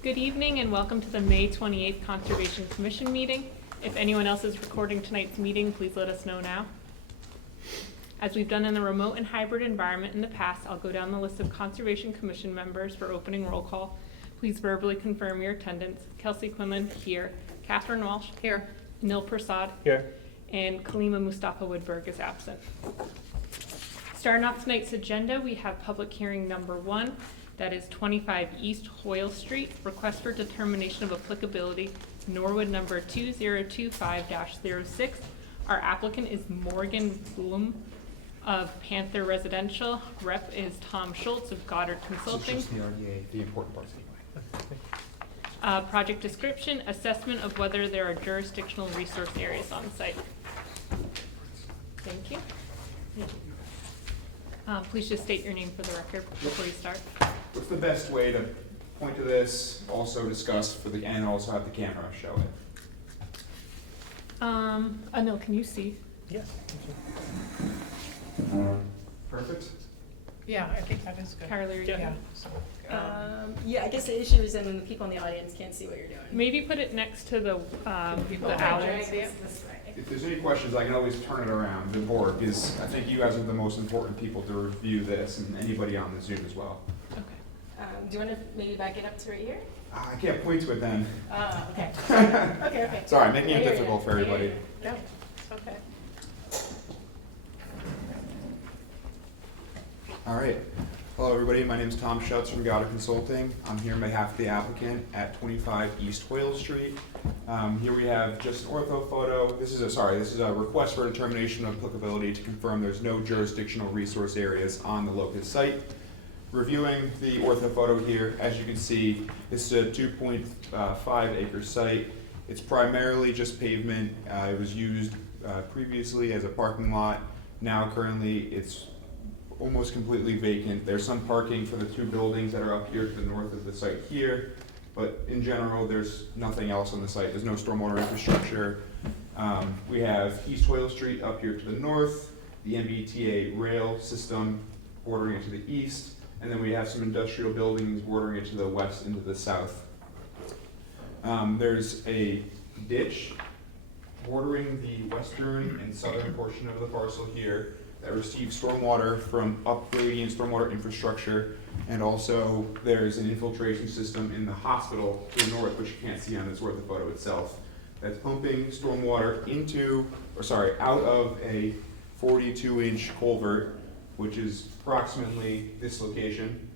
Good evening and welcome to the May 28th Conservation Commission meeting. If anyone else is recording tonight's meeting, please let us know now. As we've done in the remote and hybrid environment in the past, I'll go down the list of Conservation Commission members for opening roll call. Please verbally confirm your attendance. Kelsey Quinlan, here. Catherine Walsh, here. Nil Prasad, Here. And Kalima Mustafa Woodberg is absent. Starting off tonight's agenda, we have public hearing number 1. That is 25 East Hoyle Street, request for determination of applicability, Norwood number 2025-06. Our applicant is Morgan Bloom of Panther Residential. Rep is Tom Schultz of Goddard Consulting. It's just the RDA, the important parts anyway. Project description, assessment of whether there are jurisdictional resource areas on site. Thank you. Please just state your name for the record before you start. What's the best way to point to this, also discuss for the, and also have the camera show it? Anil, can you see? Yes. Perfect. Yeah, I think that is good. Carly, are you Yeah. good? So, Yeah, I guess the issue is then when the people in the audience can't see what you're doing. Maybe put it next to the people owl. Drag this this way. If there's any questions, I can always turn it around, the board, because I think you guys are the most important people to review this, and anybody on the Zoom as well. Okay. Do you want to maybe back it up to right here? I can't point to it then. Okay. Okay. Sorry, making it I hear difficult ya. for everybody. no, it's okay. All right. Hello, everybody. My name is Tom Schutz from Goddard Consulting. I'm here on behalf of the applicant at 25 East Hoyle Street. Here we have just an ortho photo. This is a request for determination of applicability to confirm there's no jurisdictional resource areas on the locust site. Reviewing the ortho photo here, as you can see, this is a 2.5 acre site. It's primarily just pavement. It was used previously as a parking lot. Now currently it's almost completely vacant. There's some parking for the 2 buildings that are up here to the north of the site here, but in general, there's nothing else on the site. There's no stormwater infrastructure. We have East Hoyle Street up here to the north, the MBTA rail system bordering it to the east, and then we have some industrial buildings bordering it to the west and to the south. There's a ditch bordering the western and southern portion of the parcel here that receives stormwater from up-gradient stormwater infrastructure, and also there's an infiltration system in the hospital to the north, which you can't see on this ortho photo itself, that's pumping stormwater out of a 42-inch culvert, which is approximately this location,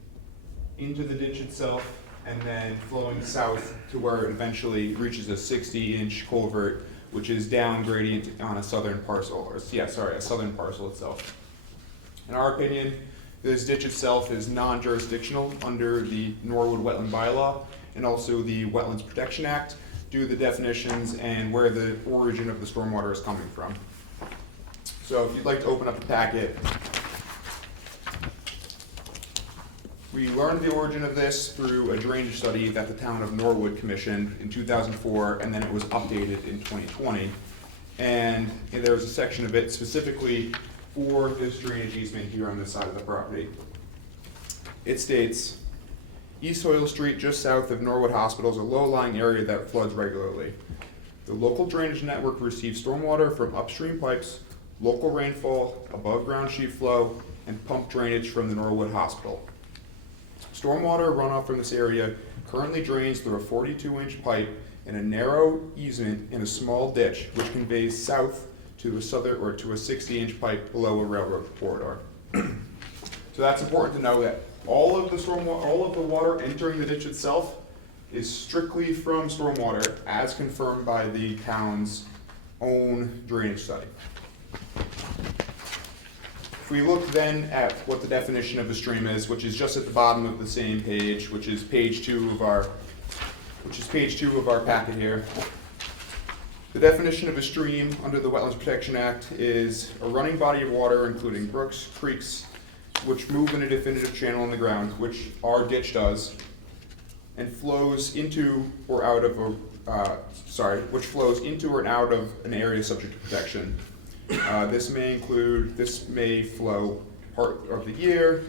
into the ditch itself, and then flowing south to where it eventually reaches a 60-inch culvert, which is down gradient on a southern parcel, a southern parcel itself. In our opinion, this ditch itself is non-jurisdictional under the Norwood Wetland Bylaw and also the Wetlands Protection Act due to the definitions and where the origin of the stormwater is coming from. So if you'd like to open up the packet, we learned the origin of this through a drainage study that the town of Norwood commissioned in 2004, and then it was updated in 2020. And there was a section of it specifically for this drainage easement here on this side of the property. It states, East Hoyle Street, just south of Norwood Hospital, is a low-lying area that floods regularly. The local drainage network receives stormwater from upstream pipes, local rainfall, above-ground sheet flow, and pump drainage from the Norwood Hospital. Stormwater runoff from this area currently drains through a 42-inch pipe in a narrow easement in a small ditch, which conveys south to a 60-inch pipe below a railroad corridor. So that's important to know that all of the water entering the ditch itself is strictly from stormwater, as confirmed by the town's own drainage study. If we look then at what the definition of a stream is, which is just at the bottom of the same page, which is page 2 of our packet here. The definition of a stream under the Wetlands Protection Act is a running body of water, including brooks, creeks, which move in a definitive channel in the ground, which our ditch does, and flows into or out of which flows into or out of an area subject to protection. This may flow part of the year,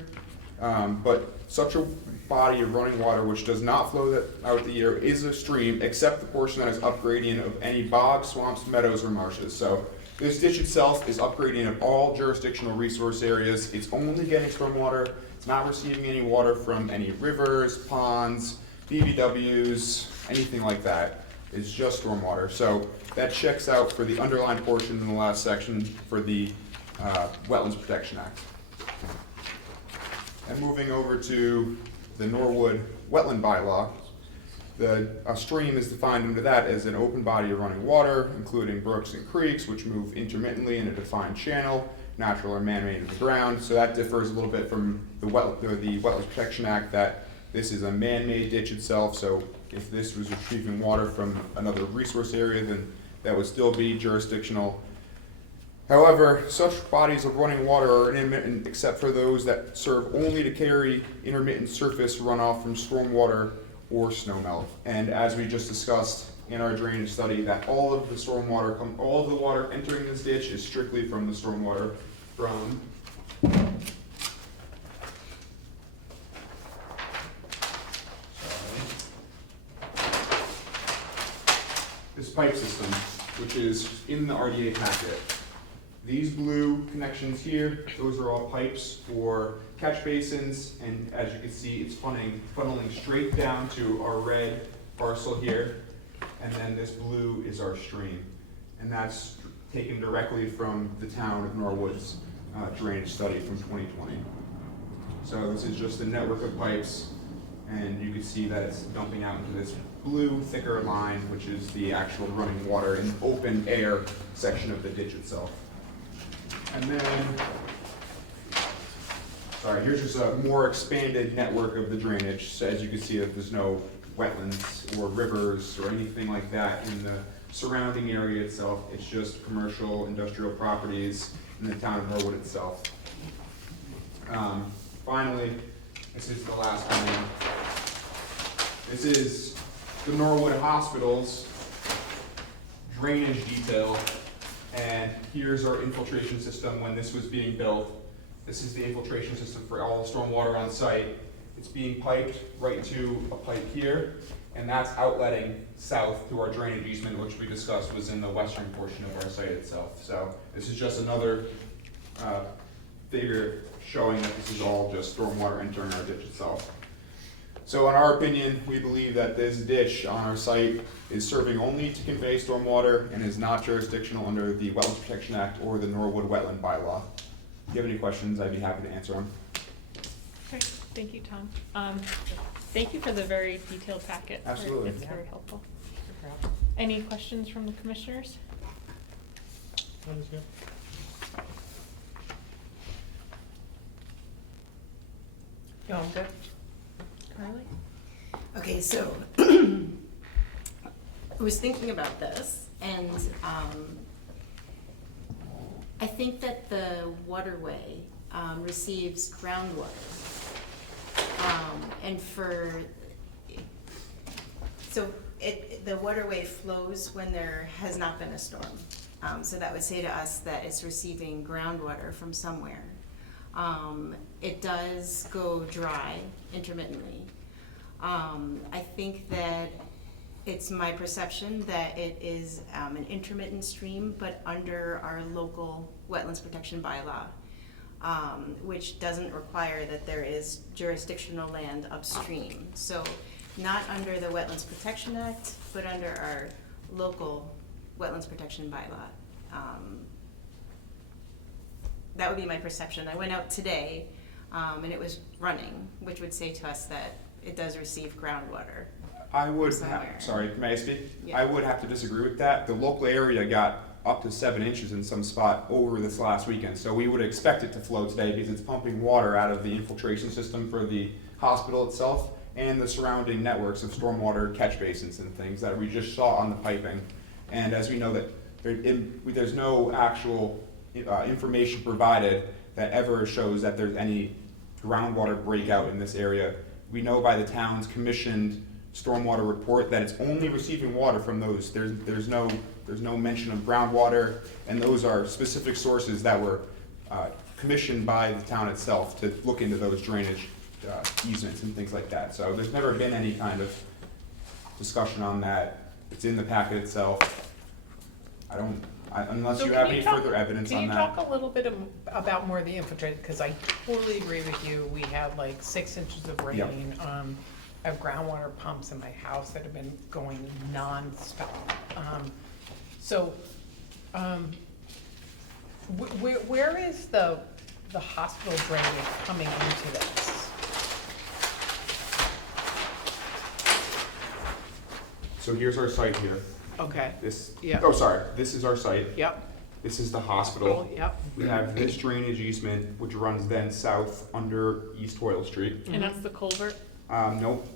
but such a body of running water which does not flow out the year is a stream, except the portion that is upgradient of any bogs, swamps, meadows, or marshes. So this ditch itself is upgradient of all jurisdictional resource areas. It's only getting stormwater. It's not receiving any water from any rivers, ponds, BVWs, anything like that. It's just stormwater. So that checks out for the underlined portion in the last section for the Wetlands Protection Act. And moving over to the Norwood Wetland Bylaw, a stream is defined under that as an open body of running water, including brooks and creeks, which move intermittently in a defined channel, natural or man-made in the ground. So that differs a little bit from the Wetlands Protection Act, that this is a man-made ditch itself. So if this was retrieving water from another resource area, then that would still be jurisdictional. However, such bodies of running water are intermittent except for those that serve only to carry intermittent surface runoff from stormwater or snowmelt. And as we just discussed in our drainage study, that all of the water entering this ditch is strictly from the stormwater from this pipe system, which is in the RDA packet. These blue connections here, those are all pipes for catch basins, and as you can see, it's funneling straight down to our red parcel here, and then this blue is our stream. And that's taken directly from the town of Norwood's drainage study from 2020. So this is just a network of pipes, and you can see that it's dumping out into this blue, thicker line, which is the actual running water in open air section of the ditch itself. And then, here's just a more expanded network of the drainage. So as you can see, that there's no wetlands or rivers or anything like that in the surrounding area itself. It's just commercial, industrial properties in the town of Norwood itself. Finally, this is the last one. This is the Norwood Hospital's drainage detail. And here's our infiltration system when this was being built. This is the infiltration system for all the stormwater on site. It's being piped right to a pipe here, and that's outletting south to our drainage easement, which we discussed was in the western portion of our site itself. So this is just another figure showing that this is all just stormwater entering our ditch itself. So in our opinion, we believe that this ditch on our site is serving only to convey stormwater and is not jurisdictional under the Wetlands Protection Act or the Norwood Wetland Bylaw. If you have any questions, I'd be happy to answer them. Okay, thank you, Tom. Thank you for the very detailed packet. Absolutely. It's very helpful. Any questions from the commissioners? No, I'm good. Carly? Okay, so I was thinking about this, and I think that the waterway receives groundwater. The waterway flows when there has not been a storm. So that would say to us that it's receiving groundwater from somewhere. It does go dry intermittently. I think that it's my perception that it is an intermittent stream, but under our local Wetlands Protection Bylaw, which doesn't require that there is jurisdictional land upstream. So not under the Wetlands Protection Act, but under our local Wetlands Protection Bylaw. That would be my perception. I went out today, and it was running, which would say to us that it does receive groundwater. I would somewhere. sorry, may I speak? Yeah. I would have to disagree with that. The local area got up to 7 inches in some spot over this last weekend. So we would expect it to flow today because it's pumping water out of the infiltration system for the hospital itself and the surrounding networks of stormwater catch basins and things that we just saw on the piping. And as we know that there's no actual information provided that ever shows that there's any groundwater breakout in this area. We know by the town's commissioned stormwater report that it's only receiving water from those. There's no mention of groundwater, and those are specific sources that were commissioned by the town itself to look into those drainage easements and things like that. So there's never been any kind of discussion on that. It's in the packet itself. Unless So you can have you any talk- further evidence on Can you that. talk a little bit about more of the infiltrate, because I totally agree with you, we had like 6 inches of Yep. rain. I have groundwater pumps in my house that have been going nonstop. Where is the hospital drainage coming into this? So here's our site here. Okay, This, Yeah. oh, sorry, this is our site. yep, This is the hospital. yep, We have this drainage easement, which runs then south under East Hoyle Street. And that's the culvert? Nope.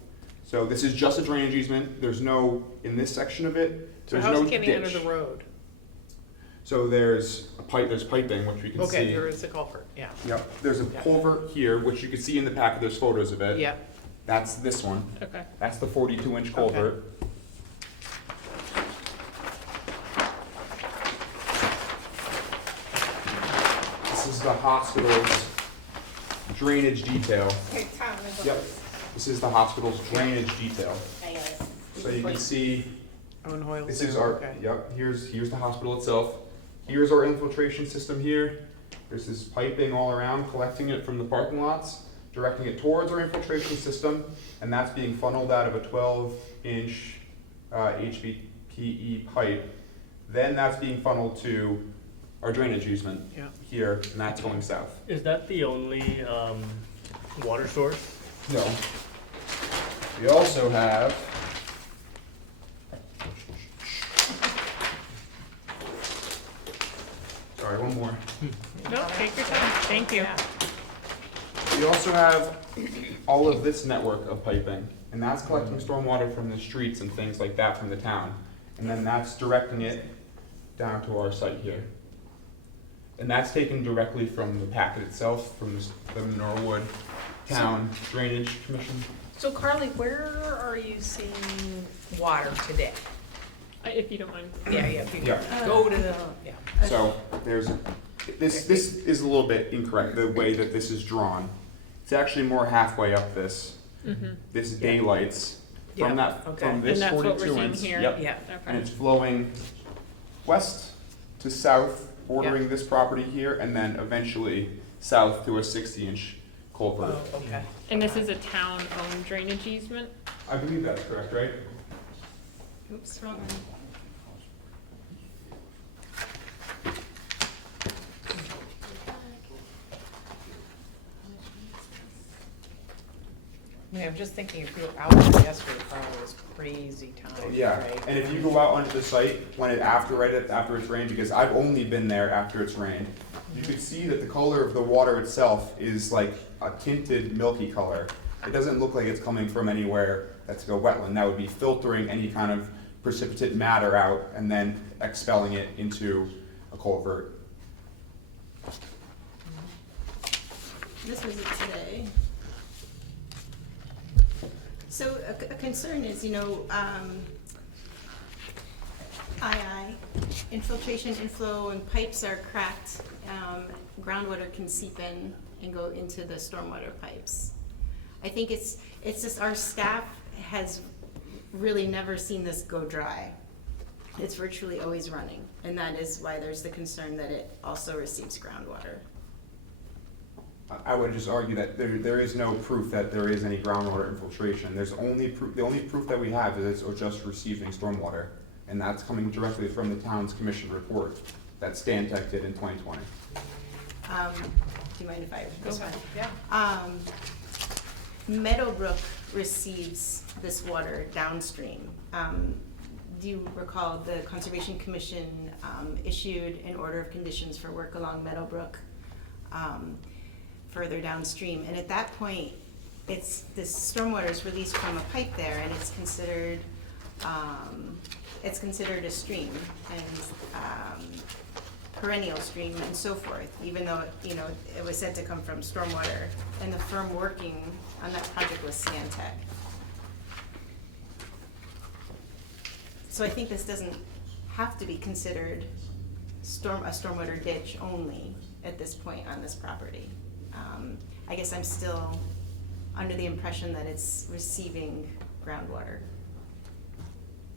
So this is just a drainage easement. There's no, in this section of it, so there's how's no it getting under ditch. the road? So there's a pipe, there's piping, which we can see. Okay, there is a culvert, yeah, Yep, there's a Yeah. culvert here, which you can see in the packet, there's photos of it. yep, That's this one. Okay. That's the 42-inch culvert. This is the hospital's drainage detail. Hey, Tom, there's a- Yep, this is the hospital's drainage detail. So you can see, Owen Hoyle. this is our, Okay. yep, here's the hospital itself. Here's our infiltration system here. There's this piping all around, collecting it from the parking lots, directing it towards our infiltration system, and that's being funneled out of a 12-inch HDPE pipe. Then that's being funneled to our drainage easement Yeah. here, and that's going south. Is that the only water source? No. We also have. Sorry, one more. No, take your time. Thank you. Yeah. We also have all of this network of piping, and that's collecting stormwater from the streets and things like that from the town. And then that's directing it down to our site here. And that's taken directly from the packet itself, from the Norwood Town Drainage Commission. So Carly, where are you seeing water today? If you don't mind. Yeah, if you Yeah. go to the, yeah. So there's, this is a little bit incorrect, the way that this is drawn. It's actually more halfway up this. Mm-hmm. This daylights from Yeah, that, okay. from this And that's what we're 42 seeing inch. here? Yep. Yeah, And Okay. it's flowing west to south, bordering this property here, and then eventually south to a 60-inch culvert. oh, okay. And this is a town-owned drainage easement? I believe that's correct, right? Oops, wrong one. I mean, I'm just thinking if you were out there yesterday, it probably was crazy time, Yeah, right? and if you go out onto the site when it after it's rained, because I've only been there after it's rained, you could see that the color of the water itself is like a tinted milky color. It doesn't look like it's coming from anywhere that's a wetland. That would be filtering any kind of precipitate matter out and then expelling it into a culvert. This was it today. So a concern is, infiltration, inflow, and pipes are cracked. Groundwater can seep in and go into the stormwater pipes. I think it's just our staff has really never seen this go dry. It's virtually always running, and that is why there's the concern that it also receives groundwater. I would just argue that there is no proof that there is any groundwater infiltration. The only proof that we have is it's just receiving stormwater, and that's coming directly from the town's commission report that Stantec did in 2020. Do you mind if I? Go ahead, yeah. Meadowbrook receives this water downstream. Do you recall the Conservation Commission issued an order of conditions for work along Meadowbrook further downstream? And at that point, this stormwater is released from a pipe there, and it's considered it's considered a stream and, perennial stream and so forth, even though, you know, it was said to come from stormwater, and the firm working on that project was Stantec. So I think this doesn't have to be considered a stormwater ditch only at this point on this property. I guess I'm still under the impression that it's receiving groundwater.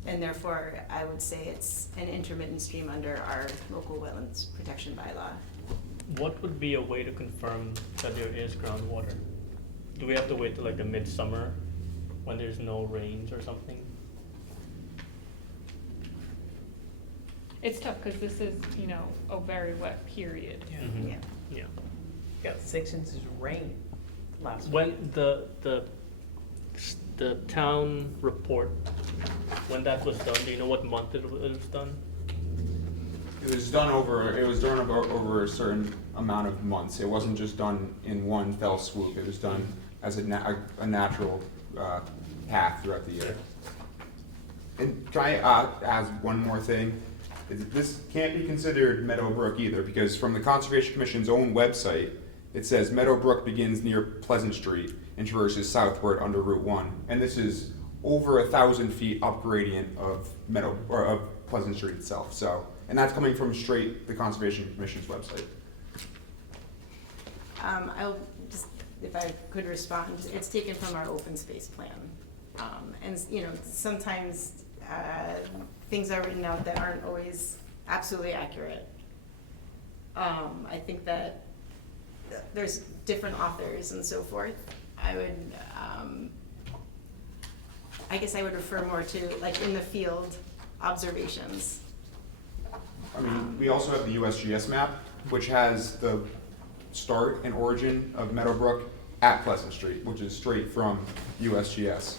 And therefore, I would say it's an intermittent stream under our local wetlands protection bylaw. What would be a way to confirm that there is groundwater? Do we have to wait till like the midsummer when there's no rains or something? It's tough because this is, you know, a very wet period. Mhm. Yeah. Yeah. Got 6 inches of rain last week. When the town report, when that was done, do you know what month it was done? It was done over a certain amount of months. It wasn't just done in one fell swoop. It was done as a natural path throughout the year. And can I ask one more thing? This can't be considered Meadowbrook either, because from the Conservation Commission's own website, it says Meadowbrook begins near Pleasant Street and traverses southward under Route 1. And this is over 1,000 feet up gradient of Pleasant Street itself. So, and that's coming from straight the Conservation Commission's website. I'll just, if I could respond, it's taken from our open space plan. And, you know, sometimes things are written out that aren't always absolutely accurate. I think that there's different authors and so forth. I guess I would refer more to like in the field observations. I mean, we also have the USGS map, which has the start and origin of Meadowbrook at Pleasant Street, which is straight from USGS.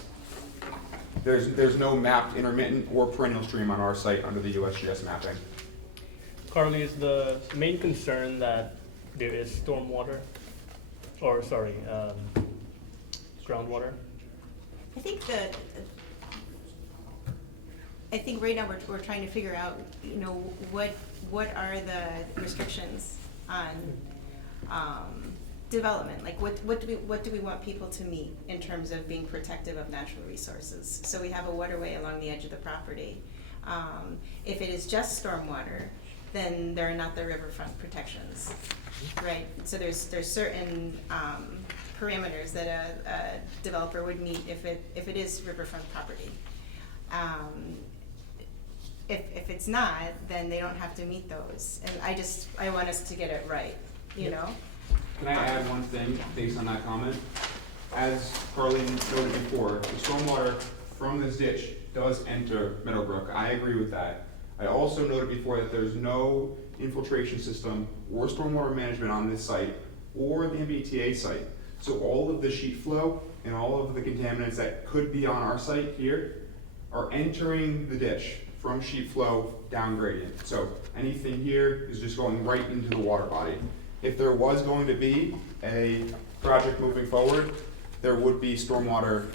There's no mapped intermittent or perennial stream on our site under the USGS mapping. Carly, is the main concern that there is stormwater, or sorry, groundwater? I think right now we're trying to figure out, you know, what are the restrictions on development? Like what do we want people to meet in terms of being protective of natural resources? So we have a waterway along the edge of the property. If it is just stormwater, then there are not the riverfront protections, right? So there's certain parameters that a developer would meet if it is riverfront property. If it's not, then they don't have to meet those. And I want us to get it right, you know? Can I add one thing based on that comment? As Carly noted before, the stormwater from this ditch does enter Meadowbrook. I agree with that. I also noted before that there's no infiltration system or stormwater management on this site or the MBTA site. So all of the sheet flow and all of the contaminants that could be on our site here are entering the ditch from sheet flow down gradient. So anything here is just going right into the water body. If there was going to be a project moving forward, there would be stormwater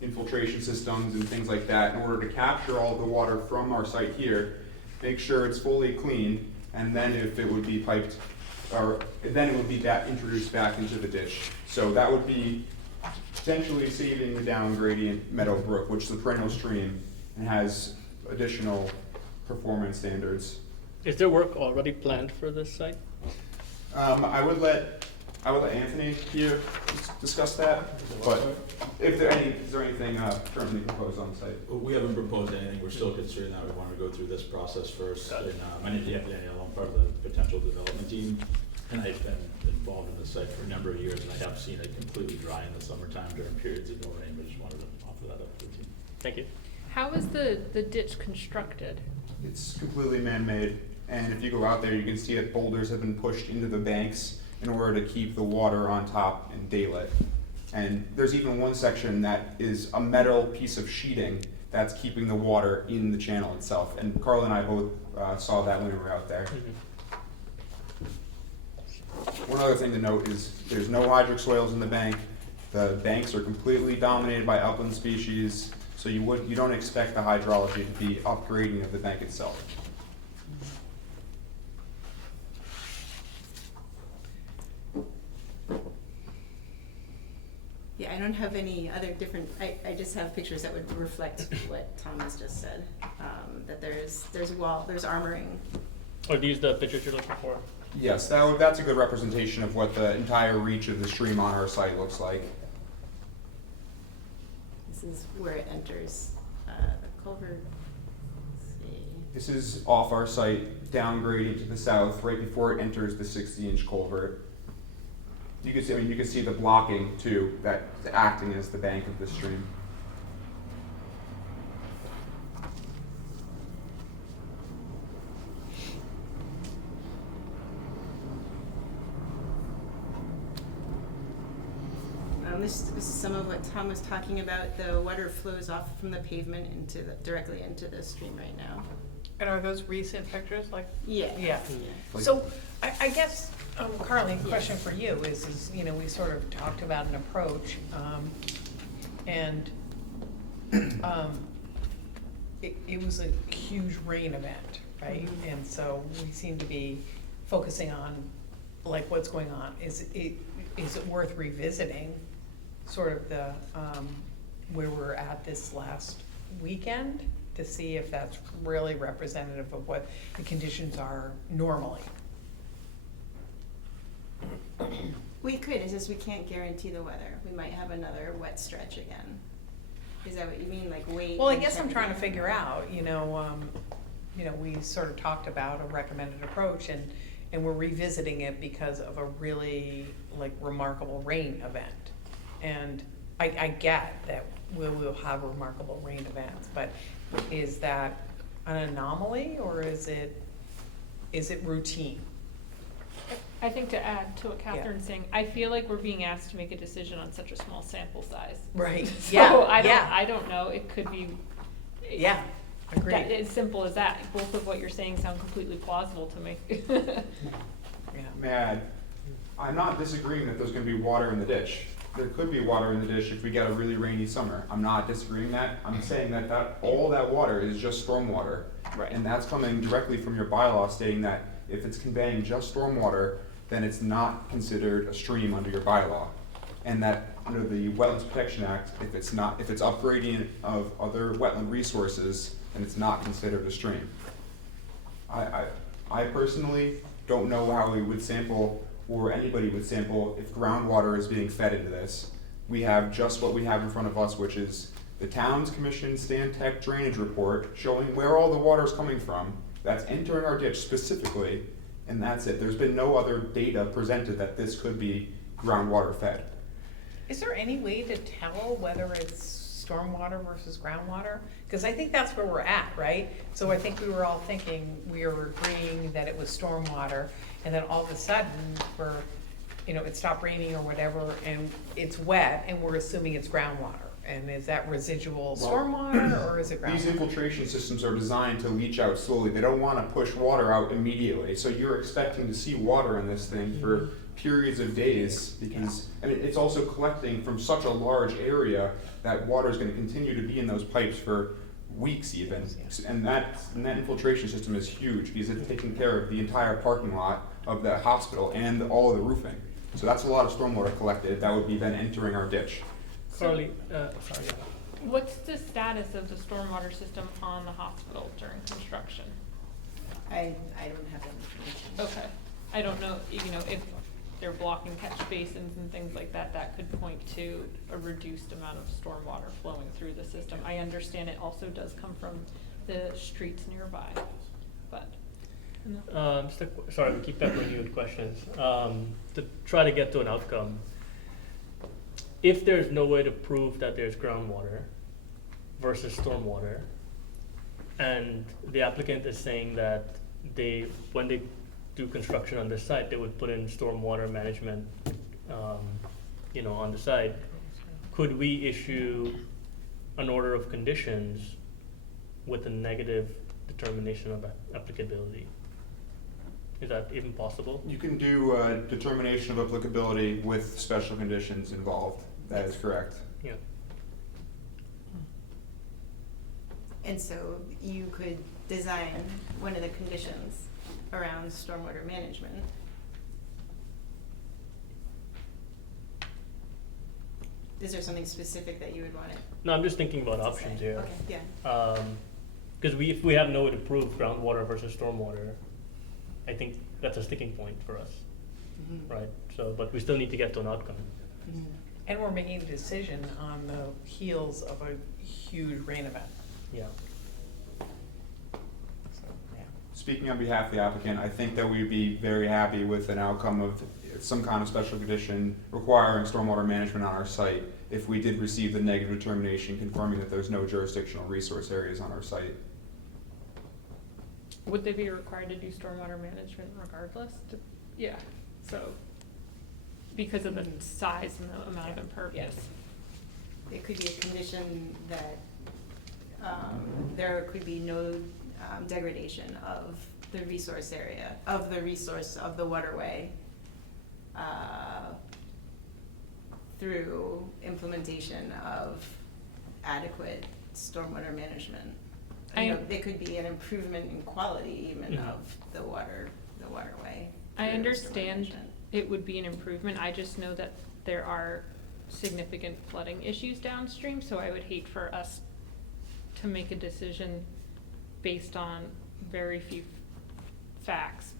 infiltration systems and things like that in order to capture all the water from our site here, make sure it's fully clean, and then if it would be piped, or then it would be introduced back into the ditch. So that would be potentially saving the down gradient Meadowbrook, which is a perennial stream and has additional performance standards. Is there work already planned for this site? I would let Anthony here discuss that, but is there anything currently proposed on the site? We haven't proposed anything, we're still considering that, we want to go through this process first. And my name is Daniel, I'm part of the potential development team, and I've been involved in this site for a number of years, and I have seen it completely dry in the summertime during periods of no rain, but just wanted to offer that up to the team. Thank you. How is the ditch constructed? It's completely man-made, and if you go out there, you can see that boulders have been pushed into the banks in order to keep the water on top and daylit. And there's even one section that is a metal piece of sheeting that's keeping the water in the channel itself. And Carl and I both saw that when we were out there. One other thing to note is there's no hydric soils in the bank. The banks are completely dominated by upland species. So you don't expect the hydrology to be upgrading of the bank itself. Yeah, I don't have any other different, I just have pictures that would reflect what Thomas just said. That there's armoring. Are these the pictures you're looking for? Yes, that's a good representation of what the entire reach of the stream on our site looks like. This is where it enters the culvert. Let's see. This is off our site, downgrading to the south, right before it enters the 60-inch culvert. You can see the blocking too, that's acting as the bank of the stream. This is some of what Tom was talking about. The water flows off from the pavement directly into the stream right now. And are those recent pictures, like? Yeah. Yeah. Like- So, I guess, Carly, a question Yes. for you is, we sort of talked about an approach, and, it was a huge rain event, right? Mhm. And so we seem to be focusing on, like, what's going on. Is it worth revisiting sort of the, where we're at this last weekend to see if that's really representative of what the conditions are normally? We could, it's just we can't guarantee the weather. We might have another wet stretch again. Is that what you mean, like wait? Well, I and guess I'm check trying to again? figure out, we sort of talked about a recommended approach, and we're revisiting it because of a really, like, remarkable rain event. And I get that we'll have remarkable rain events, but is that an anomaly, or is it routine? I think to add to what Catherine's saying, I feel like we're being asked to make a decision on such a small sample size. Right, So yeah, I yeah. don't know, it could be. Yeah, agreed. That, as simple as that. Both of what you're saying sound completely plausible to me. Yeah. May I add, I'm not disagreeing that there's gonna be water in the ditch. There could be water in the ditch if we get a really rainy summer. I'm not disagreeing that. I'm saying that all that water is just stormwater. Right. And that's coming directly from your bylaw stating that if it's conveying just stormwater, then it's not considered a stream under your bylaw. And that under the Wetlands Protection Act, if it's upgrading of other wetland resources, then it's not considered a stream. I personally don't know how we would sample, or anybody would sample, if groundwater is being fed into this. We have just what we have in front of us, which is the town's commissioned Stantec drainage report showing where all the water is coming from, that's entering our ditch specifically, and that's it. There's been no other data presented that this could be groundwater fed. Is there any way to tell whether it's stormwater versus groundwater? Because I think that's where we're at, right? So I think we were all thinking, we were agreeing that it was stormwater, and then all of a sudden, it stopped raining or whatever, and it's wet, and we're assuming it's groundwater. And is that residual Well, stormwater, or is it These groundwater? infiltration systems are designed to leach out slowly. They don't want to push water out immediately. So you're expecting to see water in this thing for periods of days because it's also collecting from such a large area that water is going to continue to be in those pipes for weeks even. And that infiltration system is huge because it's taking care of the entire parking lot of the hospital and all of the roofing. So that's a lot of stormwater collected that would be then entering our ditch. Carly, sorry. What's the status of the stormwater system on the hospital during construction? I don't have that information. Okay, I don't know, if they're blocking catch basins and things like that, that could point to a reduced amount of stormwater flowing through the system. I understand it also does come from the streets nearby, but. No. Sorry, we keep peppering you with questions. To try to get to an outcome, if there's no way to prove that there's groundwater versus stormwater, and the applicant is saying that when they do construction on this site, they would put in stormwater management, on the site, could we issue an order of conditions with a negative determination of applicability? Is that even possible? You can do a determination of applicability with special conditions involved. That is correct. Yeah. And so you could design one of the conditions around stormwater management. Is there something specific that you would want it No, I'm just thinking about to options say? here. Okay, yeah. Because if we have no way to prove groundwater versus stormwater, I think that's a sticking point for us, Mhm. right? So, but we still need to get to an outcome. Mhm. And we're making a decision on the heels of a huge rain event, Yeah. so, yeah. Speaking on behalf of the applicant, I think that we'd be very happy with an outcome of some kind of special condition requiring stormwater management on our site if we did receive the negative determination confirming that there's no jurisdictional resource areas on our site. Would they be required to do stormwater management regardless? Yeah, so, because of the size and the amount of impervious. It could be a condition that there could be no degradation of the resource area, of the resource of the waterway through implementation of adequate stormwater management. You know, it could be an improvement in quality even Mhm. of the waterway. I through understand management. it would be an improvement, I just know that there are significant flooding issues downstream, so I would hate for us to make a decision based on very few facts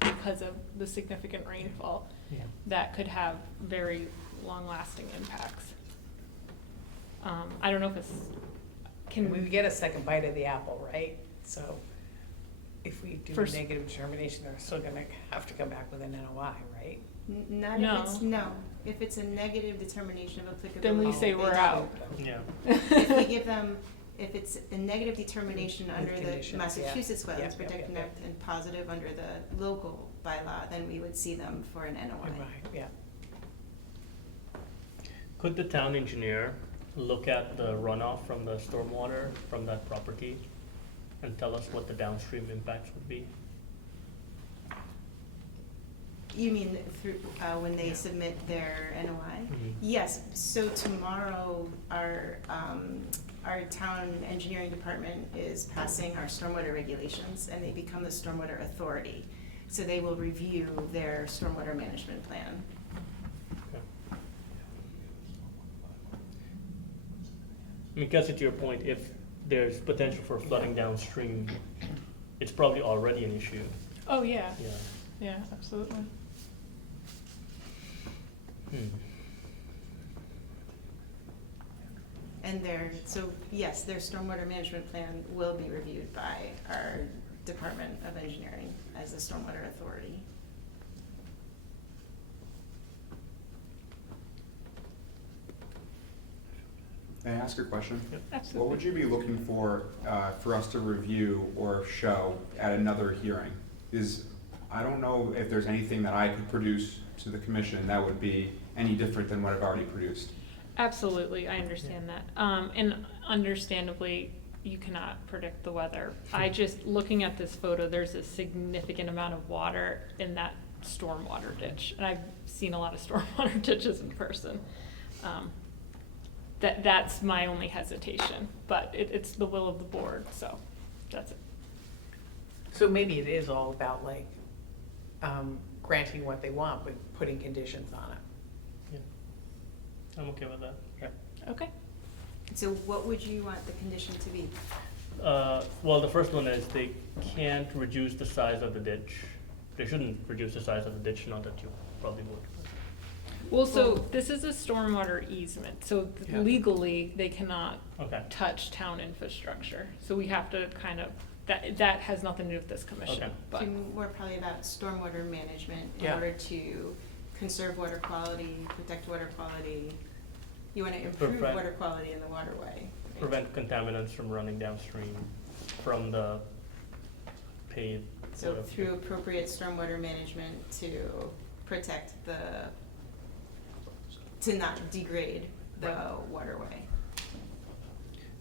because of the significant rainfall Yeah. that could have very long-lasting impacts. I don't know if it's, And we can, get a second bite of the apple, right? So if we do a First- negative determination, they're still gonna have to come back with an NOI, right? Not No. if it's, no, if it's a negative determination of applicability. Then we say they we're don't. out. Yeah. If we give them, if it's a negative determination With under the conditions, yeah. Massachusetts Yeah, Wetlands yeah, Protecting yeah, Act and positive under the local bylaw, then we would see them for an NOI. Right, yeah. Could the town engineer look at the runoff from the stormwater from that property and tell us what the downstream impacts would be? You mean through, when they submit their NOI? Mhm. Yes, so tomorrow, our town engineering department is passing our stormwater regulations, and they become the stormwater authority. So they will review their stormwater management plan. Okay. I mean, because to your point, if there's potential for flooding downstream, it's probably already an issue, oh, yeah, yeah. yeah, absolutely. And so yes, their stormwater management plan will be reviewed by our Department of Engineering as the stormwater authority. May I ask a question? Yep. Absolutely. What would you be looking for us to review or show at another hearing? I don't know if there's anything that I could produce to the commission that would be any different than what I've already produced. Absolutely, I understand that. And understandably, you cannot predict the weather. I just, looking at this photo, there's a significant amount of water in that stormwater ditch. And I've seen a lot of stormwater ditches in person. That's my only hesitation, but it's the will of the board, so that's it. So maybe it is all about like, granting what they want, but putting conditions on it. Yeah. I'm okay with that, yeah. Okay. So what would you want the condition to be? Well, the first one is they can't reduce the size of the ditch. They shouldn't reduce the size of the ditch, not that you probably would. Well, so this is a stormwater easement, so Yeah. legally, they cannot Okay, touch town infrastructure. So we have to kind of, that has nothing to do with this commission, Okay. but. So more probably about stormwater management in Yeah. order to conserve water quality, protect water quality. You want to improve Prevent- water quality in the waterway. right? prevent contaminants from running downstream from the paved. So water. through appropriate stormwater management to protect to not degrade the Right. waterway.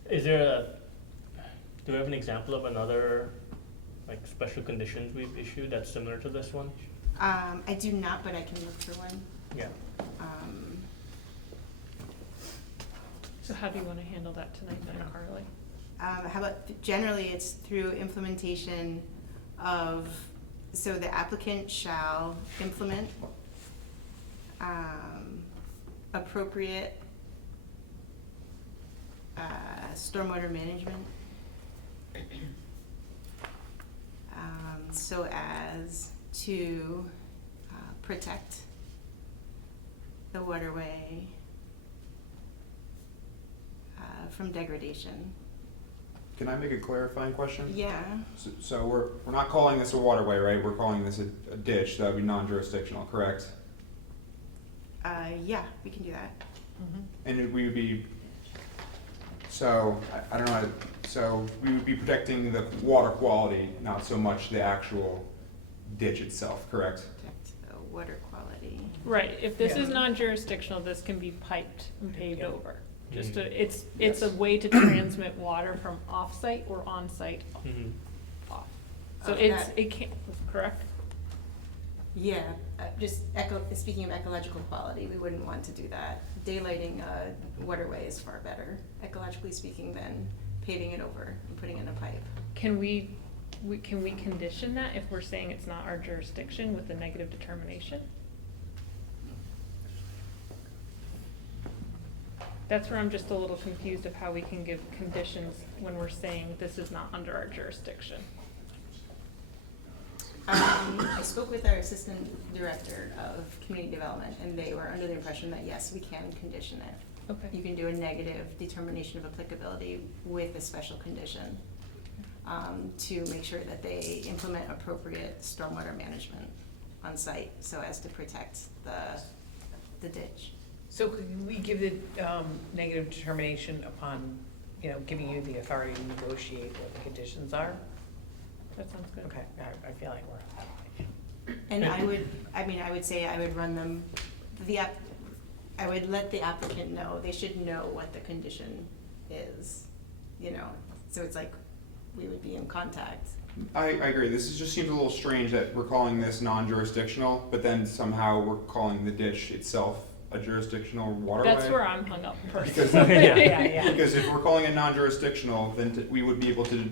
Do we have an example of another, like, special conditions we've issued that's similar to this one? I do not, but I can look for one. Yeah. So how do you want to handle that tonight then, Carly? how about, generally, it's through implementation of, so the applicant shall implement appropriate stormwater management, so as to protect the waterway from degradation. Can I make a clarifying question? Yeah, So we're not calling this a waterway, right? We're calling this a ditch. That would be non-jurisdictional, correct? yeah, we can do that. And we would be, so, I don't know, so we would be protecting the water quality, not so much the actual ditch itself, correct? Protect the water quality. Right, if this is Yeah. non-jurisdictional, this can be piped and paved Yeah. over. Just Mhm. to, it's a Yes. way to transmit water from off-site or on-site Mhm. off. So Okay. it can't, correct? Yeah, just speaking of ecological quality, we wouldn't want to do that. Daylighting a waterway is far better, ecologically speaking, than paving it over and putting in a pipe. Can we condition that if we're saying it's not our jurisdiction with a negative determination? That's where I'm just a little confused of how we can give conditions when we're saying this is not under our jurisdiction. I spoke with our assistant director of community development, and they were under the impression that yes, we can condition it. Okay. You can do a negative determination of applicability with a special condition, to make sure that they implement appropriate stormwater management on site so as to protect the ditch. So could we give the negative determination upon, giving you the authority to negotiate what the conditions are? That sounds good. Okay, I feel like we're. And I would say I would run them, I would let the applicant know, they should know what the condition is, so it's like, we would be in contact. I agree. This just seems a little strange that we're calling this non-jurisdictional, but then somehow we're calling the ditch itself a jurisdictional waterway. That's where I'm hung up Because- personally. Yeah. Because if we're calling it non-jurisdictional, then we would be able to,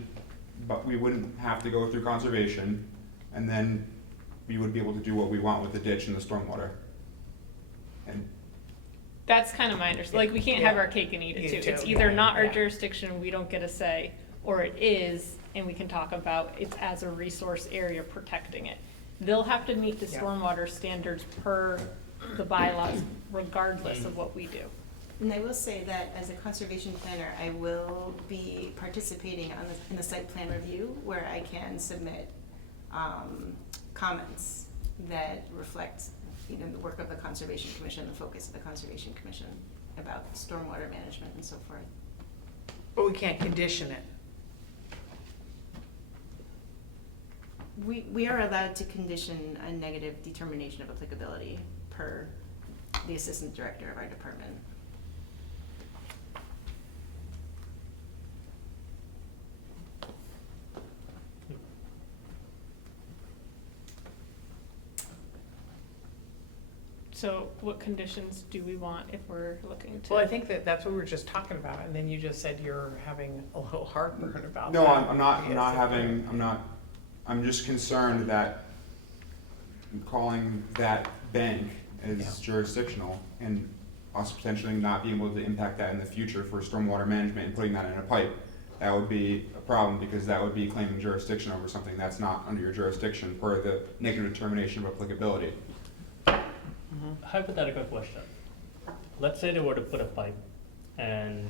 but we wouldn't have to go through conservation, and then we would be able to do what we want with the ditch and the stormwater. And That's kind of my understanding, like, we can't have Yeah. our cake and eat it You too. It's too, either yeah, not our yeah. jurisdiction, we don't get a say, or it is, and we can talk about it's as a resource area protecting it. They'll have to meet the Yeah. stormwater standards per the bylaws regardless of what we do. And I will say that as a conservation planner, I will be participating in the site plan review where I can submit comments that reflect, the work of the Conservation Commission, the focus of the Conservation Commission about stormwater management and so forth. But we can't condition it. We are allowed to condition a negative determination of applicability per the assistant director of our department. So what conditions do we want if we're looking to? Well, I think that's what we were just talking about, and then you just said you're having a little heartburn about that. no, I'm not Yes. I'm just concerned that calling that bank as Yeah. jurisdictional and us potentially not being able to impact that in the future for stormwater management and putting that in a pipe, that would be a problem because that would be claiming jurisdiction over something that's not under your jurisdiction per the negative determination of applicability. Hypothetical question. Let's say they were to put a pipe and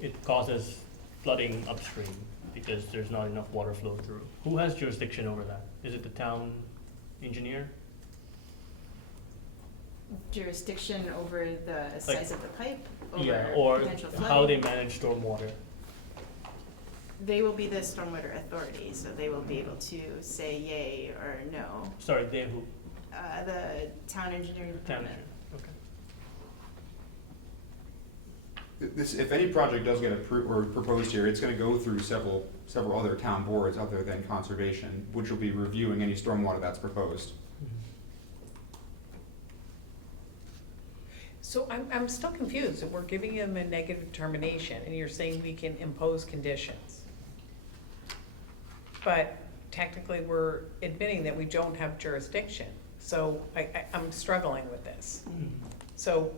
it causes flooding upstream because there's not enough water flow through. Who has jurisdiction over that? Is it the town engineer? Jurisdiction over the size of the pipe, Yeah, over or potential how they flooding. manage stormwater. They will be the stormwater authority, so they will be able to say yay or no. Sorry, they who? The town engineering Town department. engineer, okay. This, if any project does get approved or proposed here, it's gonna go through several other town boards other than conservation, which will be reviewing any stormwater that's proposed. So I'm still confused. We're giving them a negative determination and you're saying we can impose conditions. But technically, we're admitting that we don't have jurisdiction. So I'm struggling with this. So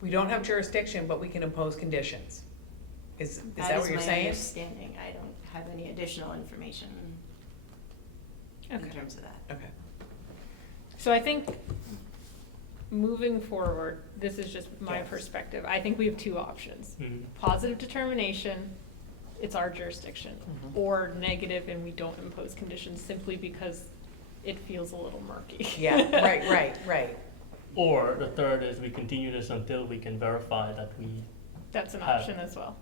we don't have jurisdiction, but we can impose conditions. Is that what you're my saying? understanding. I don't have any additional information in Okay. terms of that. Okay. So I think moving forward, this is just my Yes. perspective. I think we have two options. Mhm. Positive determination, it's our jurisdiction, Mhm. or negative and we don't impose conditions simply because it feels a little murky. Yeah, right. Or the third is we continue this until we can verify that we, That's an Have- option as well.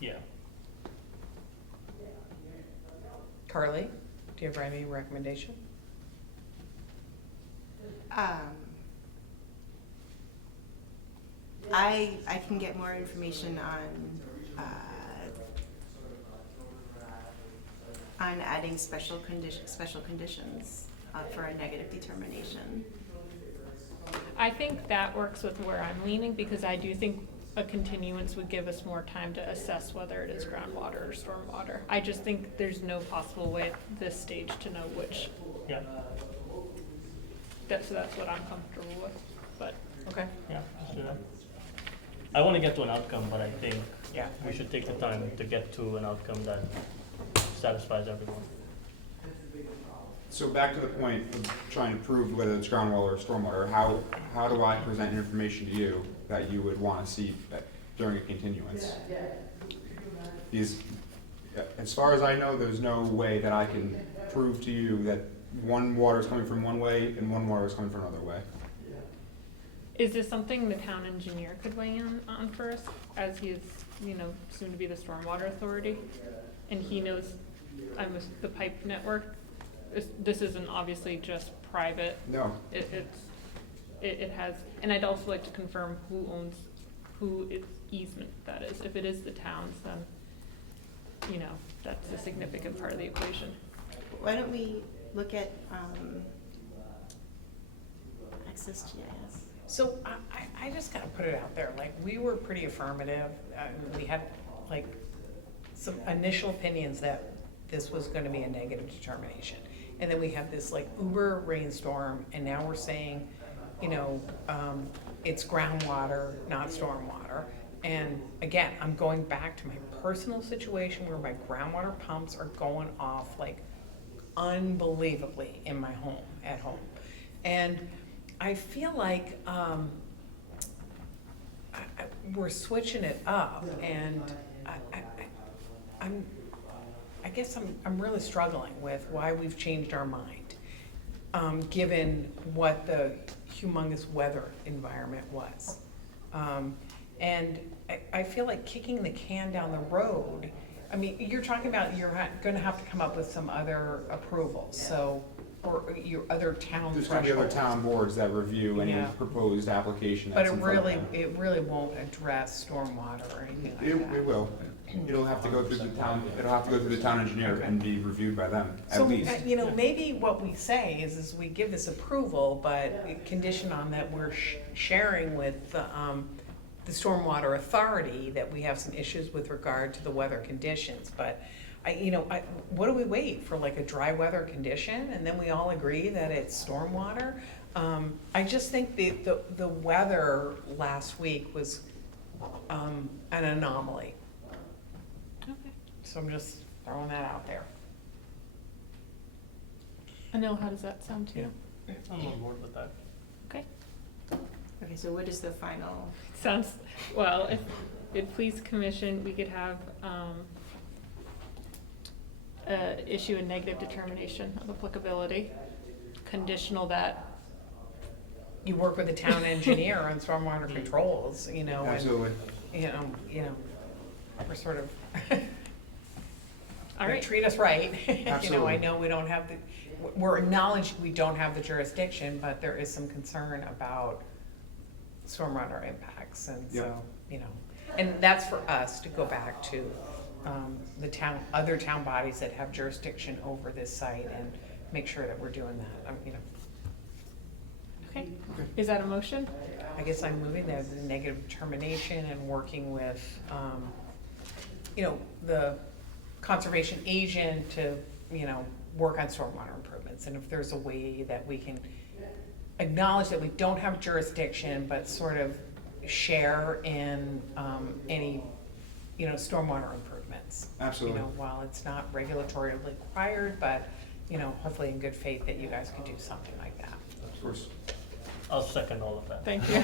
yeah. Carly, do you have any recommendation? I can get more information on adding special conditions for a negative determination. I think that works with where I'm leaning, because I do think a continuance would give us more time to assess whether it is groundwater or stormwater. I just think there's no possible way at this stage to know which, Yeah, so that's what I'm comfortable with, but. Okay. yeah, let's do that. I want to get to an outcome, but I think Yeah. we should take the time to get to an outcome that satisfies everyone. So back to the point of trying to prove whether it's groundwater or stormwater, how do I present information to you that you would want to see during a continuance? Because as far as I know, there's no way that I can prove to you that one water is coming from one way and one water is coming from another way. Is this something the town engineer could weigh in on for us, as he is, soon to be the stormwater authority? And he knows, the pipe network, this isn't obviously just private, No, it has, and I'd also like to confirm who its easement that is. If it is the town's, then, that's a significant part of the equation. Why don't we look at Access GIS? So I just gotta put it out there, like, we were pretty affirmative, we had, like, some initial opinions that this was gonna be a negative determination. And then we have this, like, uber rainstorm, and now we're saying, it's groundwater, not stormwater. And again, I'm going back to my personal situation where my groundwater pumps are going off, like, unbelievably in my home, at home. And I feel like we're switching it up, and I guess I'm really struggling with why we've changed our mind, given what the humongous weather environment was. And I feel like kicking the can down the road. I mean, you're talking about you're going to have to come up with some other approvals, so, or your other town there's gonna be other thresholds. town boards that review any Yeah. proposed application But that's it in front of really, them. it really won't address stormwater or anything like that. It will. It'll have to go through the town, it'll have to go through the town engineer and be reviewed by them, at So, least. maybe what we say is we give this approval, but condition on that we're sharing with the stormwater authority that we have some issues with regard to the weather conditions. But what do we wait for, like a dry weather condition, and then we all agree that it's stormwater? I just think the weather last week was an anomaly. Okay. So I'm just throwing that out there. Anil, how does that sound to you? I'm on board with that. Okay. Okay, so what is the final? Sounds, well, if it please commission, we could have, issue a negative determination of applicability, conditional that, You work with the town engineer on stormwater controls, and, Absolutely. we're sort of, all right, treat us right. I Absolutely. know we don't have we're acknowledging we don't have the jurisdiction, but there is some concern about stormwater impacts, and so, and that's for us to go back to, other town bodies that have jurisdiction over this site and make sure that we're doing that, Okay, is that a motion? I guess I'm moving there, the negative determination and working with, the conservation agent to, work on stormwater improvements. And if there's a way that we can acknowledge that we don't have jurisdiction, but sort of share in, any, stormwater improvements. Absolutely. While it's not regulatorily required, but, hopefully in good faith that you guys could do something like that. Of course. I'll second all of that. Thank you.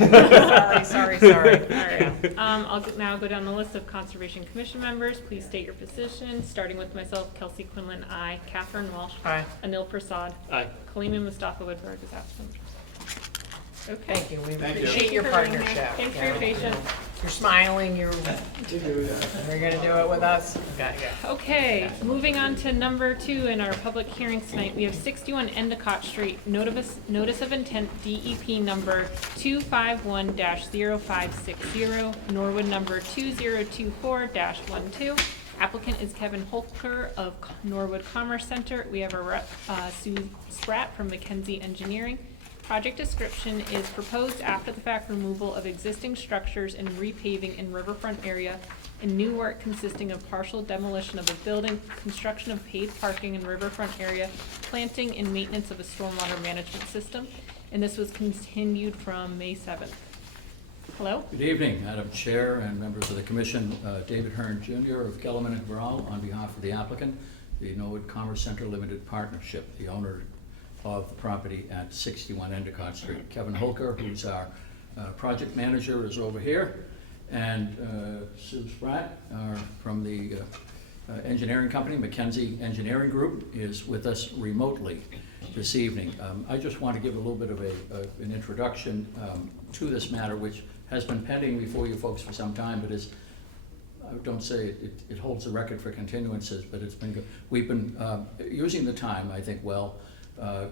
Sorry. All right, I'll now go down the list of Conservation Commission members. Please state your position, starting with myself, Kelsey Quinlan, aye. Catherine Walsh. Aye. Anil Prasad. Aye. Kalima Mustafa Woodburg is absent. Okay. Thank you, we Thank you. appreciate your Thank you for being here. partnership. Thanks for your patience. You're smiling, you're gonna do it with us? Okay, good. Okay, moving on to number 2 in our public hearings tonight, we have 61 Endicott Street, notice of intent DEP number 251-0560, Norwood number 2024-12. Applicant is Kevin Holker of Norwood Commerce Center. We have a rep, Sue Spratt from McKenzie Engineering. Project description is proposed after-the-fact removal of existing structures and repaving in riverfront area, and new work consisting of partial demolition of a building, construction of paved parking in riverfront area, planting and maintenance of a stormwater management system. And this was continued from May 7th. Hello? Good evening, Madam Chair and members of the Commission. David Hearn Jr. of Gellerman and Brown on behalf of the applicant, the Norwood Commerce Center Limited Partnership, the owner of the property at 61 Endicott Street. Kevin Holker, who's our project manager, is over here, and Sue Spratt from the engineering company, McKenzie Engineering Group, is with us remotely this evening. I just want to give a little bit of an introduction to this matter, which has been pending before you folks for some time, but is, I don't say it holds the record for continuances, but it's been good. We've been using the time, I think, well,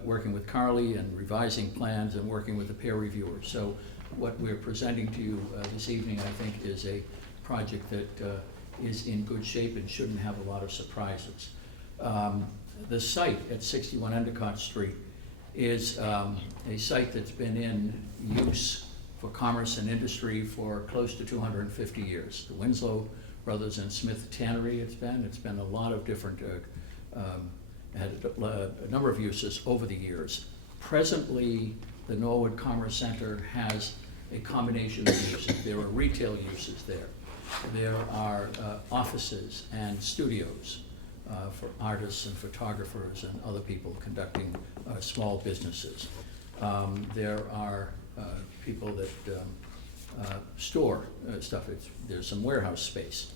working with Carly and revising plans and working with the peer reviewer. So what we're presenting to you this evening, I think, is a project that is in good shape and shouldn't have a lot of surprises. The site at 61 Endicott Street is a site that's been in use for commerce and industry for close to 250 years. The Winslow Brothers and Smith Tannery it's been a lot of different had a number of uses over the years. Presently, the Norwood Commerce Center has a combination of uses. There are retail uses there. There are offices and studios for artists and photographers and other people conducting small businesses. There are people that store stuff. There's some warehouse space.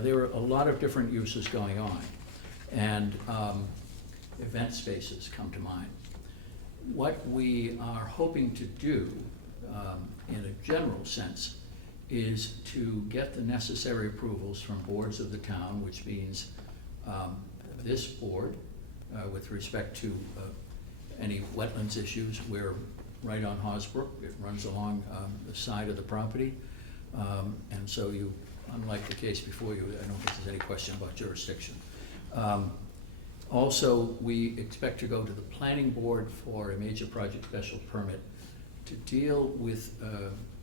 There are a lot of different uses going on. And event spaces come to mind. What we are hoping to do, in a general sense, is to get the necessary approvals from boards of the town, which means this board, with respect to any wetlands issues. We're right on Hosbrook. It runs along the side of the property. And so you, unlike the case before you, I don't think there's any question about jurisdiction. Also, we expect to go to the planning board for a major project special permit to deal with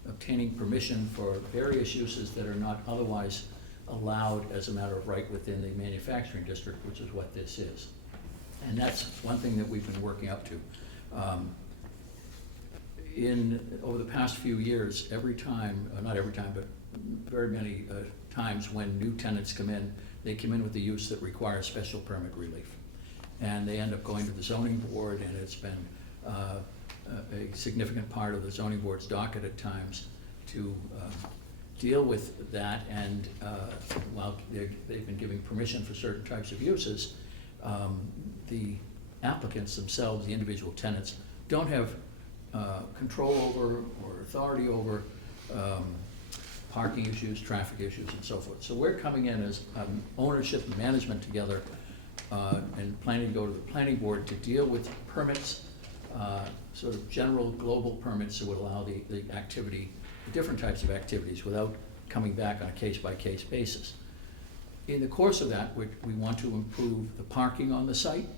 obtaining permission for various uses that are not otherwise allowed as a matter of right within the manufacturing district, which is what this is. And that's one thing that we've been working up to. Over the past few years, every time, not every time, but very many times when new tenants come in, they come in with the use that requires special permit relief. And they end up going to the zoning board, and it's been a significant part of the zoning board's docket at times to deal with that. And while they've been giving permission for certain types of uses, the applicants themselves, the individual tenants, don't have control over or authority over parking issues, traffic issues, and so forth. So we're coming in as ownership and management together and planning to go to the planning board to deal with permits, sort of general global permits that would allow the activity, the different types of activities without coming back on a case-by-case basis. In the course of that, we want to improve the parking on the site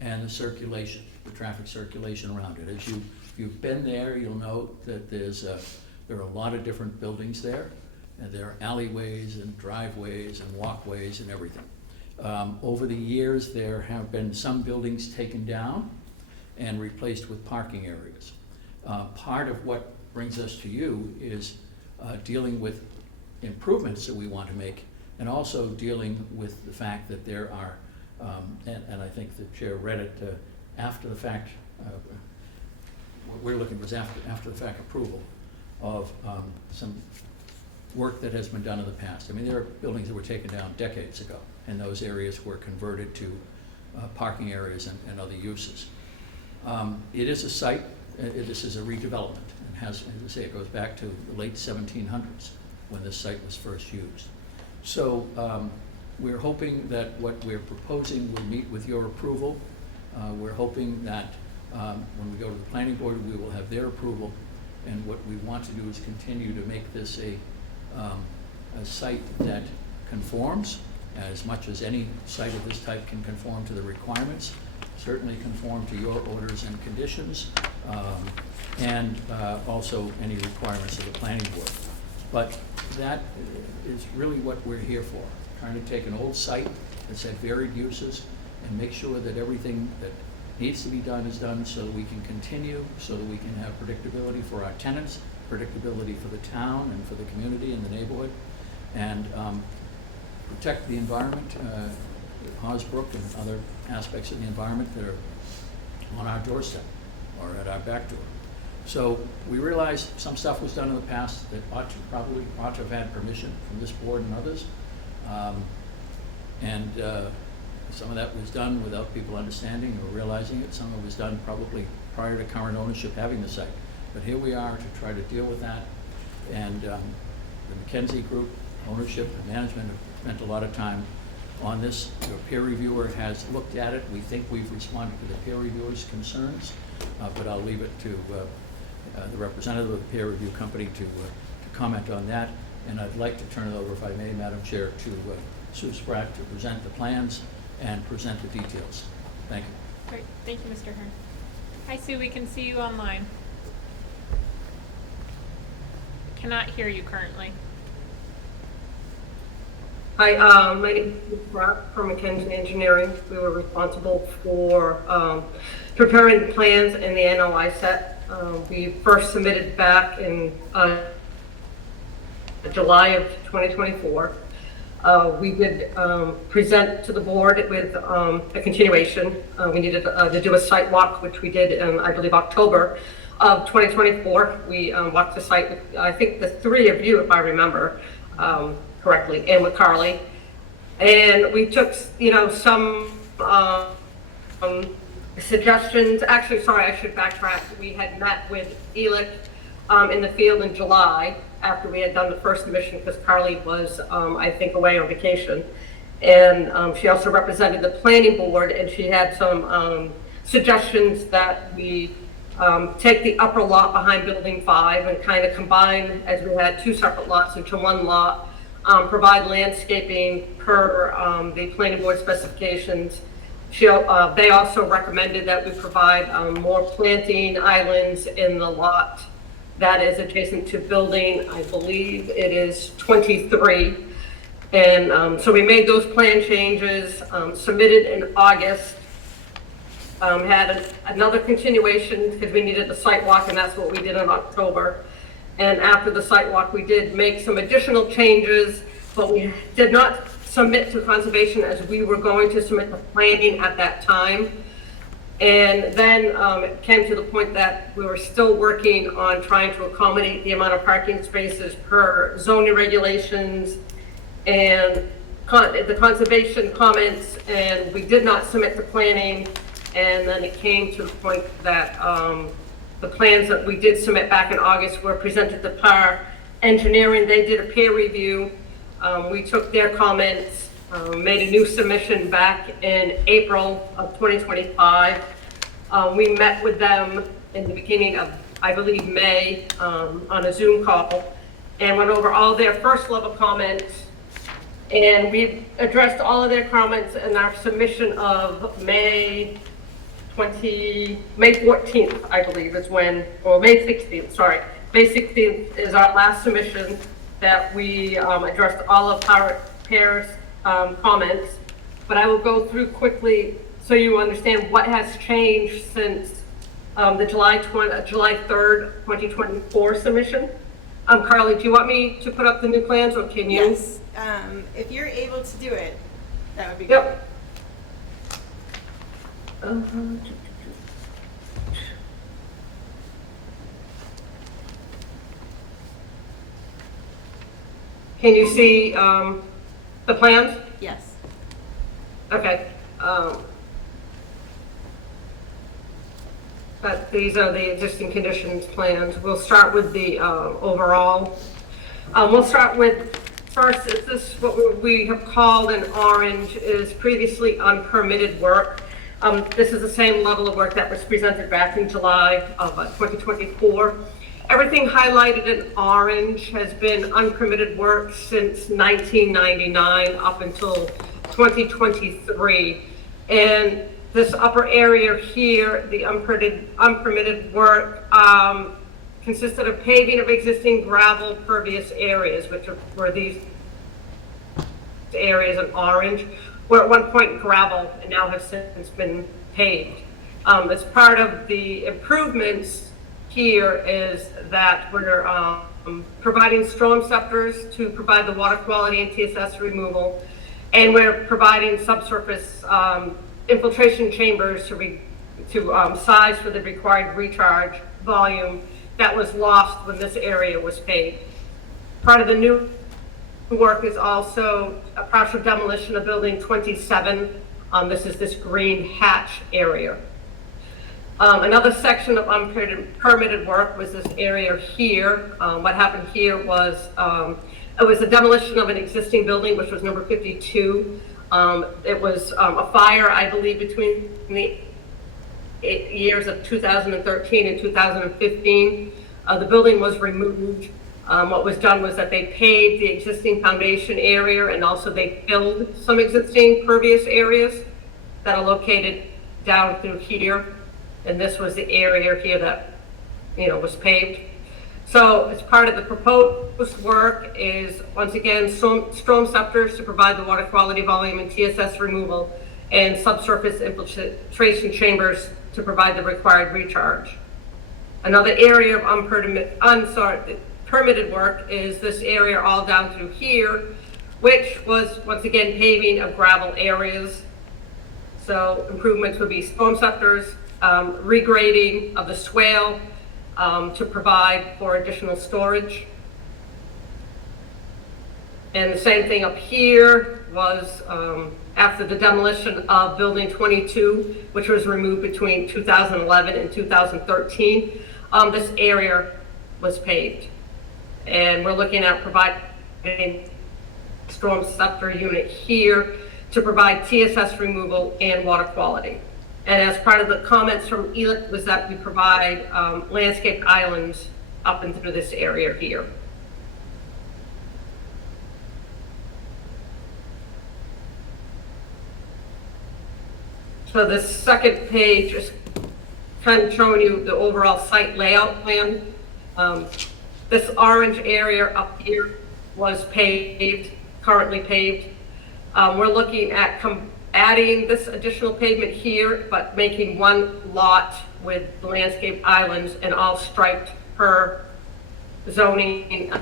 and the circulation. the traffic circulation around it. As if you've been there, you'll note that there are a lot of different buildings there, and there are alleyways and driveways and walkways and everything. Over the years, there have been some buildings taken down and replaced with parking areas. Part of what brings us to you is dealing with improvements that we want to make, and also dealing with the fact that there are, and I think the chair read it after the fact, what we're looking for is after the fact approval of some work that has been done in the past. I mean, there are buildings that were taken down decades ago, and those areas were converted to parking areas and other uses. It is a site, this is a redevelopment, and has, as I say, it goes back to the late 1700s when this site was first used. So we're hoping that what we're proposing will meet with your approval. We're hoping that when we go to the planning board, we will have their approval, and what we want to do is continue to make this a site that conforms as much as any site of this type can conform to the requirements, certainly conform to your orders and conditions, and also any requirements of the planning board. But that is really what we're here for, trying to take an old site that's had varied uses and make sure that everything that needs to be done is done, so that we can continue, so that we can have predictability for our tenants, predictability for the town and for the community and the neighborhood, and protect the environment, Osbrook and other aspects of the environment that are on our doorstep or at our back door. So we realize some stuff was done in the past that probably ought to have had permission from this board and others. Some of that was done without people understanding or realizing it. Some of it was done probably prior to current ownership having the site. But here we are to try to deal with that. And the McKenzie Group, ownership and management, have spent a lot of time on this. Your peer reviewer has looked at it. We think we've responded to the peer reviewer's concerns, but I'll leave it to the representative of the peer review company to comment on that. And I'd like to turn it over, if I may, Madam Chair, to Sue Spratt to present the plans and present the details. Thank you. Great, thank you, Mr. Hearn. Hi, Sue, we can see you online. Cannot hear you currently. Hi, my name is Brock from McKenzie Engineering. We were responsible for preparing the plans and the NOI set. We first submitted back in July of 2024. We did present to the board with a continuation. We needed to do a site walk, which we did in, I believe, October of 2024. We walked the site with, I think, the three of you, if I remember correctly, and with Carly. And we took, some suggestions. Actually, sorry, I should backtrack. We had met with ELIC in the field in July after we had done the first submission, because Carly was, I think, away on vacation. And she also represented the planning board, and she had some suggestions that we take the upper lot behind Building 5 and kind of combine, as we had two separate lots, into one lot, provide landscaping per the planning board specifications. They also recommended that we provide more planting islands in the lot that is adjacent to building, I believe it is 23. And so we made those plan changes, submitted in August, had another continuation because we needed the site walk, and that's what we did in October. And after the site walk, we did make some additional changes, but we did not submit to conservation as we were going to submit the planning at that time. And then it came to the point that we were still working on trying to accommodate the amount of parking spaces per zoning regulations and the conservation comments, and we did not submit the planning. And then it came to the point that the plans that we did submit back in August were presented to PAR Engineering. They did a peer review. We took their comments, made a new submission back in April of 2025. We met with them in the beginning of, I believe, May on a Zoom call, and went over all their first level comments. And we addressed all of their comments in our submission of May May 14th, I believe, is when, or May 16th, sorry. May 16th is our last submission that we addressed all of Paris comments. But I will go through quickly so you understand what has changed since the July 3rd, 2024 submission. Carly, do you want me to put up the new plans, or can you? Yes, if you're able to do it, that would be great. Yep. Can you see the plans? Yes. Okay. But these are the existing conditions plans. We'll start with the overall. We'll start with, first, is this what we have called in orange is previously unpermitted work. This is the same level of work that was presented back in July of 2024. Everything highlighted in orange has been unpermitted work since 1999 up until 2023. And this upper area here, the unpermitted work, consisted of paving of existing gravel pervious areas, which were these areas in orange, were at one point gravel and now have since been paved. As part of the improvements here is that we're providing storm scepters to provide the water quality and TSS removal, and we're providing subsurface infiltration chambers to size for the required recharge volume that was lost when this area was paved. Part of the new work is also a partial demolition of building 27. This is this green hatch area. Another section of unpermitted work was this area here. What happened here was it was a demolition of an existing building, which was number 52. It was a fire, I believe, between the years of 2013 and 2015. The building was removed. What was done was that they paved the existing foundation area, and also they filled some existing pervious areas that are located down through here. And this was the area here that, was paved. So as part of the proposed work is, once again, storm scepters to provide the water quality volume and TSS removal, and subsurface infiltration chambers to provide the required recharge. Another area of permitted work is this area all down through here, which was, once again, paving of gravel areas. So improvements would be storm scepters, regrading of the swale to provide for additional storage. And the same thing up here was after the demolition of building 22, which was removed between 2011 and 2013, this area was paved. And we're looking at providing storm scepter unit here to provide TSS removal and water quality. And as part of the comments from ELIC was that we provide landscape islands up and through this area here. So this second page is kind of showing you the overall site layout plan. This orange area up here was paved, currently paved. We're looking at adding this additional pavement here, but making one lot with landscape islands and all striped per zoning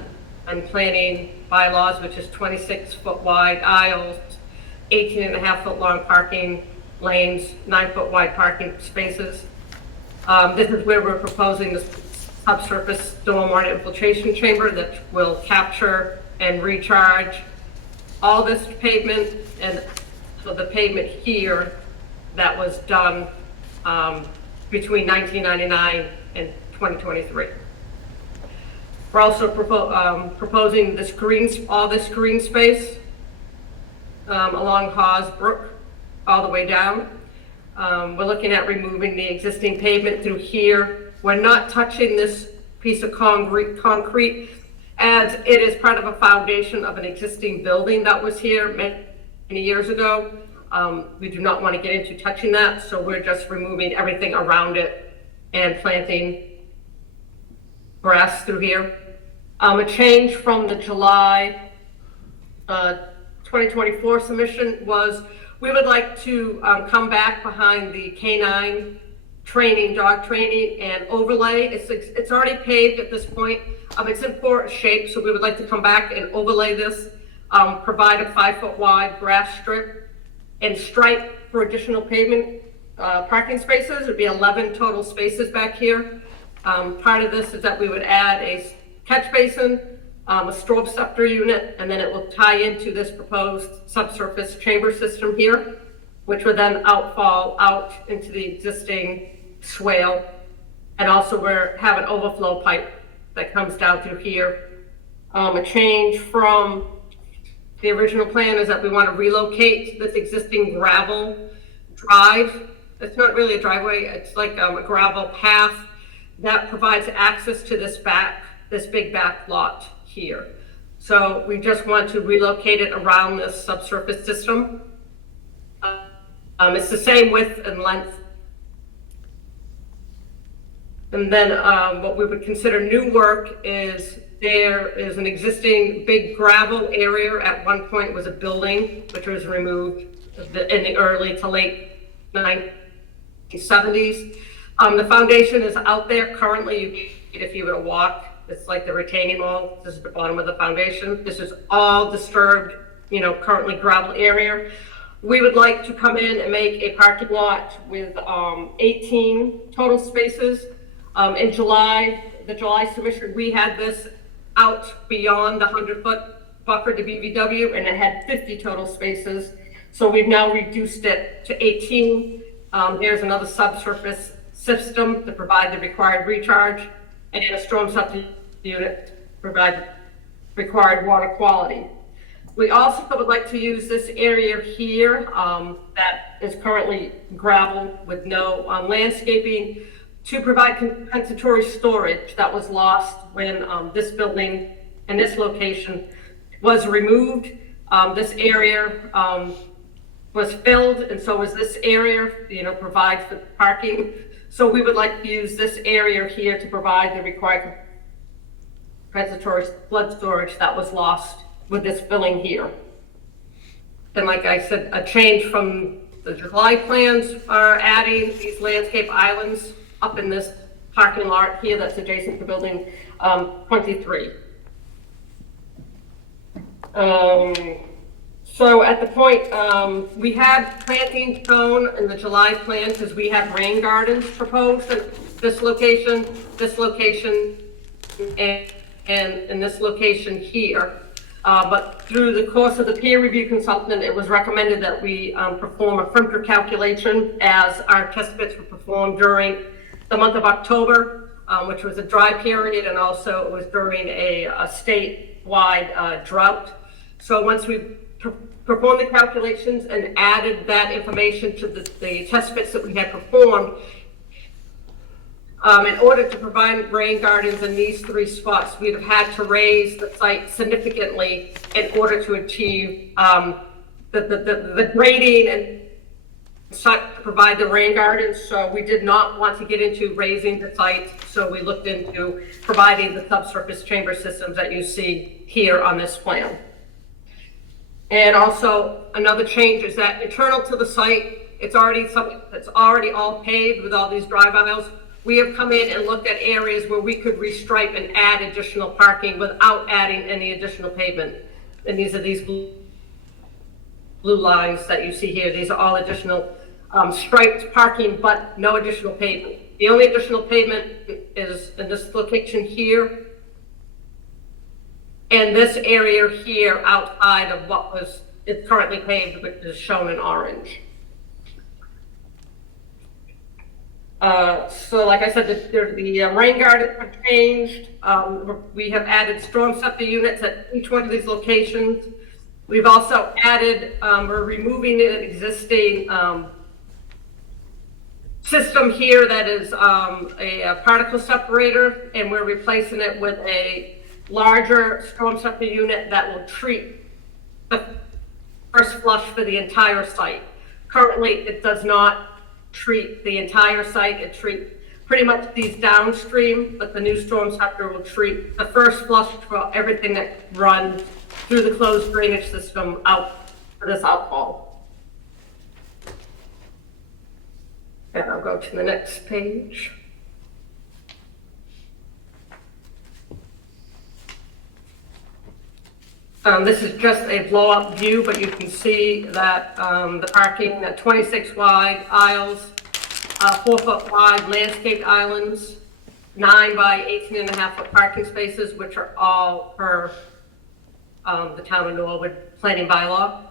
and planning bylaws, which is 26-foot wide aisles, 18.5-foot long parking lanes, 9-foot wide parking spaces. This is where we're proposing this subsurface stormwater infiltration chamber that will capture and recharge all this pavement, and so the pavement here that was done between 1999 and 2023. We're also proposing this all this green space along Hawes Brook all the way down. We're looking at removing the existing pavement through here. We're not touching this piece of concrete as it is part of a foundation of an existing building that was here many years ago. We do not want to get into touching that, so we're just removing everything around it and planting grass through here. A change from the July 2024 submission was we would like to come back behind the canine training, dog training and overlay. It's already paved at this point. It's in poor shape, so we would like to come back and overlay this, provide a 5-foot wide grass strip and stripe for additional pavement parking spaces. It would be 11 total spaces back here. Part of this is that we would add a catch basin, a storm scepter unit, and then it will tie into this proposed subsurface chamber system here, which would then outfall out into the existing swale. And also we have an overflow pipe that comes down through here. A change from the original plan is that we want to relocate this existing gravel drive. It's not really a driveway, it's like a gravel path that provides access to this big back lot here. So we just want to relocate it around this subsurface system. It's the same width and length. And then what we would consider new work is there is an existing big gravel area. At one point was a building, which was removed in the early to late 1970s. The foundation is out there currently. If you were to walk, it's like the retaining wall. This is the bottom of the foundation. This is all disturbed, currently gravel area. We would like to come in and make a parking lot with 18 total spaces. In July, the July submission, we had this out beyond the 100-foot buffer to BVW, and it had 50 total spaces. So we've now reduced it to 18. There's another subsurface system to provide the required recharge, and a storm scepter unit to provide required water quality. We also would like to use this area here that is currently gravel with no landscaping to provide compensatory storage that was lost when this building and this location was removed. This area was filled, and so was this area, provides for parking. So we would like to use this area here to provide the required compensatory flood storage that was lost with this filling here. And like I said, a change from the July plans are adding these landscape islands up in this parking lot here that's adjacent to building 23. So at the point, we had plantings shown in the July plan because we had rain gardens proposed at this location, and in this location here. But through the course of the peer review consultant, it was recommended that we perform a FMTR calculation as our test pits were performed during the month of October, which was a dry period, and also it was during a statewide drought. So once we performed the calculations and added that information to the test pits that we had performed, in order to provide rain gardens in these 3 spots, we'd have had to raise the site significantly in order to achieve the grading and site to provide the rain gardens. So we did not want to get into raising the site, so we looked into providing the subsurface chamber systems that you see here on this plan. And also another change is that internal to the site, it's already all paved with all these drive aisles. We have come in and looked at areas where we could restripe and add additional parking without adding any additional pavement. And these are these blue lines that you see here. These are all additional striped parking, but no additional pavement. The only additional pavement is in this location here, and this area here outside of what is currently paved, which is shown in orange. So like I said, the rain gardens have changed. We have added storm scepter units at each one of these locations. We've also added, we're removing an existing system here that is a particle separator, and we're replacing it with a larger storm scepter unit that will treat the first flush for the entire site. Currently, it does not treat the entire site. It treats pretty much these downstream, but the new storm scepter will treat the first flush for everything that runs through the closed drainage system out for this outfall. And I'll go to the next page. This is just a blow-up view, but you can see that the parking, that 26 wide aisles, 4 foot wide landscaped islands, 9 by 18.5 foot parking spaces, which are all per the town of Norwood planning bylaw.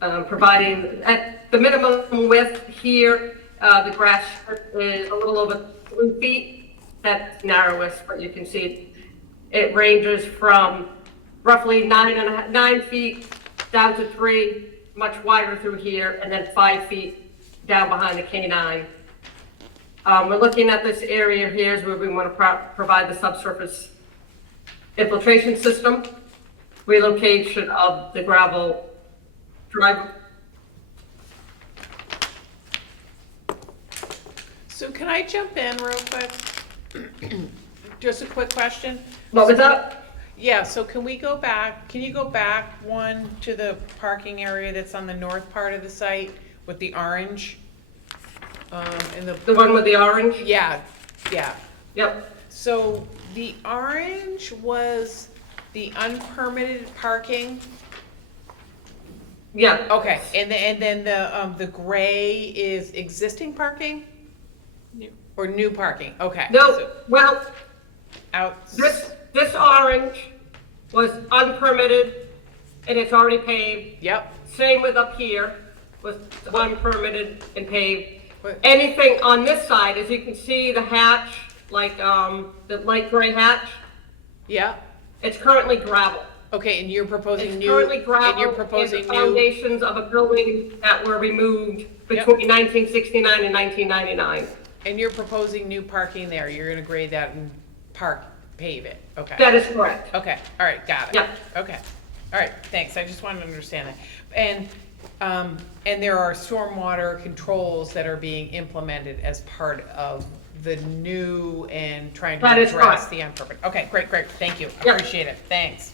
Providing, at the minimum width here, the grass strip is a little over 3 feet. That's narrowest, but you can see it ranges from roughly 9 feet down to 3, much wider through here, and then 5 feet down behind the K9. We're looking at this area here is where we want to provide the subsurface infiltration system, relocation of the gravel drive. So can I jump in real quick? Just a quick question. What was that? Yeah, so can you go back one to the parking area that's on the north part of the site with the orange? And The one with the orange? yeah. Yep. So the orange was the unpermitted parking? Yeah. Okay, and then the gray is existing parking? New. Or new parking? Okay. No, So well, out. this orange was unpermitted and it's already paved. Yep. Same with up here, was unpermitted and paved. What- Anything on this side, as you can see, the hatch, like, the light gray hatch, Yeah. it's currently gravel. Okay, and you're proposing It's new. currently And gravel, you're and the proposing new. foundations of a building that were removed between 1969 and 1999. And you're proposing new parking there. You're gonna grade that and pave it. Okay. That is correct. Okay, all right, got it. Yep. Okay, all right, thanks, I just wanted to understand that. And there are stormwater controls that are being implemented as part of the new and trying to That is address correct. the unpermitted. Okay, great, thank you, Yep. appreciate it, thanks.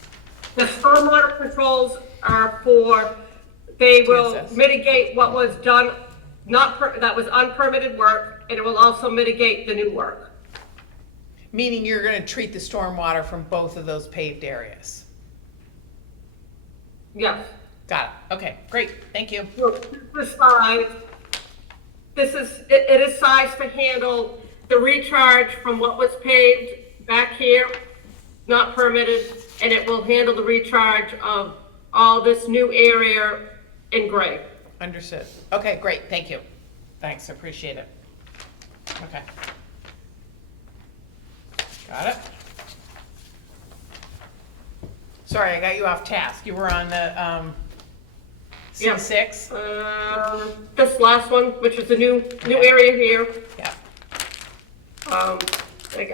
The stormwater controls are for, they will TSS. mitigate what was done, that was unpermitted work, and it will also mitigate the new work. Meaning you're gonna treat the stormwater from both of those paved areas. Yes. Got it, okay, great, thank you. This size, it is sized to handle the recharge from what was paved back here, not permitted, and it will handle the recharge of all this new area in gray. Understood. Okay, great, thank you. Thanks, appreciate it. Okay. Got it? Sorry, I got you off task. You were on the, Yeah. C6? This last one, which is the new area here. Yeah.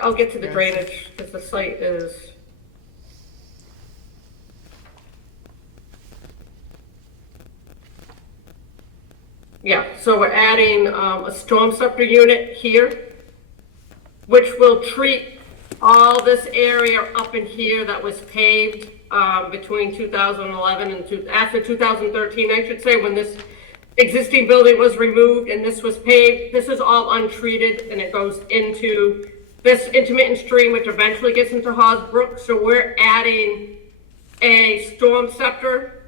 I'll get to the drainage, because the site is. Yeah, so we're adding, a storm scepter unit here, which will treat all this area up in here that was paved, between 2011 and after 2013, I should say, when this existing building was removed and this was paved. This is all untreated, and it goes into this intermittent stream, which eventually gets into Hosbrook. So we're adding a storm scepter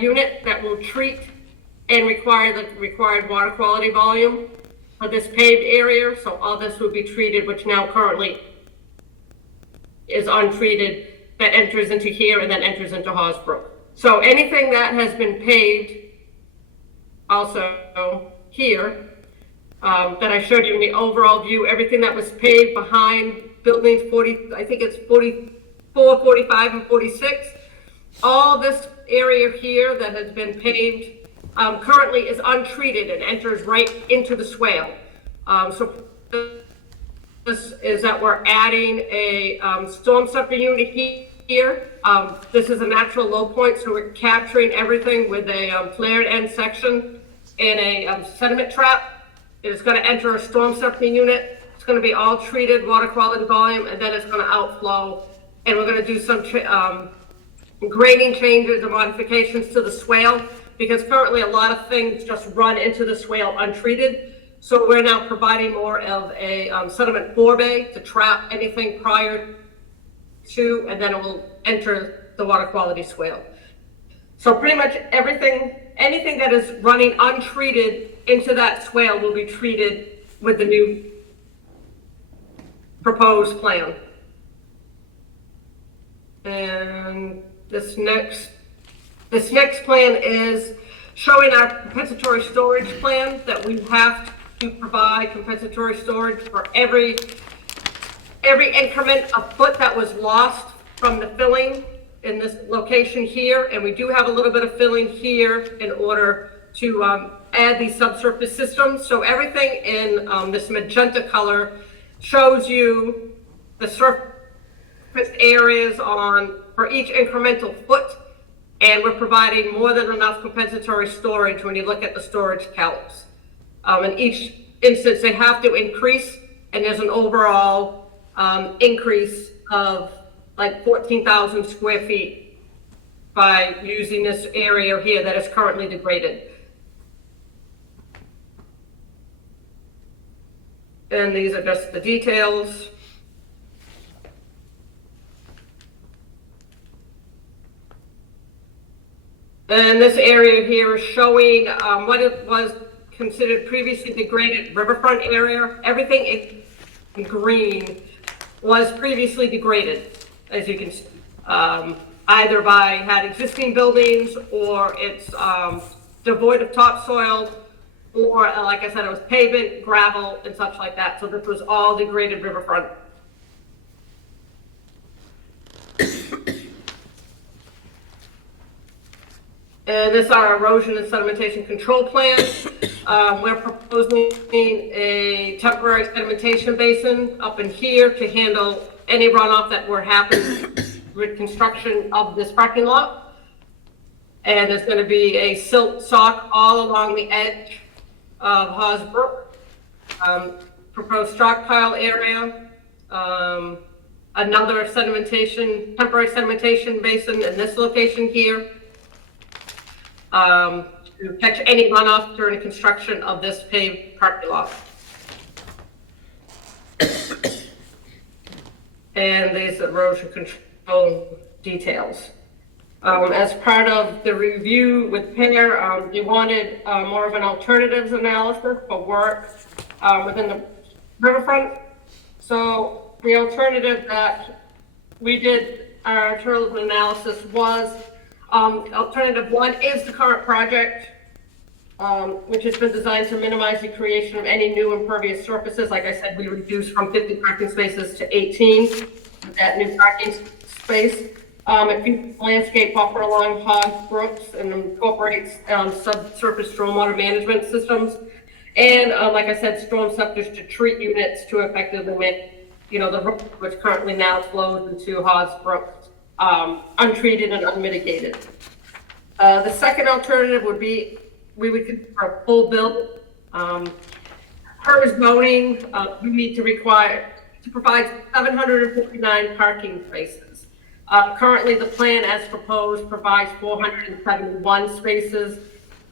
unit that will treat and require the required water quality volume for this paved area. So all this will be treated, which now currently is untreated, that enters into here and then enters into Hosbrook. So anything that has been paved also here, that I showed you in the overall view, everything that was paved behind buildings 40, I think it's 44, 45, and 46. All this area here that has been paved currently is untreated and enters right into the swale. So this is that we're adding a storm scepter unit here. This is a natural low point, so we're capturing everything with a flared end section and a sediment trap. It is going to enter a storm scepter unit. It's going to be all treated, water quality volume, and then it's going to outflow. And we're going to do some grading changes and modifications to the swale, because currently a lot of things just run into the swale untreated. So we're now providing more of a sediment forebay to trap anything prior to, and then it will enter the water quality swale. So pretty much anything that is running untreated into that swale will be treated with the new proposed plan. And this next plan is showing our compensatory storage plan, that we have to provide compensatory storage for every increment of foot that was lost from the filling in this location here. And we do have a little bit of filling here in order to add these subsurface systems. So everything in this magenta color shows you the surface areas for each incremental foot, and we're providing more than enough compensatory storage when you look at the storage calcs. In each instance, they have to increase, and there's an overall increase of like 14,000 square feet by using this area here that is currently degraded. And these are just the details. And this area here is showing what it was considered previously degraded riverfront area. Everything in green was previously degraded, as you can see, either had existing buildings, or it's devoid of topsoil, or like I said, it was pavement, gravel, and such like that. So this was all degraded riverfront. And this is our erosion and sedimentation control plan. We're proposing a temporary sedimentation basin up in here to handle any runoff that were happening with construction of this parking lot. And there's going to be a silt sock all along the edge of Hawes Brook. Proposed stockpile area. Another temporary sedimentation basin in this location here. To catch any runoff during construction of this paved parking lot. And these erosion control details. As part of the review with PAIR, they wanted more of an alternatives analysis for work within the riverfront. So the alternative that we did, our alternative analysis was alternative one is the current project, which has been designed to minimize the creation of any new impervious surfaces. Like I said, we reduced from 50 parking spaces to 18 with that new parking space. It keeps the landscape buffer along Hawes Brooks and incorporates subsurface stormwater management systems. And like I said, storm scepters to treat units to effectively make, the brook, which currently now flows into Hawes Brooks, untreated and unmitigated. The second alternative would be, we would consider a full build. Per zoning, we need to provide 759 parking spaces. Currently, the plan as proposed provides 471 spaces.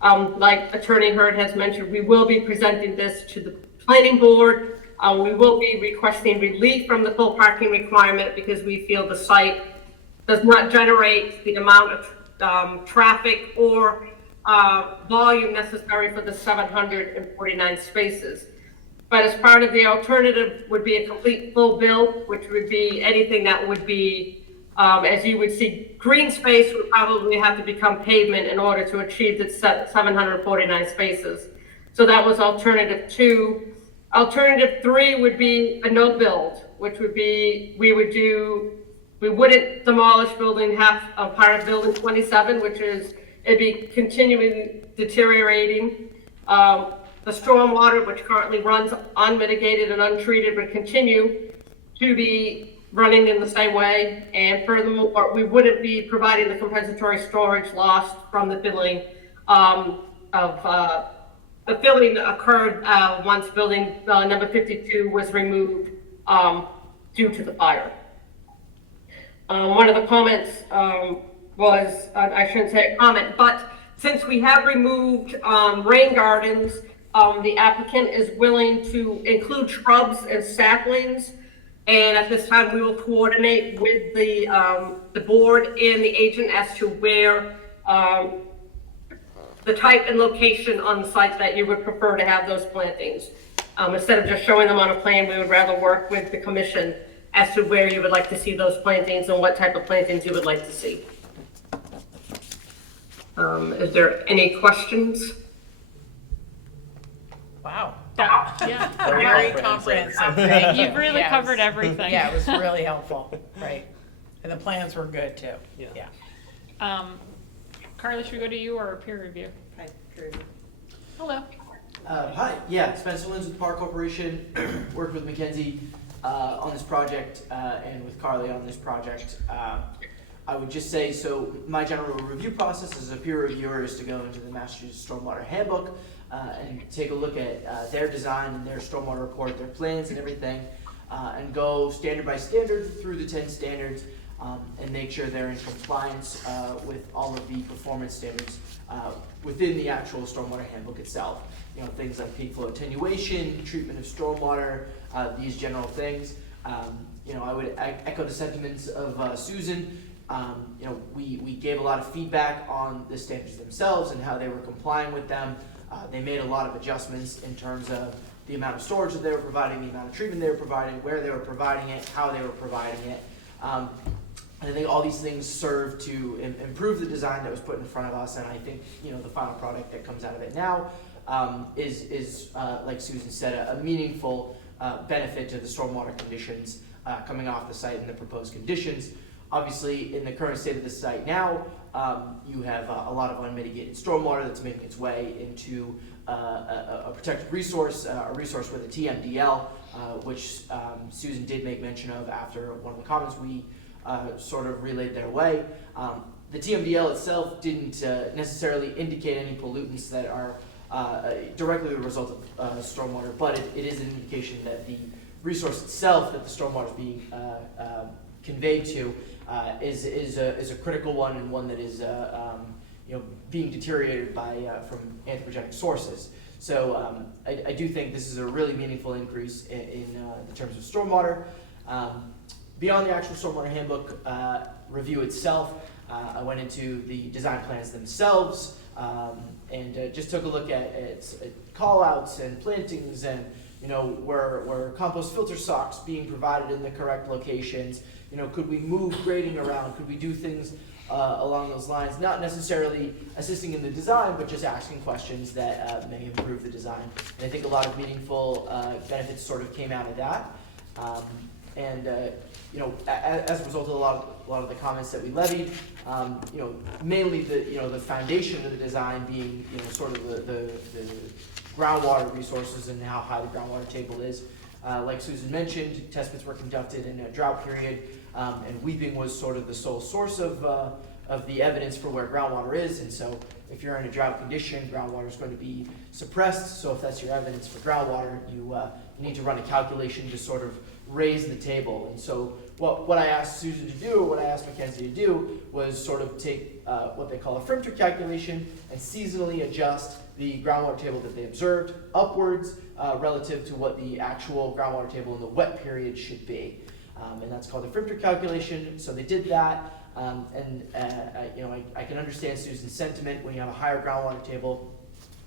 Like Attorney Hurd has mentioned, we will be presenting this to the planning board. We will be requesting relief from the full parking requirement because we feel the site does not generate the amount of traffic or volume necessary for the 749 spaces. But as part of the alternative would be a complete full build, which would be anything that would be, as you would see, green space would probably have to become pavement in order to achieve the 749 spaces. So that was alternative 2. Alternative 3 would be a no build, which would be, we wouldn't demolish building part of building 27, which is, it'd be continuing deteriorating. The stormwater, which currently runs unmitigated and untreated, would continue to be running in the same way. And furthermore, we wouldn't be providing the compensatory storage lost from the filling the filling occurred once building number 52 was removed due to the fire. One of the comments was, I shouldn't say a comment, but since we have removed rain gardens, the applicant is willing to include shrubs and saplings. And at this time, we will coordinate with the board and the agent as to where the type and location on the site that you would prefer to have those plantings. Instead of just showing them on a plan, we would rather work with the commission as to where you would like to see those plantings and what type of plantings you would like to see. Is there any questions? Wow. Yeah, Very comprehensive. Thank you. you've really Yeah, it covered was- everything. Yeah, it was really helpful, right. And the plans were good too. Yeah. Carly, should we go to you or peer review? Hello. Hi, yeah, Spencer Lins with Park Corporation, worked with Mackenzie on this project and with Carly on this project. I would just say, so my general review process as a peer reviewer is to go into the Massachusetts Stormwater Handbook and take a look at their design and their stormwater report, their plans and everything, and go standard by standard through the 10 standards and make sure they're in compliance with all of the performance standards within the actual stormwater handbook itself. You know, things like peak flow attenuation, treatment of stormwater, these general things. You know, I would echo the sentiments of Susan. You know, we gave a lot of feedback on the standards themselves and how they were complying with them. They made a lot of adjustments in terms of the amount of storage that they were providing, the amount of treatment they were providing, where they were providing it, how they were providing it. And I think all these things serve to improve the design that was put in front of us, and I think, you know, the final product that comes out of it now is like Susan said, a meaningful benefit to the stormwater conditions coming off the site and the proposed conditions. Obviously, in the current state of the site now, you have a lot of unmitigated stormwater that's making its way into a protected resource, a resource with a TMDL, which Susan did make mention of after one of the comments we sort of relayed their way. The TMDL itself didn't necessarily indicate any pollutants that are directly the result of stormwater, but it is an indication that the resource itself that the stormwater is being conveyed to is a critical one, and one that is you know, being deteriorated by from anthropogenic sources. So I do think this is a really meaningful increase in the terms of stormwater. Beyond the actual stormwater handbook review itself, I went into the design plans themselves and just took a look at call outs and plantings, and you know, were compost filter socks being provided in the correct locations. You know, could we move grading around? Could we do things along those lines? Not necessarily assisting in the design, but just asking questions that may improve the design. And I think a lot of meaningful benefits sort of came out of that. You know, as a result of a lot of the comments that we levied, you know, mainly the foundation of the design being, you know, sort of the groundwater resources and how high the groundwater table is. Like Susan mentioned, test pits were conducted in a drought period, and weeping was sort of the sole source of the evidence for where groundwater is. And so, if you're in a drought condition, groundwater is going to be suppressed. So, if that's your evidence for groundwater, you need to run a calculation to sort of raise the table. And so, what I asked Susan to do, what I asked Mackenzie to do, was sort of take what they call a Frimter calculation and seasonally adjust the groundwater table that they observed upwards relative to what the actual groundwater table in the wet period should be. And that's called the Frimter calculation. So they did that. You know, I can understand Susan's sentiment. When you have a higher groundwater table,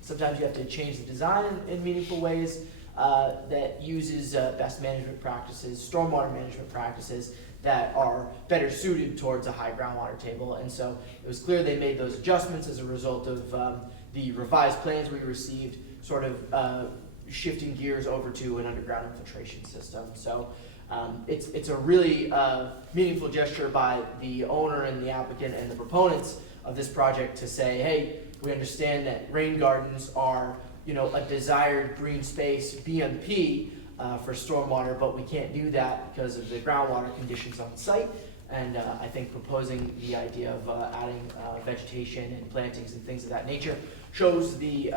sometimes you have to change the design in meaningful ways that uses best management practices, stormwater management practices that are better suited towards a high groundwater table. And so it was clear they made those adjustments as a result of the revised plans we received, sort of shifting gears over to an underground infiltration system. So it's a really meaningful gesture by the owner and the applicant and the proponents of this project to say, hey, we understand that rain gardens are, you know, a desired green space BMP, for stormwater, but we can't do that because of the groundwater conditions on site. And I think proposing the idea of adding vegetation and plantings and things of that nature shows the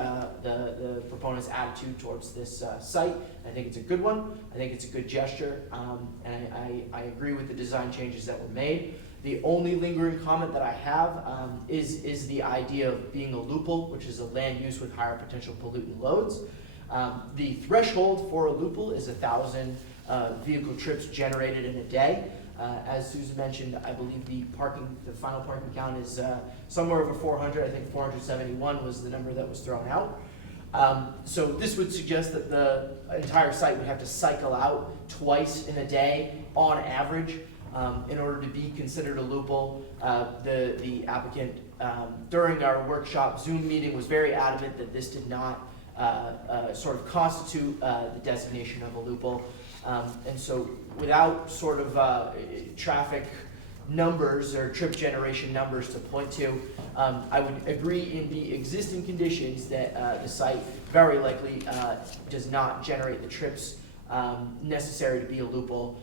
proponent's attitude towards this site. I think it's a good one. I think it's a good gesture, and I agree with the design changes that were made. The only lingering comment that I have is the idea of being a loophole, which is a land use with higher potential pollutant loads. The threshold for a loophole is 1,000 vehicle trips generated in a day. As Susan mentioned, I believe the final parking count is somewhere over 400. I think 471 was the number that was thrown out. So this would suggest that the entire site would have to cycle out twice in a day on average in order to be considered a loophole. The applicant, during our workshop Zoom meeting, was very adamant that this did not sort of constitute the designation of a loophole. And so without sort of traffic numbers or trip generation numbers to point to, I would agree in the existing conditions that the site very likely does not generate the trips necessary to be a loophole.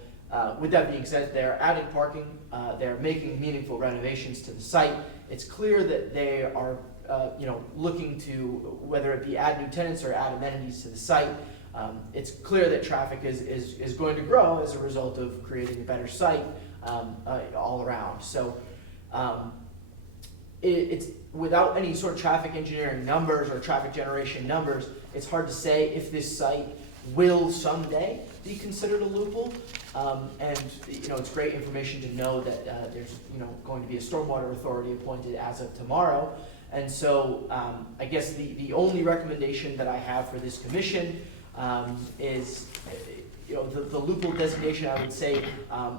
With that being said, they're adding parking, they're making meaningful renovations to the site. It's clear that they are looking to, whether it be add new tenants or add amenities to the site. It's clear that traffic is going to grow as a result of creating a better site all around. So it's without any sort of traffic engineering numbers or traffic generation numbers, it's hard to say if this site will someday be considered a loophole. And it's great information to know that there's going to be a stormwater authority appointed as of tomorrow. And so I guess the only recommendation that I have for this commission is the loophole designation. I would say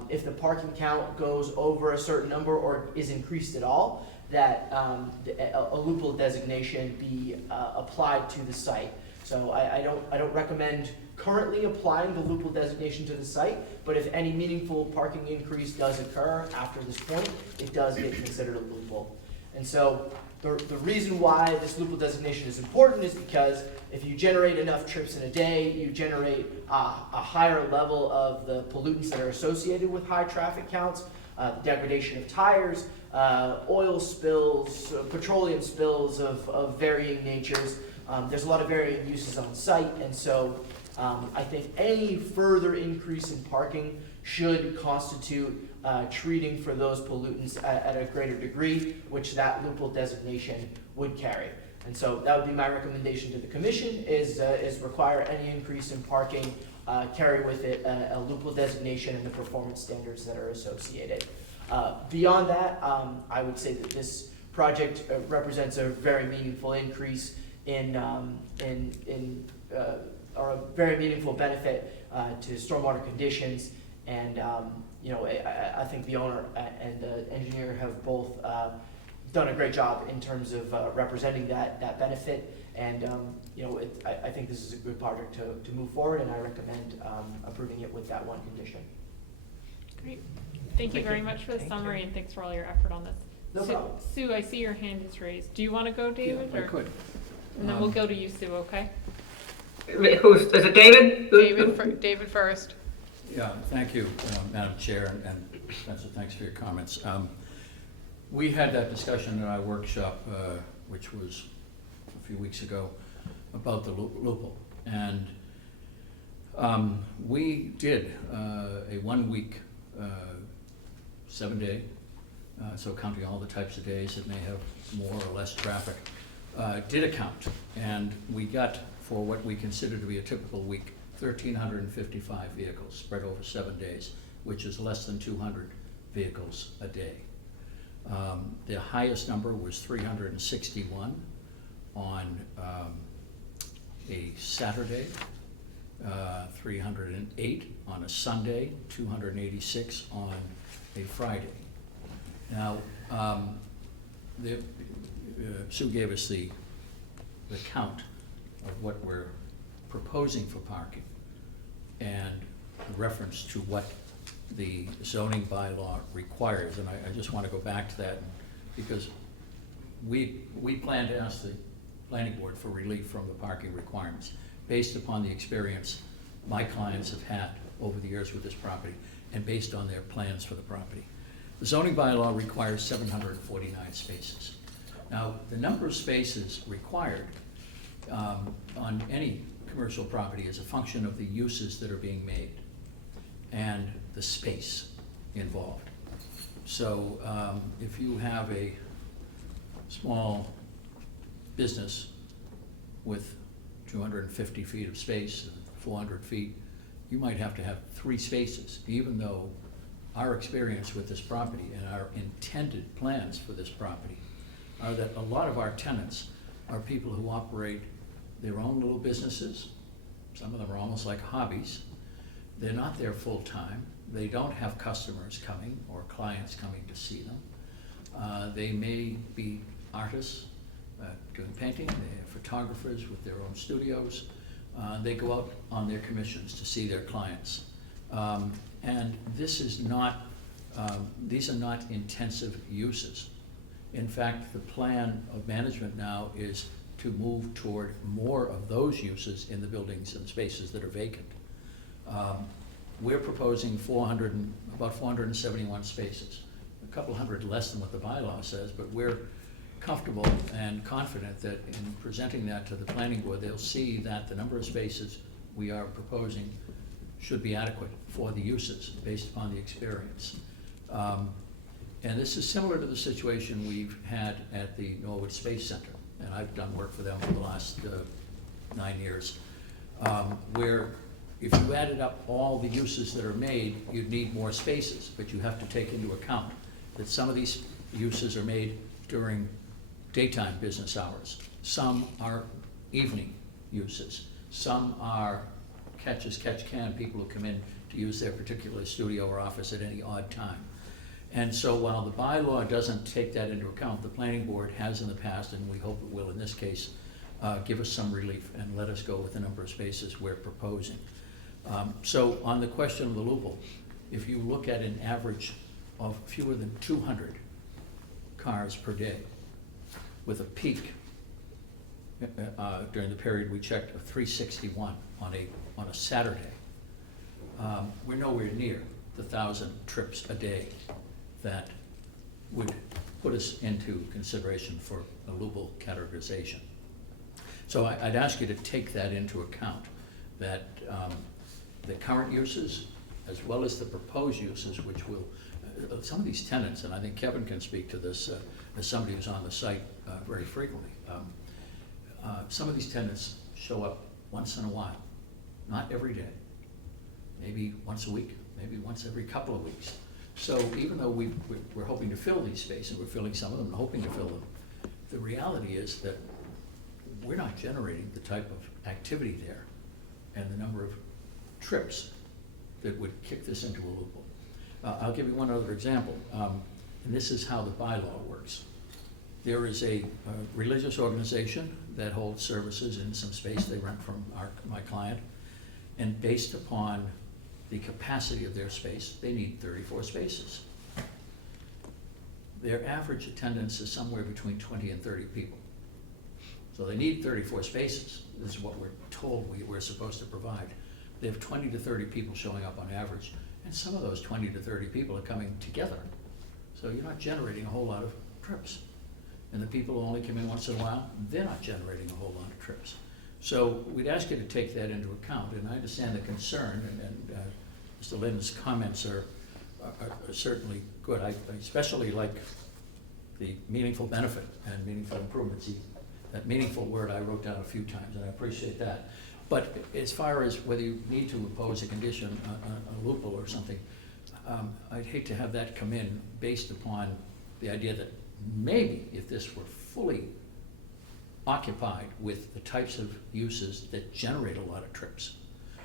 if the parking count goes over a certain number or is increased at all, that a loophole designation be applied to the site. So I don't recommend currently applying the loophole designation to the site, but if any meaningful parking increase does occur after this point, it does get considered a loophole. And so the reason why this loophole designation is important is because if you generate enough trips in a day, you generate a higher level of the pollutants that are associated with high traffic counts, the degradation of tires, oil spills, petroleum spills of varying natures. There's a lot of varying uses on site, and so I think any further increase in parking should constitute treating for those pollutants at a greater degree, which that loophole designation would carry. And so that would be my recommendation to the commission is require any increase in parking, carry with it a loophole designation and the performance standards that are associated. Beyond that, I would say that this project represents a very meaningful increase or a very meaningful benefit to stormwater conditions, and I think the owner and the engineer have both done a great job in terms of representing that benefit, and I think this is a good project to move forward, and I recommend approving it with that one condition. Great. Thank you very much for the summary, and thanks for all your effort on this. No problem. Sue, I see your hand is raised. Do you want to go, David? Yeah, I could. And then we'll go to you, Sue, okay? Is it David? David first. Yeah, thank you, Madam Chair, and Spencer, thanks for your comments. We had that discussion at our workshop, which was a few weeks ago, about the loophole. And we did a 1 week, 7-day, so counting all the types of days that may have more or less traffic, did a count. And we got, for what we consider to be a typical week, 1,355 vehicles spread over 7 days, which is less than 200 vehicles a day. The highest number was 361 on a Saturday, 308 on a Sunday, 286 on a Friday. Now, Sue gave us the count of what we're proposing for parking and reference to what the zoning bylaw requires, and I just want to go back to that because we plan to ask the planning board for relief from the parking requirements based upon the experience my clients have had over the years with this property and based on their plans for the property. The zoning bylaw requires 749 spaces. Now, the number of spaces required on any commercial property is a function of the uses that are being made and the space involved. So if you have a small business with 250 feet of space, 400 feet, you might have to have 3 spaces, even though our experience with this property and our intended plans for this property are that a lot of our tenants are people who operate their own little businesses. Some of them are almost like hobbies. They're not there full-time. They don't have customers coming or clients coming to see them. They may be artists doing painting. They have photographers with their own studios. They go out on their commissions to see their clients. And this is not, these are not intensive uses. In fact, the plan of management now is to move toward more of those uses in the buildings and spaces that are vacant. We're proposing about 471 spaces, a couple hundred less than what the bylaw says, but we're comfortable and confident that in presenting that to the planning board, they'll see that the number of spaces we are proposing should be adequate for the uses based upon the experience. And this is similar to the situation we've had at the Norwood Space Center, and I've done work for them for the last 9 years, where if you added up all the uses that are made, you'd need more spaces, but you have to take into account that some of these uses are made during daytime business hours. Some are evening uses. Some are catch-as-catch-can, people who come in to use their particular studio or office at any odd time. And so while the bylaw doesn't take that into account, the planning board has in the past, and we hope it will in this case, give us some relief and let us go with the number of spaces we're proposing. So on the question of the loophole, if you look at an average of fewer than 200 cars per day, with a peak during the period we checked of 361 on a Saturday, we're nowhere near the 1,000 trips a day that would put us into consideration for a loophole categorization. So I'd ask you to take that into account, that the current uses as well as the proposed uses, which will, some of these tenants, and I think Kevin can speak to this as somebody who's on the site very frequently, some of these tenants show up once in a while, not every day, maybe once a week, maybe once every couple of weeks. So even though we're hoping to fill these spaces, we're filling some of them and hoping to fill them, the reality is that we're not generating the type of activity there and the number of trips that would kick this into a loophole. I'll give you one other example, and this is how the bylaw works. There is a religious organization that holds services in some space they rent from my client, and based upon the capacity of their space, they need 34 spaces. Their average attendance is somewhere between 20 and 30 people. So they need 34 spaces. This is what we're told we're supposed to provide. They have 20 to 30 people showing up on average, and some of those 20 to 30 people are coming together. So you're not generating a whole lot of trips. And the people who only come in once in a while, they're not generating a whole lot of trips. So we'd ask you to take that into account, and I understand the concern, and Mr. Lynn's comments are certainly good. I especially like the meaningful benefit and meaningful improvements. That meaningful word I wrote down a few times, and I appreciate that. But as far as whether you need to impose a condition, a loophole or something, I'd hate to have that come in based upon the idea that maybe if this were fully occupied with the types of uses that generate a lot of trips.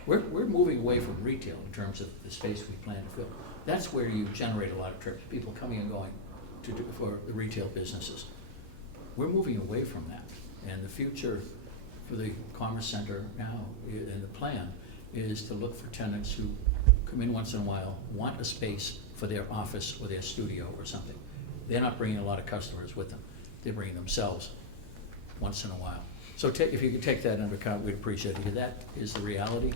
We're moving away from retail in terms of the space we plan to fill. That's where you generate a lot of trips, people coming and going for the retail businesses. We're moving away from that, and the future for the Commerce Center now in the plan is to look for tenants who come in once in a while, want a space for their office or their studio or something. They're not bringing a lot of customers with them. They're bringing themselves once in a while. So if you could take that into account, we'd appreciate it, because that is the reality.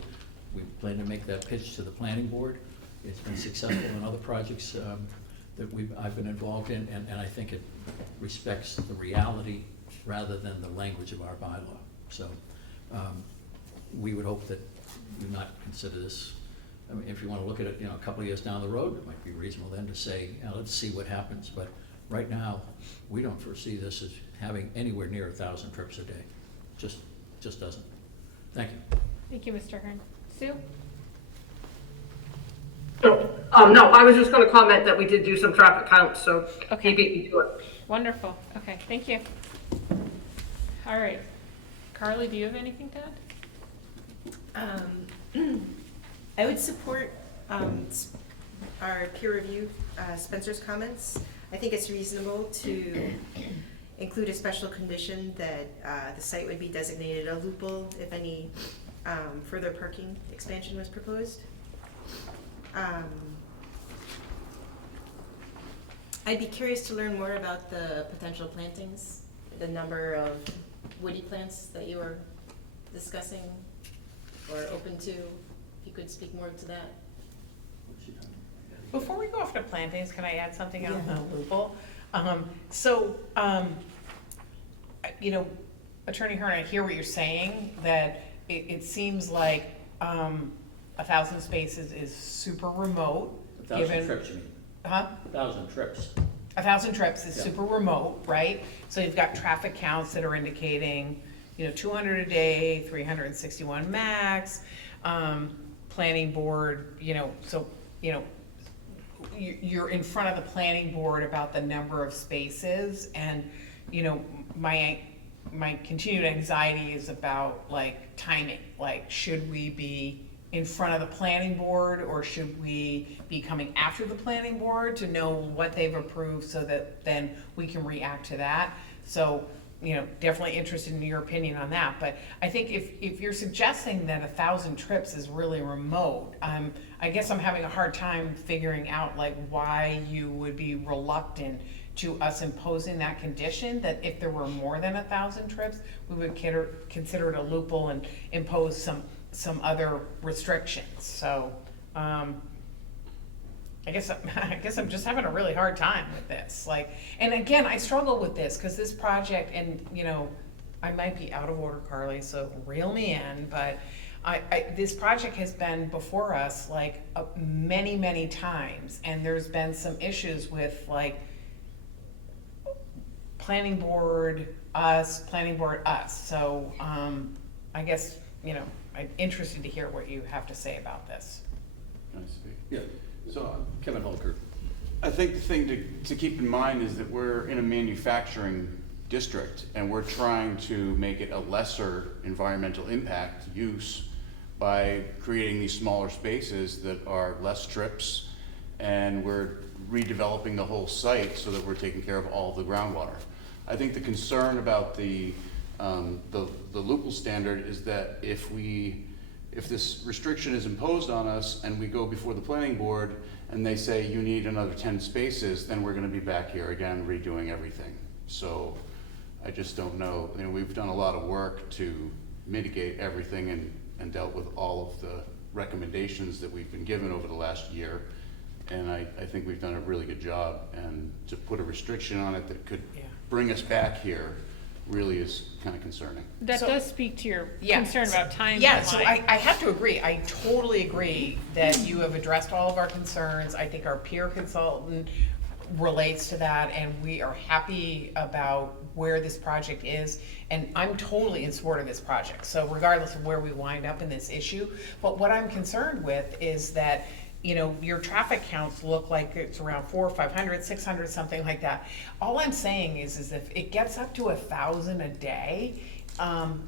We plan to make that pitch to the planning board. It's been successful in other projects that I've been involved in, and I think it respects the reality rather than the language of our bylaw. So we would hope that you not consider this, I mean, if you want to look at it, a couple of years down the road, it might be reasonable then to say, let's see what happens. But right now, we don't foresee this as having anywhere near 1,000 trips a day. Just doesn't. Thank you. Thank you, Mr. Hearn. Sue? No, I was just gonna comment that we did do some traffic counts, so Okay. he beat me to it. Wonderful. Okay, thank you. All right. Carly, do you have anything to add? I would support our peer review, Spencer's comments. I think it's reasonable to include a special condition that the site would be designated a loophole if any further parking expansion was proposed. I'd be curious to learn more about the potential plantings, the number of woody plants that you were discussing or open to. If you could speak more to that. Before we go off to plantings, can I add something on Yeah. the loophole? Attorney Hearn, I hear what you're saying, that it seems like 1,000 spaces is super remote. 1,000 trips, you mean? Huh? 1,000 trips. 1,000 trips is Yeah. super remote, right? So you've got traffic counts that are indicating, 200 a day, 361 max, planning board, you're in front of the planning board about the number of spaces, and, my continued anxiety is about timing, should we be in front of the planning board, or should we be coming after the planning board to know what they've approved so that then we can react to that? So, definitely interested in your opinion on that, but I think if you're suggesting that 1,000 trips is really remote, I guess I'm having a hard time figuring out why you would be reluctant to us imposing that condition, that if there were more than 1,000 trips, we would consider it a loophole and impose some other restrictions. So, I guess I'm just having a really hard time with this. And again, I struggle with this because this project, and I might be out of order, Carly, so reel me in, but this project has been before us many, many times, and there's been some issues with planning board us. So I guess I'm interested to hear what you have to say about this. Can I speak? Yeah. So Kevin Holker. I think the thing to keep in mind is that we're in a manufacturing district, and we're trying to make it a lesser environmental impact use by creating these smaller spaces that are less trips, and we're redeveloping the whole site so that we're taking care of all the groundwater. I think the concern about the loophole standard is that if this restriction is imposed on us and we go before the planning board and they say you need another 10 spaces, then we're gonna be back here again redoing everything. So I just don't know. We've done a lot of work to mitigate everything and dealt with all of the recommendations that we've been given over the last year. And I think we've done a really good job, and to put a restriction on it that could bring us back here really is kind of concerning. That So- does speak to your Yeah. concern about time. Yeah, so I have to agree. I totally agree that you have addressed all of our concerns. I think our peer consultant relates to that, and we are happy about where this project is. And I'm totally in support of this project, so regardless of where we wind up in this issue. But what I'm concerned with is that your traffic counts look like it's around 400, 500, 600, something like that. All I'm saying is if it gets up to 1,000 a day,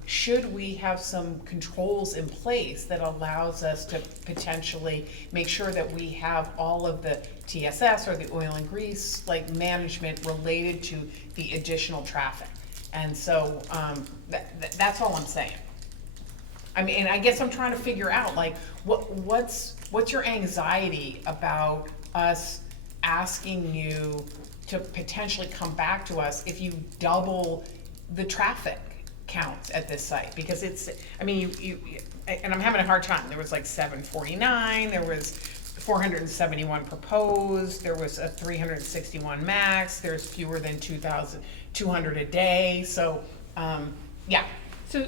should we have some controls in place that allows us to potentially make sure that we have all of the TSS or the oil and grease management related to the additional traffic? And so that's all I'm saying. I mean, I guess I'm trying to figure out what's your anxiety about us asking you to potentially come back to us if you double the traffic? counts at this site, because it's, I mean, and I'm having a hard time, there was like 749, there was 471 proposed, there was a 361 max, there's fewer than 2,200 a day, so, yeah. So,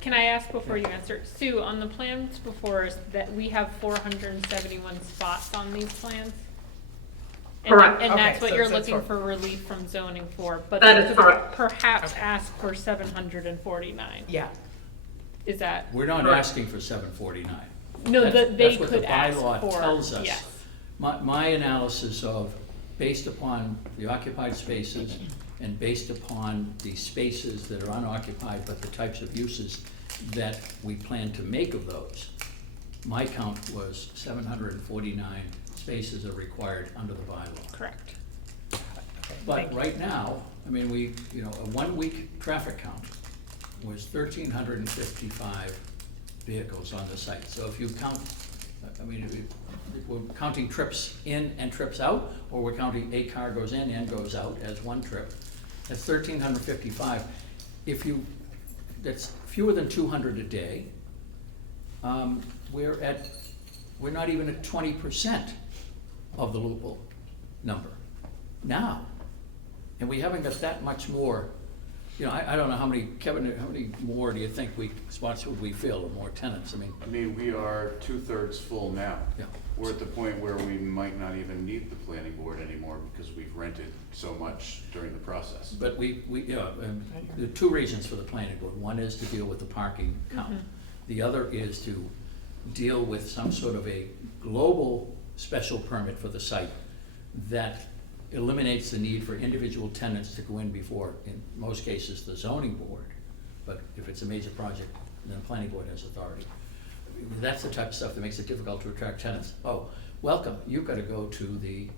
can I ask before you answer, Sue, on the plans before us, that we have 471 spots on these plans? And Correct. And that's Okay, what so you're that's looking for- for relief from zoning for, but That is they could correct. perhaps Okay. ask for 749. Yeah, Is that? We're not Correct. asking for 749. No, That's- they that's what could the ask bylaw for, tells us. yes. My analysis of, based upon the occupied spaces and based upon the spaces that are unoccupied, but the types of uses that we plan to make of those, my count was 749 spaces are required under the bylaw. Correct. okay, But thank you. right now, I mean, a 1 week traffic count was 1,355 vehicles on the site. So if you count, I mean, if we're counting trips in and trips out, or we're counting a car goes in and goes out as one trip, that's 1,355. That's fewer than 200 a day. We're not even at 20% of the loophole number now. And we haven't got that much more, I don't know how many, Kevin, how many more do you think spots would we fill, or more tenants? I mean, we are 2/3 full now. Yeah. We're at the point where we might not even need the planning board anymore because we've rented so much during the process. But there are 2 reasons for the planning board. One is to deal with the parking count. The other is to deal with some sort of a global special permit for the site that eliminates the need for individual tenants to go in before, in most cases, the zoning board. But if it's a major project, then the planning board has authority. That's the type of stuff that makes it difficult to attract tenants. Oh, welcome, you've got to go to the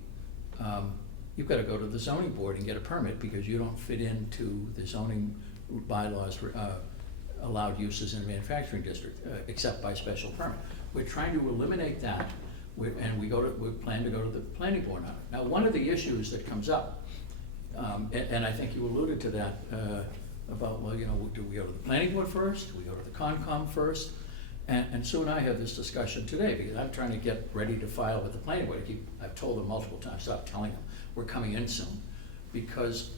zoning board and get a permit because you don't fit into the zoning bylaws allowed uses in a manufacturing district, except by special permit. We're trying to eliminate that, we plan to go to the planning board on it. Now, one of the issues that comes up, and I think you alluded to that, about, well, do we go to the planning board first? Do we go to the Concom first? And Sue and I had this discussion today, because I'm trying to get ready to file with the planning board. I've told them multiple times, stop telling them, we're coming in soon. Because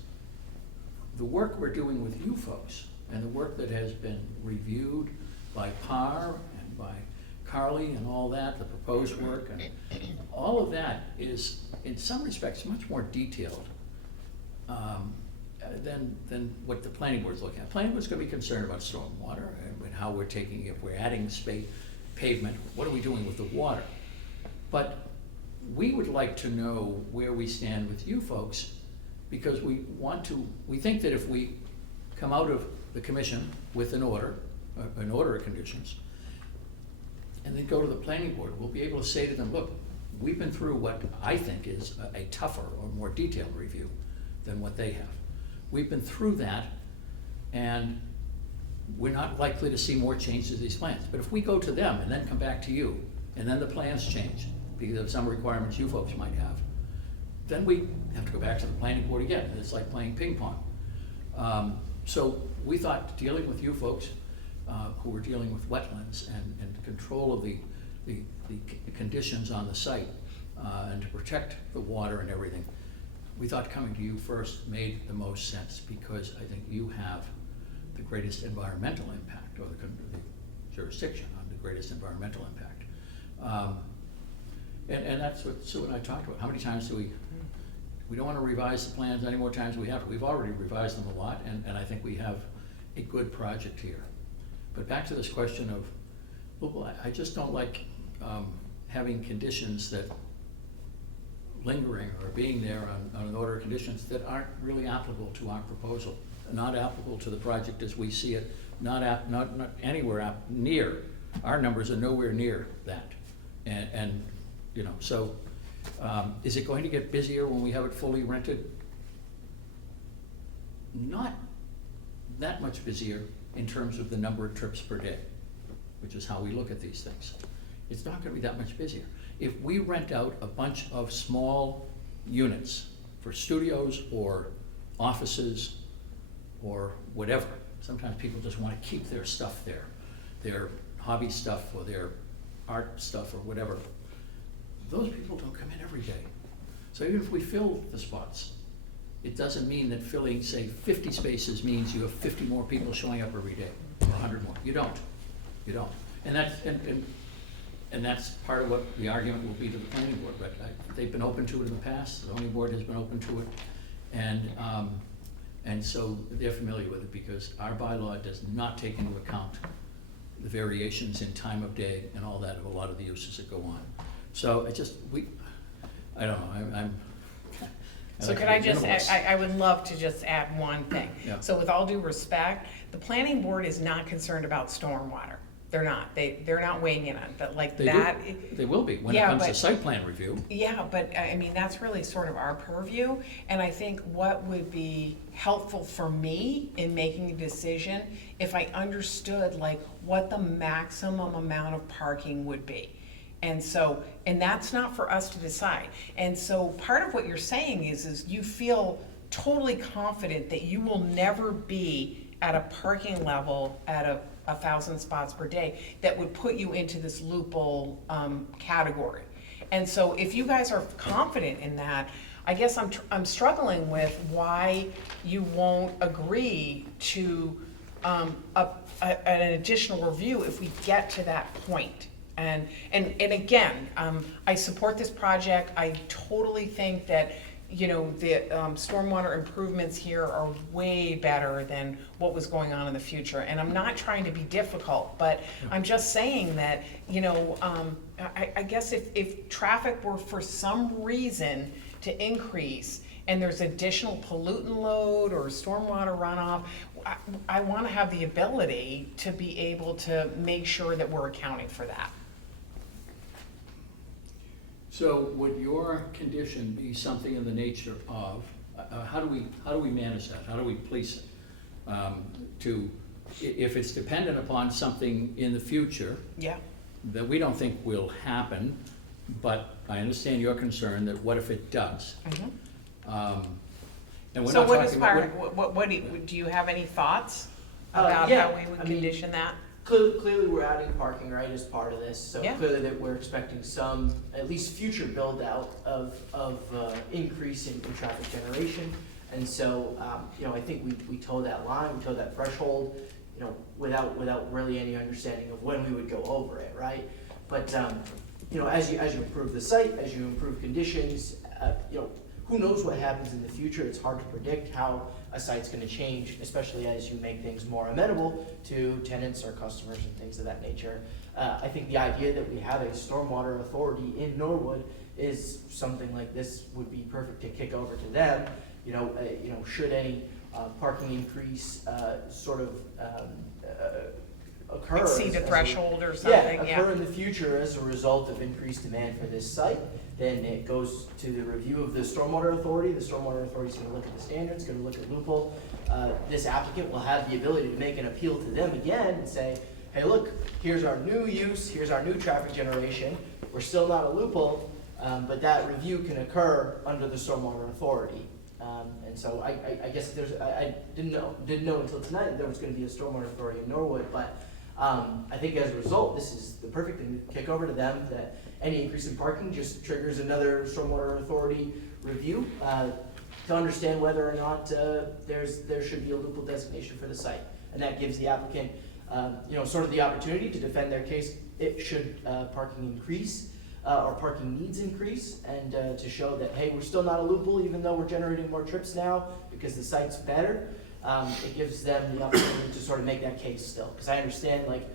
the work we're doing with you folks, and the work that has been reviewed by PAR and by Carly and all that, the proposed work, and all of that is, in some respects, much more detailed than what the planning board's looking at. Planning board's gonna be concerned about stormwater and how we're taking, if we're adding pavement, what are we doing with the water? But we would like to know where we stand with you folks, because we think that if we come out of the commission with an order of conditions, and then go to the planning board, we'll be able to say to them, look, we've been through what I think is a tougher or more detailed review than what they have. We've been through that, and we're not likely to see more changes to these plans. But if we go to them and then come back to you, and then the plans change because of some requirements you folks might have, then we have to go back to the planning board again. It's like playing ping pong. So we thought, dealing with you folks, who were dealing with wetlands and control of the conditions on the site, and to protect the water and everything, we thought coming to you first made the most sense, because I think you have the greatest environmental impact, or the jurisdiction on the greatest environmental impact. And that's what Sue and I talked about. How many times do we don't want to revise the plans any more times we have to. We've already revised them a lot, and I think we have a good project here. But back to this question of, well, I just don't like having conditions that lingering or being there on an order of conditions that aren't really applicable to our proposal, not applicable to the project as we see it, not anywhere near. Our numbers are nowhere near that, and so is it going to get busier when we have it fully rented? Not that much busier in terms of the number of trips per day, which is how we look at these things. It's not going to be that much busier. If we rent out a bunch of small units for studios or offices or whatever, sometimes people just wanna keep their stuff there, their hobby stuff or their art stuff or whatever. Those people don't come in every day. So even if we fill the spots, it doesn't mean that filling, say, 50 spaces means you have 50 more people showing up every day, or 100 more. You don't. And that's part of what the argument will be to the planning board, but they've been open to it in the past, the zoning board has been open to it, and so they're familiar with it, because our bylaw does not take into account the variations in time of day and all that of a lot of the uses that go on. So I don't know, I'm. So like could to I get just, minimalist. I would love to just add one thing. Yeah. So with all due respect, the planning board is not concerned about stormwater. They're not. They're not weighing in on it, but like They that. do, they will be, when it Yeah, comes to but- site plan review. Yeah, but I mean, that's really sort of our purview, and I think what would be helpful for me in making a decision, if I understood like what the maximum amount of parking would be. And so, and that's not for us to decide. And so part of what you're saying is you feel totally confident that you will never be at a parking level at a 1,000 spots per day that would put you into this loophole category. And so if you guys are confident in that, I guess I'm struggling with why you won't agree to an additional review if we get to that point. And again, I support this project. I totally think that, you know, the stormwater improvements here are way better than what was going on in the future. And I'm not trying to be difficult, but I'm just saying that, you know, I guess if traffic were for some reason to increase and there's additional pollutant load or stormwater runoff, I want to have the ability to be able to make sure that we're accounting for that. So would your condition be something in the nature of, how do we manage that? How do we police it? If it's dependent upon something in the future Yeah. that we don't think will happen, but I understand your concern that what if it does? And we're So not what is talking about. what do you have any thoughts Uh, about yeah, how we would I mean, condition that? Clearly, we're adding parking, right, as part of this, so Yeah. clearly that we're expecting some, at least future build out of increase in traffic generation. And so, you know, I think we towed that line, we towed that threshold, you know, without really any understanding of when we would go over it, right? But, you know, as you improve the site, as you improve conditions, you know, who knows what happens in the future? It's hard to predict how a site's gonna change, especially as you make things more amenable to tenants or customers and things of that nature. I think the idea that we have a stormwater authority in Norwood is something like this would be perfect to kick over to them. You know, should any parking increase sort of occur. Exceed as a a- threshold or something, occur in the future as a result of increased demand for this site, then it goes to the review of the stormwater authority. The stormwater authority is gonna look at the standards, gonna look at loophole. This applicant will have the ability to make an appeal to them again and say, hey, look, here's our new use, here's our new traffic generation. We're still not a loophole, but that review can occur under the stormwater authority. And so I guess I didn't know until tonight that there was gonna be a stormwater authority in Norwood, but I think as a result, this is the perfect thing to kick over to them, that any increase in parking just triggers another stormwater authority review to understand whether or not there should be a loophole designation for the site. And that gives the applicant, you know, sort of the opportunity to defend their case. It should parking increase or parking needs increase, and to show that, hey, we're still not a loophole even though we're generating more trips now because the site's better. It gives them the opportunity to sort of make that case still. Because I understand, like,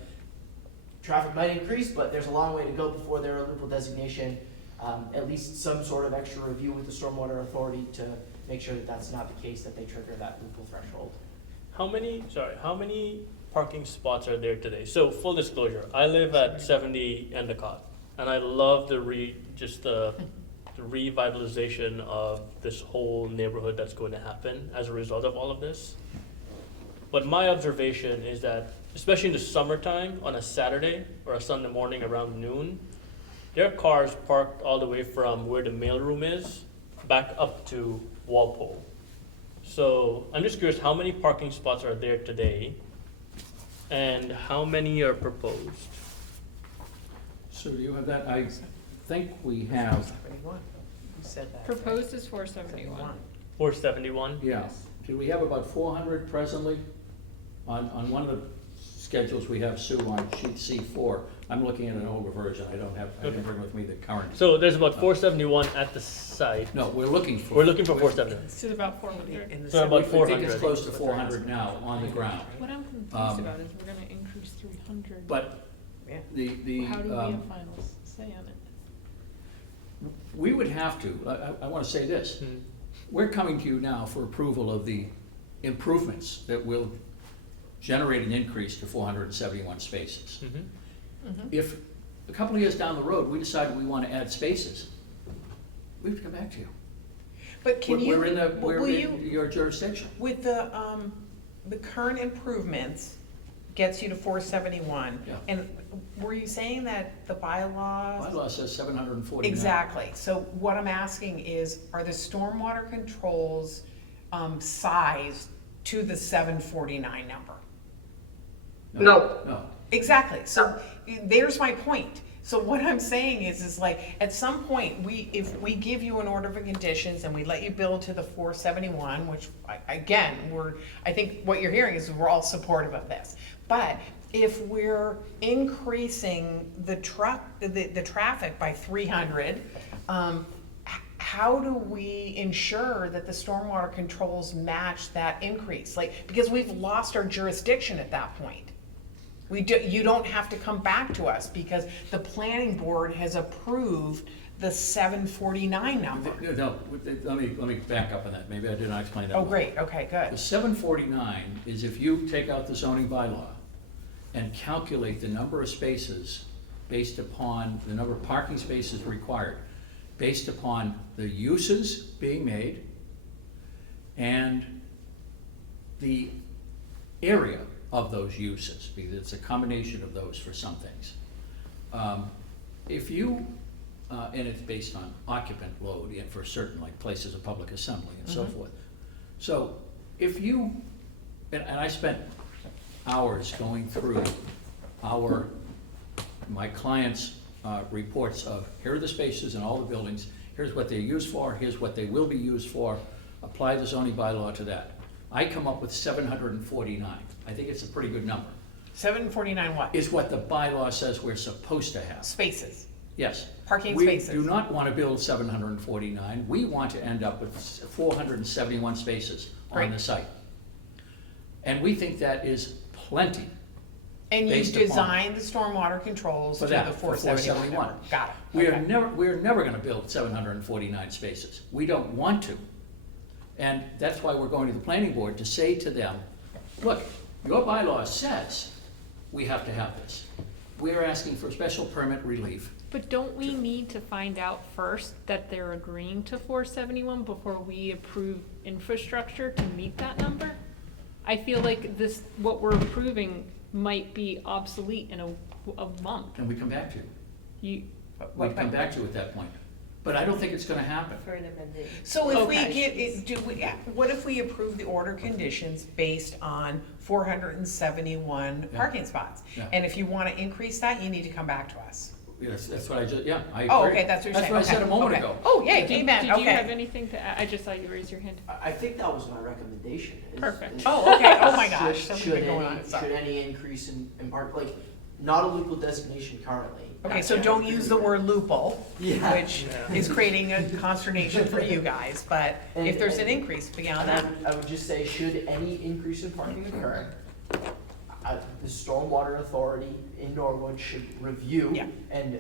traffic might increase, but there's a long way to go before they're a loophole designation. At least some sort of extra review with the stormwater authority to make sure that that's not the case, that they trigger that loophole threshold. How many parking spots are there today? So full disclosure, I live at 70 Endicott, and I love the revitalization of this whole neighborhood that's going to happen as a result of all of this. But my observation is that, especially in the summertime, on a Saturday or a Sunday morning around noon, there are cars parked all the way from where the mailroom is back up to Walpole. So I'm just curious, how many parking spots are there today? And how many are proposed? So do you have that? I think we have, 71. Who said that? Proposed is 471. 471? yeah, do we have about 400 presently? On one of the schedules, we have Sue on sheet C4. I'm looking at an older version. I didn't bring with me the current. So there's about 471 at the site. No, we're looking for. We're looking for 471. It's about 400. In the So about I think it's 400. close to 400 now on the ground. What I'm confused about is we're gonna increase 300. But Yeah. the, How do we have final say on it? we would have to, I want to say this. Hmm. We're coming to you now for approval of the improvements that will generate an increase to 471 spaces. Mhm. If a couple of years down the road, we decide we want to add spaces, we have to come back to you. But can you, We're in will you, your jurisdiction. with the current improvements gets you to 471. Yeah. And were you saying that the bylaws? Bylaw says 749. Exactly. So what I'm asking is, are the stormwater controls sized to the 749 number? No. No. Exactly. So there's my point. So what I'm saying is like, at some point, if we give you an order of conditions and we let you build to the 471, which again, I think what you're hearing is we're all supportive of this. But if we're increasing the traffic by 300, how do we ensure that the stormwater controls match that increase? Like, because we've lost our jurisdiction at that point. You don't have to come back to us because the planning board has approved the 749 number. No, let me back up on that. Maybe I did not explain that Oh, well. great, okay, The good. 749 is if you take out the zoning bylaw and calculate the number of spaces based upon the number of parking spaces required, based upon the uses being made and the area of those uses, because it's a combination of those for some things. If you, and it's based on occupant load for certain, like places of public assembly and so forth. So if you, and I spent hours going through my clients' reports of, here are the spaces in all the buildings, here's what they're used for, here's what they will be used for, apply the zoning bylaw to that. I come up with 749. I think it's a pretty good number. 749 what? Is what the bylaw says we're supposed to have. Spaces, Yes. parking spaces. We do not want to build 749. We want to end up with 471 spaces on Great. the site. And we think that is plenty And you based upon- designed the stormwater controls for to that, the for 471 number. Got it. We're never going to build 749 spaces. We don't want to. And that's why we're going to the planning board to say to them, look, your bylaw says we have to have this. We're asking for special permit relief. But don't we need to find out first that they're agreeing to 471 before we approve infrastructure to meet that number? I feel like what we're approving might be obsolete in a month. And we come back to you. You, We'd come back to you at that point. But I don't think it's going to happen. So if we Okay. what if we approve the order conditions based on 471 Yeah. parking spots? Yeah. And if you want to increase that, you need to come back to us. Yes, that's what I just, yeah, I agree. Oh, okay, that's what you're saying. That's what I said a Okay, moment okay. ago. Oh, yay, did amen, you have okay. anything to add? I just saw you raise your hand. I think that was my recommendation. Perfect. Oh, okay, oh my gosh, Should- something's should been going any- on, sorry. Should any increase in park, like, not a loophole designation currently. Okay, so don't use the word loophole, Yeah. which is creating a consternation for you guys, but if there's an And- increase beyond And that. I would just say, should any increase in parking occur, the stormwater authority in Norwood should review Yeah. and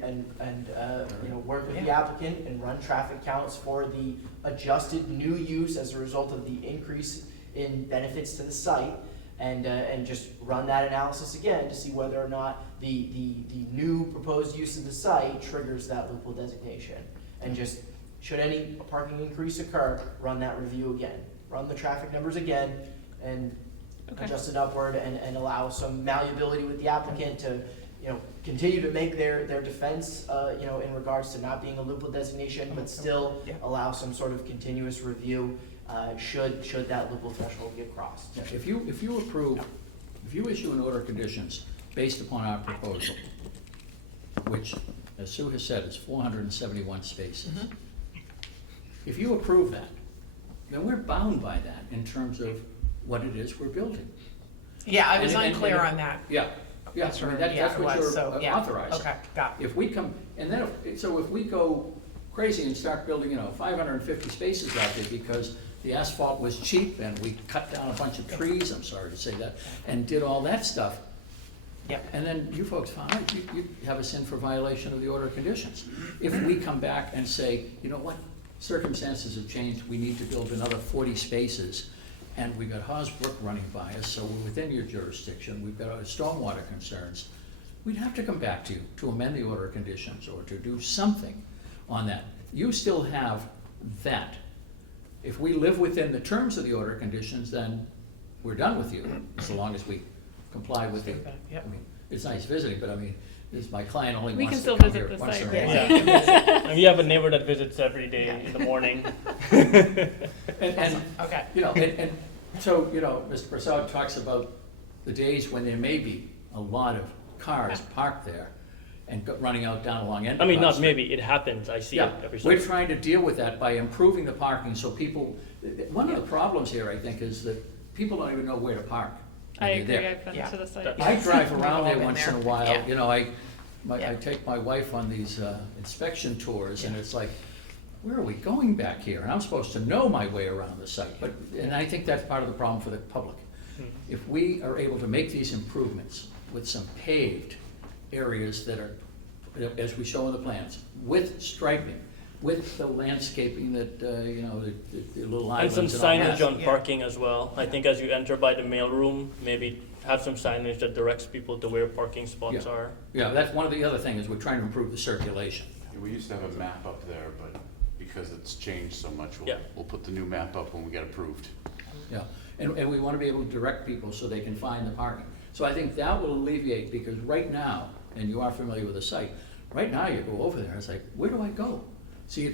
work with the Yeah. applicant and run traffic counts for the adjusted new use as a result of the increase in benefits to the site, and just run that analysis again to see whether or not the new proposed use of the site triggers that loophole designation. And just, should any parking increase occur, run that review again. Run the traffic numbers again and Okay. adjust it upward and allow some malleability with the applicant to, continue to make their defense, in regards to not being a loophole designation, but still Yeah. allow some sort of continuous review, should that loophole threshold get crossed. Yeah, if you issue an order of conditions based upon our proposal, which, as Sue has said, is 471 spaces. If you approve that, then we're bound by that in terms of what it is we're building. Yeah, I was And- unclear on that. Yeah, yeah, I mean, Yeah, that's it what was, you're so, yeah. authorizing. Okay, got it. If we come, and then, so if we go crazy and start building, 550 spaces out there because the asphalt was cheap and we cut down a bunch of trees, I'm sorry to say that, and did all that stuff, Yep. and then you folks found out, you have us in for violation of the order of conditions. If we come back and say, you know what, circumstances have changed, we need to build another 40 spaces, and we've got Hawes Brook running by us, so we're within your jurisdiction, we've got our stormwater concerns, we'd have to come back to you to amend the order of conditions or to do something on that. You still have that. If we live within the terms of the order of conditions, then we're done with you, so long as we comply with it. Yep. I mean, it's nice visiting, but I mean, my client only We wants can to still come visit here the once site, in a right? while. Yeah. And we have a neighbor that visits every day in the morning. And, Okay. and so, Mr. Prasad talks about the days when there may be a lot of cars parked there and running out down along Endicott I mean, not Street. maybe, it happens, I see it Yeah, every we're Sunday. trying to deal with that by improving the parking so people, one of the problems here, I think, is that people don't even know where to park. when I they're agree, there. I've been Yeah. to the site. I drive We've around all there been once in a there. while, Yeah. I Yeah. take my wife on these inspection tours, and it's like, where are we going back here? And I'm supposed to know my way around the site, and I think that's part of the problem for the public. If we are able to make these improvements with some paved areas that are, as we show in the plans, with striping, with the landscaping that, the little And islands some and all that. signage on Yeah. parking as well. I think as you enter by the mailroom, maybe have some signage that directs people to where parking spots Yeah. are. Yeah, that's one of the other things, is we're trying to improve the circulation. Yeah, we used to have a map up there, but because it's changed so much, Yeah. we'll put the new map up when we get approved. Yeah, and we want to be able to direct people so they can find the parking. So I think that will alleviate, because right now, and you are familiar with the site, right now you go over there, it's like, where do I go? So you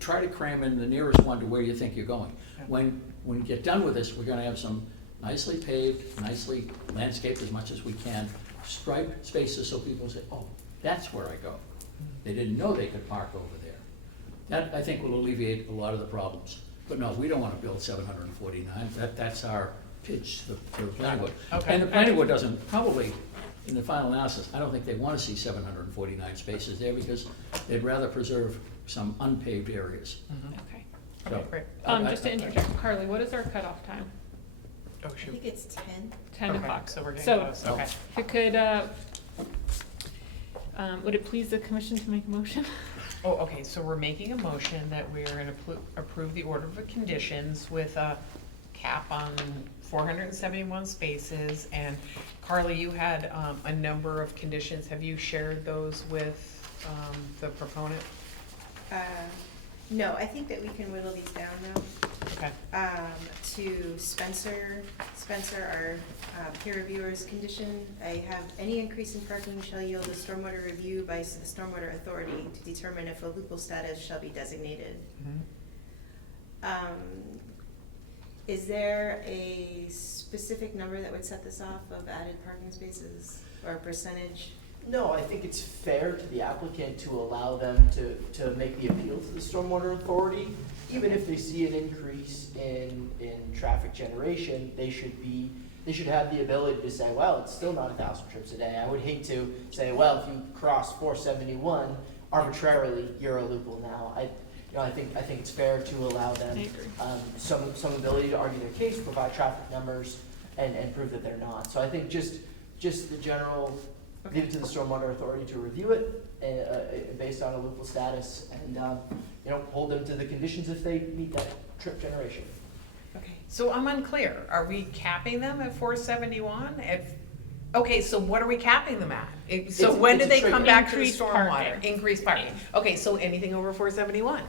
try to cram in the nearest one to where you think you're going. When you get done with this, we're gonna have some nicely paved, nicely landscaped as much as we can, striped spaces so people say, oh, that's where I go. They didn't know they could park over there. That, I think, will alleviate a lot of the problems. But no, we don't want to build 749, that's our pitch to the planning board. Okay. And the planning board doesn't, probably, in the final analysis, I don't think they want to see 749 spaces there, because they'd rather preserve some unpaved areas. Okay. So, Okay, great. Just to interject, Carly, what is our cutoff time? Oh, I shoot. think it's 10. 10 Okay, o'clock. so we're getting So, close, okay. if it could, would it please the commission to make a motion? Oh, okay, so we're making a motion that we're gonna approve the order of conditions with a cap on 471 spaces. And Carly, you had a number of conditions. Have you shared those with the proponent? No, I think that we can whittle these down now. Okay, To Spencer, our peer reviewer's condition, I have any increase in parking shall yield a stormwater review by the Stormwater Authority to determine if a loophole status shall be designated. Is there a specific number that would set this off of added parking spaces or a percentage? No, I think it's fair to the applicant to allow them to make the appeal to the Stormwater Authority. Even if they see an increase in traffic generation, they should have the ability to say, well, it's still not 1,000 trips a day. I would hate to say, well, if you cross 471 arbitrarily, you're a loophole now. I think it's fair to allow them I agree. some ability to argue their case, provide traffic numbers, and prove that they're not. So I think just the general, leave it to the Stormwater Authority to review it based on a loophole status, and hold them to the conditions if they meet that trip generation. okay. So I'm unclear. Are we capping them at 471? Okay, so what are we capping them at? So It's- when it's do a they come trigger. back to the Increased stormwater? parking. Increased parking. Okay, so anything over 471?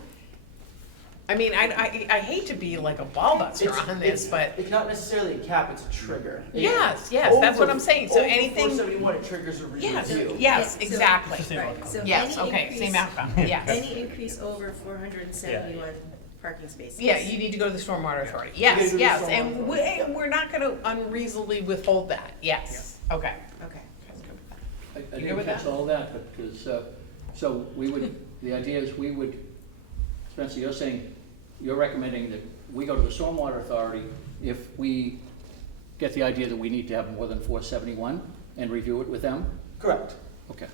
I mean, I hate to be like a ball buster on this, but It's not necessarily a cap, it's a trigger. yes, that's what I'm saying. So Over anything, 471, it triggers a review. yes, So- exactly. Same Right, outcome. so Yes, any okay, increase- same outcome, yes. Any increase over 471 parking spaces. Yeah, you need to go to the stormwater authority. You gotta Yes, go to the yes, stormwater and authority. we're not gonna unreasonably withhold that, yes, okay. Okay. I You think good with that's that? all that, because, so we would, the idea is we would, Spencer, you're saying, you're recommending that we go to the stormwater authority if we get the idea that we need to have more than 471 and review it with them? Correct. Okay.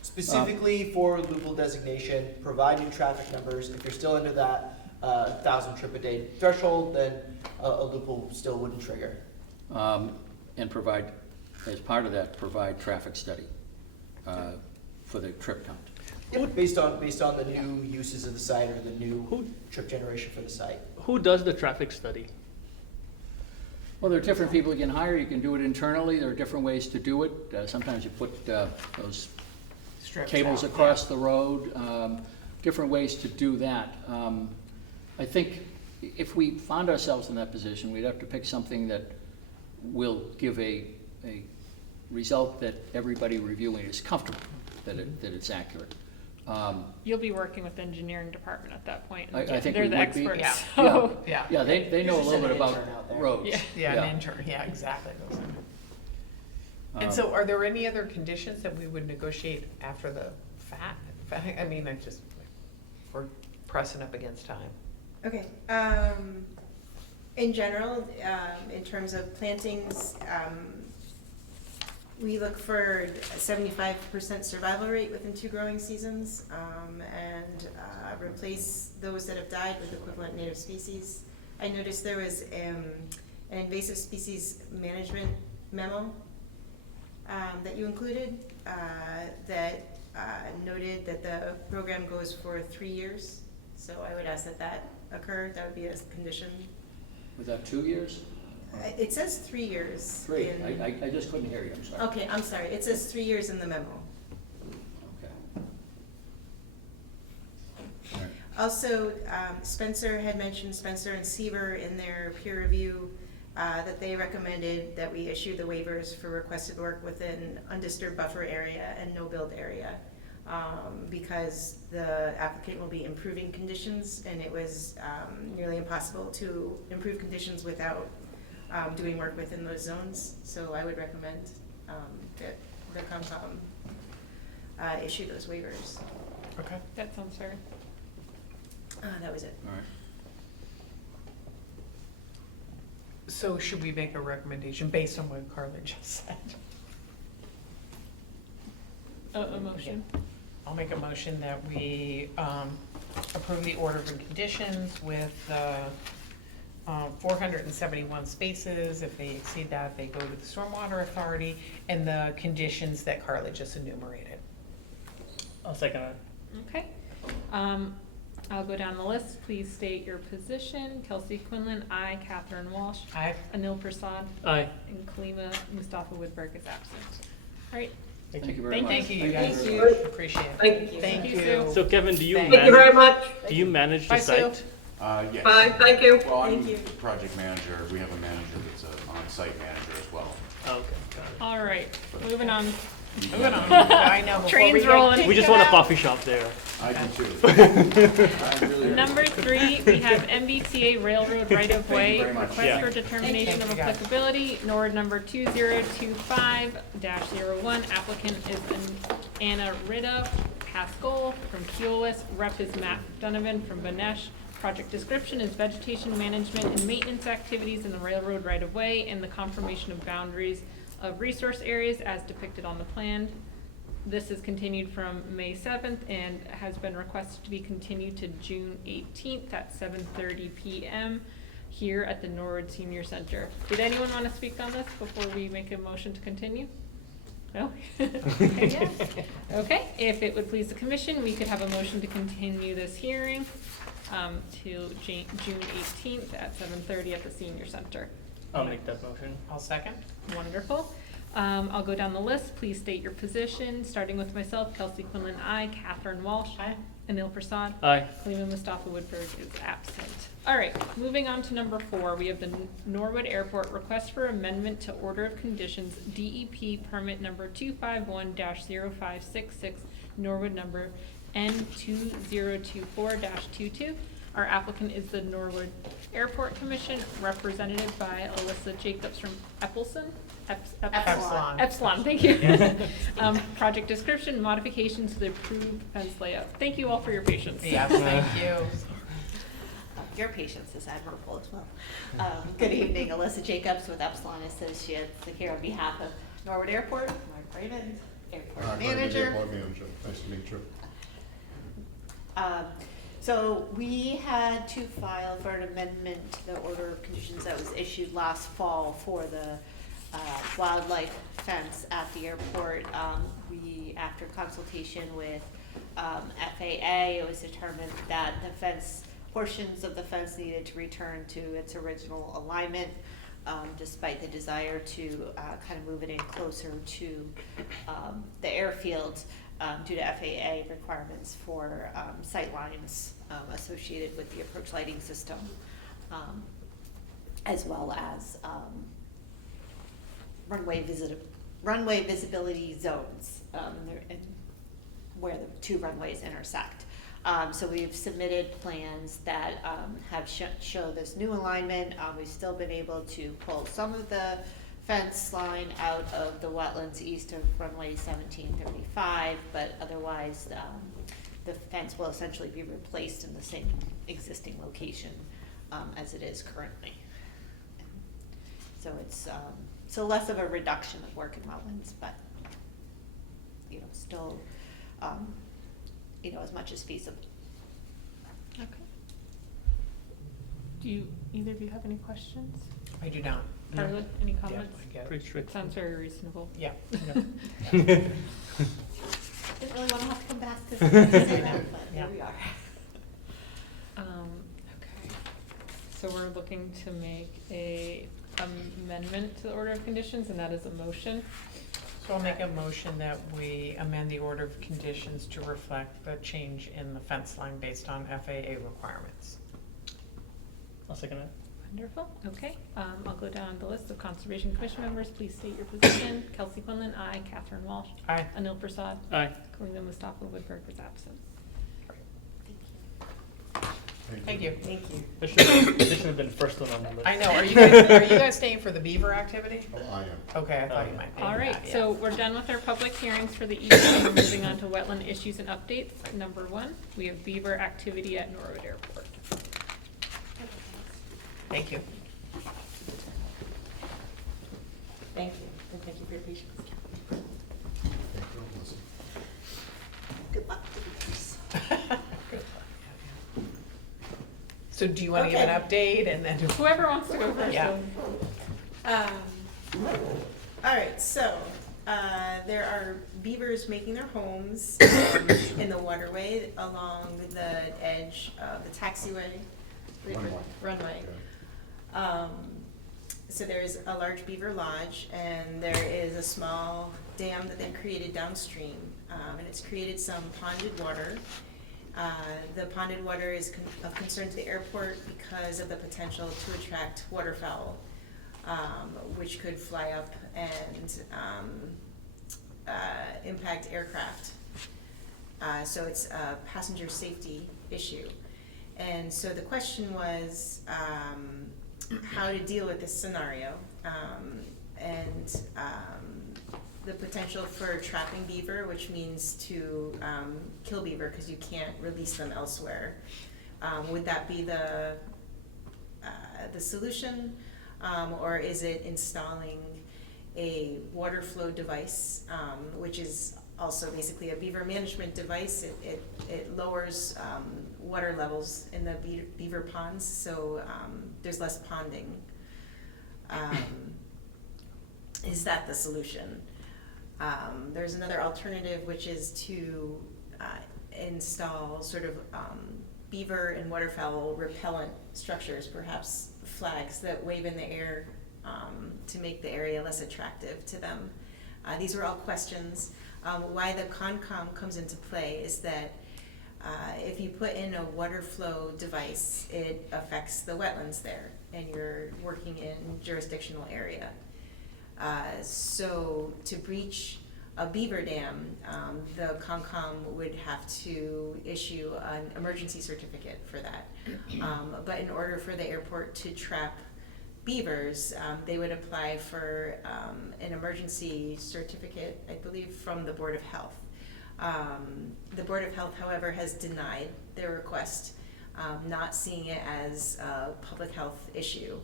Specifically for loophole designation, provide new traffic numbers. If you're still under that 1,000 trip a day threshold, then a loophole still wouldn't trigger. And provide, as part of that, provide traffic study for the trip count. Yep, based on the new uses of the site or the new trip generation for the site. Who does the traffic study? Well, there are different people you can hire. You can do it internally. There are different ways to do it. Sometimes you put those Strips cables out, across the road, different ways to do that. I think if we found ourselves in that position, we'd have to pick something that will give a result that everybody reviewing is comfortable, that it's accurate. You'll be working with the engineering department at that point. I think They're we the would be. experts, Yeah. so. Yeah. Yeah, they know a Usually little bit send an about intern out there. roads. Yeah. Yeah, an intern, yeah, exactly. And so are there any other conditions that we would negotiate after the fact? I mean, I just, we're pressing up against time. Okay, in general, in terms of plantings, we look for a 75% survival rate within 2 growing seasons, and replace those that have died with equivalent native species. I noticed there was an invasive species management memo that you included that noted that the program goes for 3 years. So I would ask that that occur. That would be a condition. Was that 2 years? It says 3 years. 3. in- I just couldn't hear you, I'm sorry. Okay, I'm sorry. It says 3 years in the memo. Okay. All right. Also, Spencer had mentioned, Spencer and Seaver in their peer review, that they recommended that we issue the waivers for requested work within undisturbed buffer area and no build area. Because the applicant will be improving conditions, and it was nearly impossible to improve conditions without doing work within those zones. So I would recommend that the Concom issue those waivers. Okay. That sounds fair. That was it. All right. So should we make a recommendation based on what Carla just said? A motion. I'll make a motion that we approve the order of conditions with 471 spaces. If they exceed that, they go to the Stormwater Authority, and the conditions that Carla just enumerated. I'll second that. Okay. I'll go down the list. Please state your position. Kelsey Quinlan, aye. Catherine Walsh. Aye. Anil Prasad. Aye. And Kalima Mustafa Woodberg is absent. All right. Thank you very Thank much. you. Thank you, you guys. Thank you. Appreciate it. Thank you. Thank Thank you, you. Sue. So Kevin, do you Thank Thank you very manage, much. do you manage the Bye, Sue. site? Yes. Bye, thank you. Well, I'm Thank you. the project manager. We have a manager that's an on-site manager as well. Oh, okay, got All right. Moving on. Moving on. I know, before Train's we get rolling. it. We just kicked want a out. coffee shop there. I do too. I really am. Number 3, we have MBTA Railroad Right-of-Way. very much. Request Yeah. for determination Thank of you, guys. applicability, NORD number 2025-01. Applicant is Anna Rita Pascal from Keolis. Rep is Matt Donovan from Banesh. Project description is vegetation management and maintenance activities in the railroad right-of-way and the confirmation of boundaries of resource areas as depicted on the plan. This is continued from May 7th and has been requested to be continued to June 18th at 7:30 p.m. here at the Norwood Senior Center. Did anyone want to speak on this before we make a motion to continue? No? Okay, yeah. Okay, if it would please the commission, we could have a motion to continue this hearing to June 18th at 7:30 at the Senior Center. I'll make that motion. I'll second. Wonderful. I'll go down the list. Please state your position, starting with myself, Kelsey Quinlan, aye. Catherine Walsh. Aye. Anil Prasad. Aye. Kalima Mustafa Woodberg is absent. All right, moving on to number 4, we have the Norwood Airport request for amendment to order of conditions, DEP permit number 251-0566, Norwood number N2024-22. Our applicant is the Norwood Airport Commission, represented by Alyssa Jacobs from Epsilon. Epsilon. Epsilon, thank you. Project description, modification to the approved fence layout. Thank you all for your patience. Yeah, thank you. Your patience is admirable as well. Good evening, Alyssa Jacobs with Epsilon Associates, here on behalf of Norwood Airport, Mark Raymond, Airport Manager. Nice to meet you. So we had to file for an amendment to the order of conditions that was issued last fall for the wildlife fence at the airport. We, after consultation with FAA, it was determined that the fence, portions of the fence needed to return to its original alignment, despite the desire to kind of move it in closer to the airfield due to FAA requirements for sight lines associated with the approach lighting system, as well as runway visibility zones and where the two runways intersect. So we've submitted plans that have show this new alignment. We've still been able to pull some of the fence line out of the wetlands east of runway 1735, but otherwise the fence will essentially be replaced in the same existing location as it is currently. So it's so less of a reduction of work in wetlands, but still as much as feasible. Okay. Do you, either of you have any questions? I do not. Carla, any Yeah, comments? I get it. Pretty strict. Sounds very reasonable. Yeah. Didn't really want to have to come back to say that, but Yeah. here we are. Okay. So we're looking to make a amendment to the order of conditions, and that is a motion. So I'll make a motion that we amend the order of conditions to reflect the change in the fence line based on FAA requirements. I'll second that. Wonderful. Okay. I'll go down the list of Conservation Commission members. Please state your position. Kelsey Quinlan, aye. Catherine Walsh. Aye. Anil Prasad. Aye. Kalina Mustafa Woodburg was absent. Thank you. Thank you. This should have been first one on the list. I know, are you guys staying for the beaver activity? I am. Okay, I thought you might be. All right, that, yeah. so we're done with our public hearings for the evening. We're moving on to wetland issues and updates. Number 1, we have beaver activity at Norwood Airport. Thank you. Thank you, and thank you for your patience. Good luck to you. So do you want to give an update and then? Whoever wants to go first. Yeah. All right, so there are beavers making their homes in the waterway along the edge of the taxiway. Runway. So there is a large beaver lodge, and there is a small dam that they've created downstream, and it's created some ponded water. The ponded water is of concern to the airport because of the potential to attract waterfowl, which could fly up and impact aircraft. So it's a passenger safety issue. And so the question was how to deal with this scenario, and the potential for trapping beaver, which means to kill beaver because you can't release them elsewhere. Would that be the solution, or is it installing a water flow device, which is also basically a beaver management device? It lowers water levels in the beaver ponds, so there's less ponding. Is that the solution? There's another alternative, which is to install sort of beaver and waterfowl repellent structures, perhaps flags that wave in the air to make the area less attractive to them. These are all questions. Why the CONCOM comes into play is that if you put in a water flow device, it affects the wetlands there, and you're working in jurisdictional area. So to breach a beaver dam, the Concom would have to issue an emergency certificate for that. But in order for the airport to trap beavers, they would apply for an emergency certificate, I believe, from the Board of Health. The Board of Health, however, has denied their request, not seeing it as a public health issue.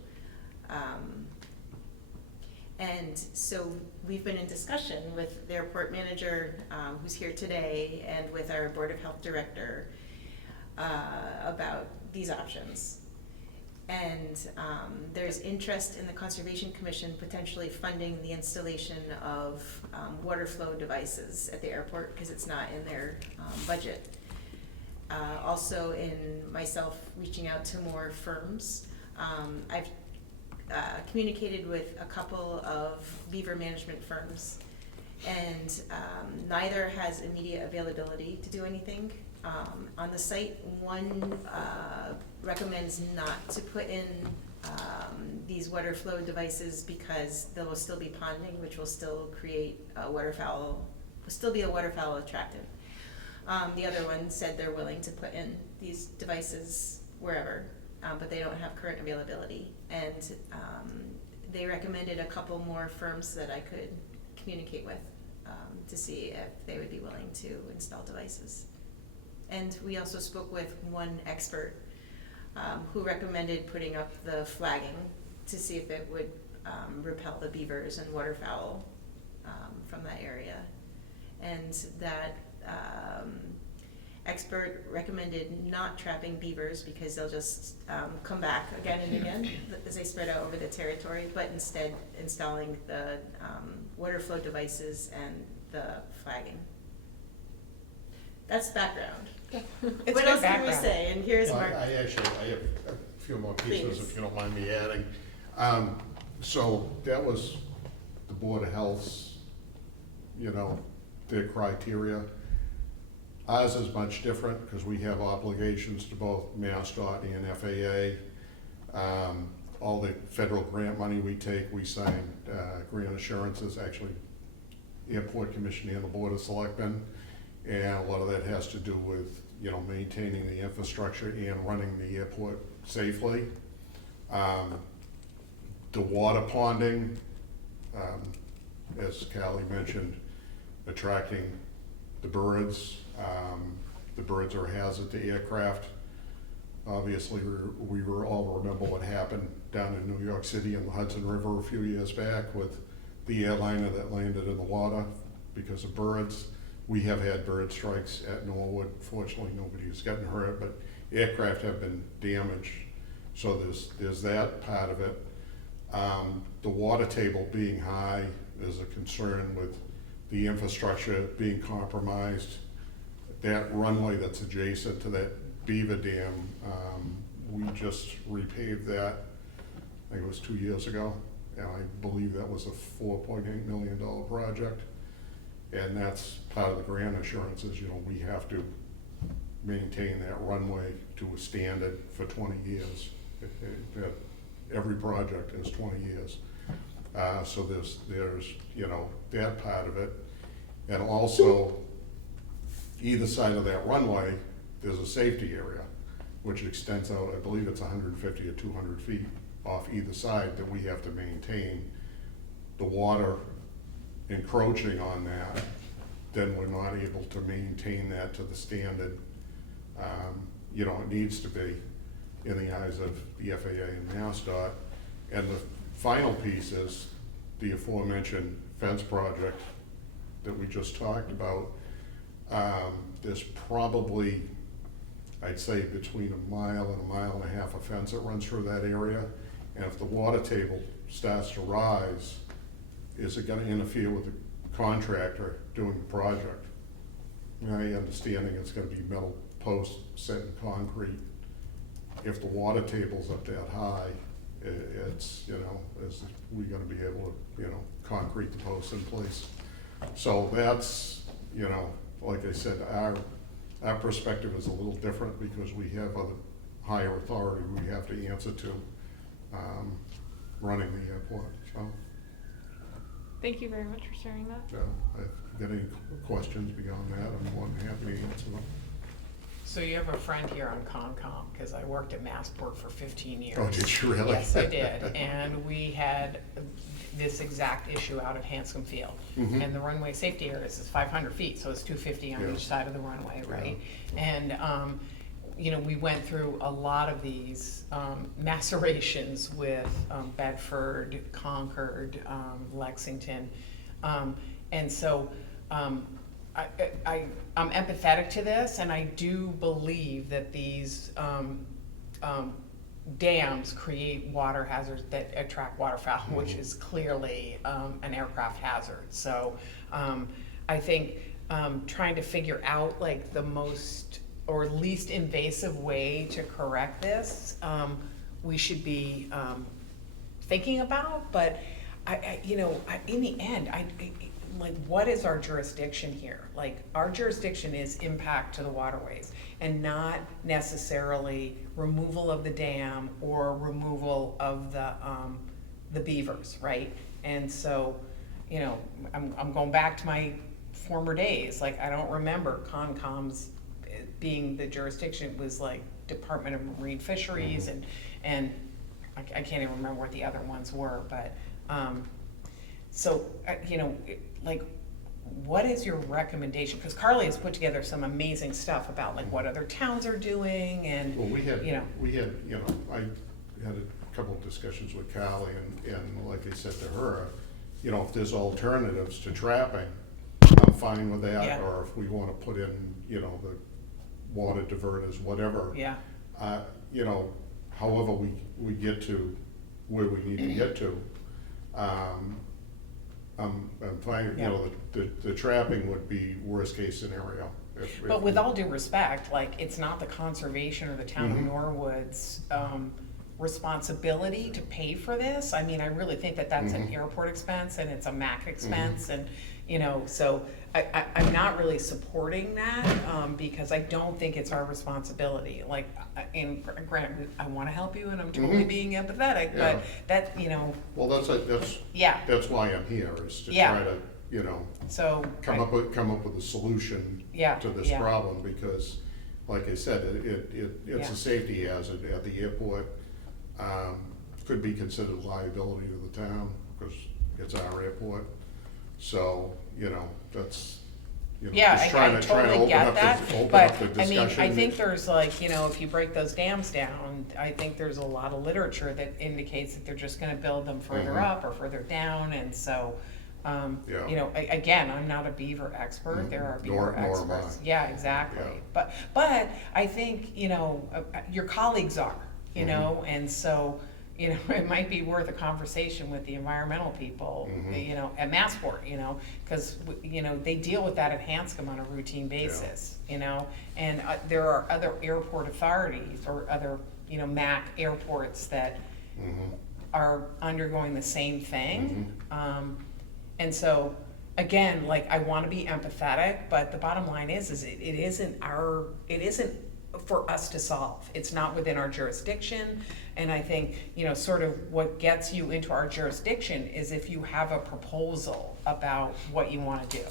And so we've been in discussion with the airport manager, who's here today, and with our Board of Health director about these options. And there's interest in the Conservation Commission potentially funding the installation of water flow devices at the airport, because it's not in their budget. Also, in myself reaching out to more firms, I've communicated with a couple of beaver management firms, and neither has immediate availability to do anything on the site. One recommends not to put in these water flow devices because there will still be ponding, which will still create waterfowl, will still be a waterfowl attractive. The other one said they're willing to put in these devices wherever, but they don't have current availability. And they recommended a couple more firms that I could communicate with to see if they would be willing to install devices. And we also spoke with one expert who recommended putting up the flagging to see if it would repel the beavers and waterfowl from that area. And that expert recommended not trapping beavers because they'll just come back again and again as they spread out over the territory, but instead installing the water flow devices and the flagging. That's background. It's What good else can we background. say? And here's Well, Mark. I have a few more pieces, Please. if you don't mind me adding. So that was the Board of Health's, their criteria. Ours is much different because we have obligations to both MassDOT and FAA. All the federal grant money we take, we sign grant assurances, actually Airport Commission and the Board of Selectmen. And a lot of that has to do with, maintaining the infrastructure and running the airport safely. The water ponding, as Callie mentioned, attracting the birds. The birds are a hazard to aircraft. Obviously, we were all remember what happened down in New York City in the Hudson River a few years back with the airliner that landed in the water because of birds. We have had bird strikes at Norwood. Fortunately, nobody has gotten hurt, but aircraft have been damaged. So there's that part of it. The water table being high is a concern with the infrastructure being compromised. That runway that's adjacent to that beaver dam, we just repaved that, I think it was 2 years ago. And I believe that was a $4.8 million project. And that's part of the grant assurances, we have to maintain that runway to a standard for 20 years. Every project is 20 years. So there's that part of it. And also, either side of that runway, there's a safety area, which extends out, I believe it's 150 or 200 feet off either side that we have to maintain. The water encroaching on that, then we're not able to maintain that to the standard it needs to be in the eyes of the FAA and MassDOT. And the final piece is the aforementioned fence project that we just talked about. There's probably, I'd say, between a mile and a mile and a half of fence that runs through that area. And if the water table starts to rise, is it gonna interfere with the contractor doing the project? My understanding it's gonna be metal posts set in concrete. If the water table's up that high, it's, is we gonna be able to, concrete the posts in place? So that's, like I said, our perspective is a little different because we have other higher authority we have to answer to running the airport, so. Thank you very much for sharing that. If you got any questions beyond that, I'm more than happy to answer them. So you have a friend here on Concom, because I worked at Massport for 15 years. Oh, did you really? Yes, I did, and we had this exact issue out at Hanscom Field. Mhm. And the runway safety areas is 500 feet, so it's 250 on Yeah. each side of the runway, right? And, you know, we went through a lot of these macerations with Bedford, Concord, Lexington. And so I'm empathetic to this, and I do believe that these dams create water hazards that attract waterfowl, which is clearly an aircraft hazard. So I think trying to figure out like the most or least invasive way to correct this, we should be thinking about. But in the end, like, what is our jurisdiction here? Like, our jurisdiction is impact to the waterways and not necessarily removal of the dam or removal of the beavers, right? And so, you know, I'm going back to my former days. Like, I don't remember Concom's being the jurisdiction. It was like Department of Marine Fisheries and I can't even remember what the other ones were, but like, what is your recommendation? Because Carly has put together some amazing stuff about like what other towns are doing, and Well, we had, you know. I had a couple of discussions with Carly, and like I said to her, you know, if there's alternatives to trapping, I'm fine with that. Yeah. Or if we wanna put in, you know, the water diverters, whatever. Yeah. You know, however we get to where we need to get to, I'm fine, you know, the trapping would be worst case scenario. But with all due respect, like, it's not the conservation or the town of Norwood's responsibility to pay for this. I mean, I really think that that's an airport expense and it's a MAC expense, and, you know, so I'm not really supporting that, because I don't think it's our responsibility. Like, and granted, I wanna help you and I'm totally being empathetic, Yeah. but that, you know, Well, that's yeah, why I'm here, is to Yeah. try to, you know, so. come up with a solution Yeah, to this yeah. problem, because, like I said, it's Yeah. a safety hazard at the airport. Could be considered liability to the town, because it's our airport. So, you know, that's, you know, Yeah, just trying to totally open get up that, the, open but, up the I mean, discussion. I think there's like, you know, if you break those dams down, I think there's a lot of literature that indicates that they're just gonna build them further up or further down, and so, Yeah. you know, again, I'm not a beaver expert, there are Nor beaver am I. experts. Yeah, exactly, Yeah. but I think, you know, your colleagues are, you know, and so, you know, it might be worth a conversation with the environmental people, you know, at Massport, you know, because, you know, they deal with that at Hanscom on a routine basis, you know, and there are other airport authorities or other, you know, MAC airports that are undergoing the same thing. And so, again, like, I want to be empathetic, but the bottom line is it isn't for us to solve. It's not within our jurisdiction. And I think, you know, sort of what gets you into our jurisdiction is if you have a proposal about what you want to do.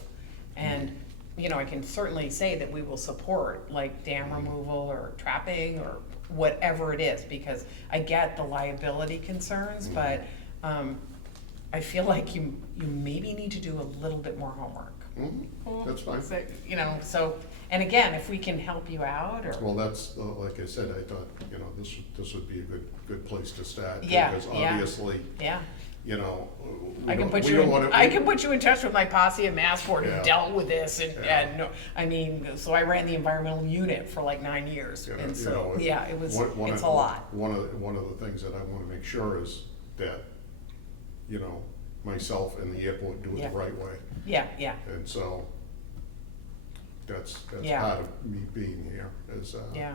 And, you know, I can certainly say that we will support like dam removal or trapping or whatever it is, because I get the liability concerns, but I feel like you maybe need to do a little bit more homework. That's fine. So, you know, so, and again, if we can help you out, or. Well, that's, like I said, I thought, you know, this would be a good place to start. Yeah, Because yeah. obviously, Yeah, you know, I can put we you don't in, wanna. I can put you in touch with my posse at Massport who Yeah. dealt with this, Yeah. and no, I mean, so I ran the environmental unit for like 9 years, Yeah, and you so, know, yeah, it was, one it's of- a lot. One of the things that I wanna make sure is that, you know, myself and the airport do it Yeah. the right way. Yeah, yeah, And so, that's Yeah. part of me being here, is, yeah.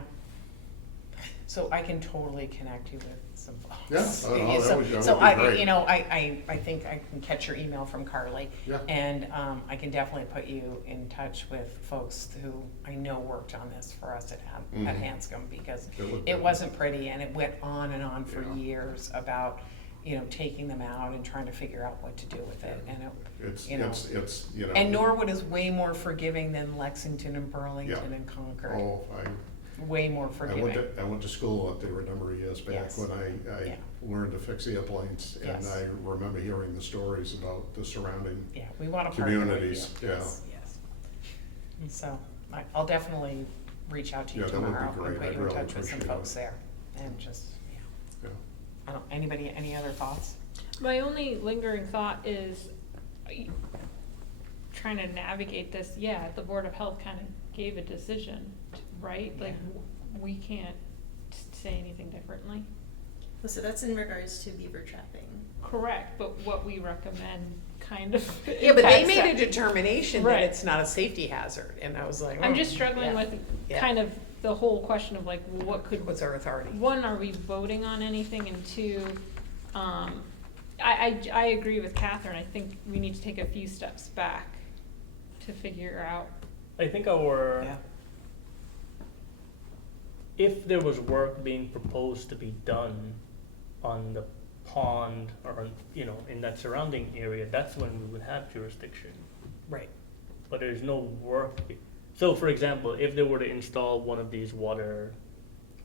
So I can totally connect you with some folks. Yeah, oh, no, that So- would- that So would be I, great. you know, I think I can catch your email from Carly. Yeah. And, I can definitely put you in touch with folks who I know worked on this for us at Hanscom, because It looked it good. wasn't pretty, and it went on and on for Yeah. years about, you know, taking them out and trying to figure out what to do with it, and It's, you know. it's, you know. And Norwood is way more forgiving than Lexington and Burlington and Concord. Oh, Way more forgiving. I went to school up there a number of years back Yes. when I Yeah. learned to fix airplanes. And Yes. I remember hearing the stories about the surrounding Yeah, we want to partner with you. communities, yeah. Yes, yes. And so, I'll definitely reach out to you Yeah, that would be tomorrow and great. put I'd you in really touch with some appreciate folks it. there, and just, Yeah. any other thoughts? My only lingering thought is trying to navigate this. Yeah, the Board of Health kind of gave a decision, right? Like, we can't say anything differently. Well, so that's in regards to beaver trapping. Correct, but what we recommend kind of. Yeah, but they impacts made a that. determination that Right. it's not a safety hazard, and I was like, I'm oh, just struggling yeah. with Yeah. kind of the whole question of like, what could, What's our authority? one, are we voting on anything, and two, I agree with Catherine. I think we need to take a few steps back to figure out. I think our, Yeah. if there was work being proposed to be done on the pond or, you know, in that surrounding area, that's when we would have jurisdiction. Right. But there's no work. So for example, if they were to install one of these water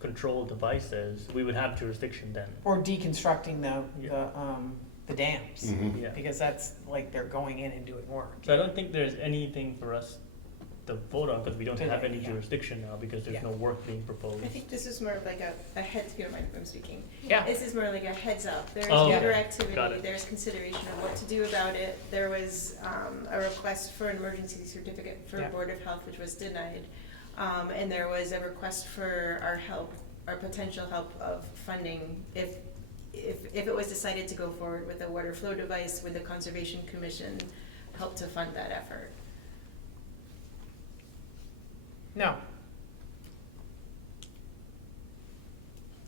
control devices, we would have jurisdiction then. Or deconstructing Yeah. the dams, Mhm. Yeah. because that's like they're going in and doing work. So I don't think there's anything for us to vote on, because we don't have any Yeah. jurisdiction now, because there's Yeah. no work being proposed. I think this is more of like a heads, if you don't mind if I'm speaking. Yeah. This is more like a heads up. There's Oh, beaver okay. Got activity, it. there's consideration of what to do about it. There was a request for an emergency certificate for Yeah. Board of Health, which was denied. And there was a request for our help, our potential help of funding if it was decided to go forward with a water flow device, would the Conservation Commission help to fund that effort? No.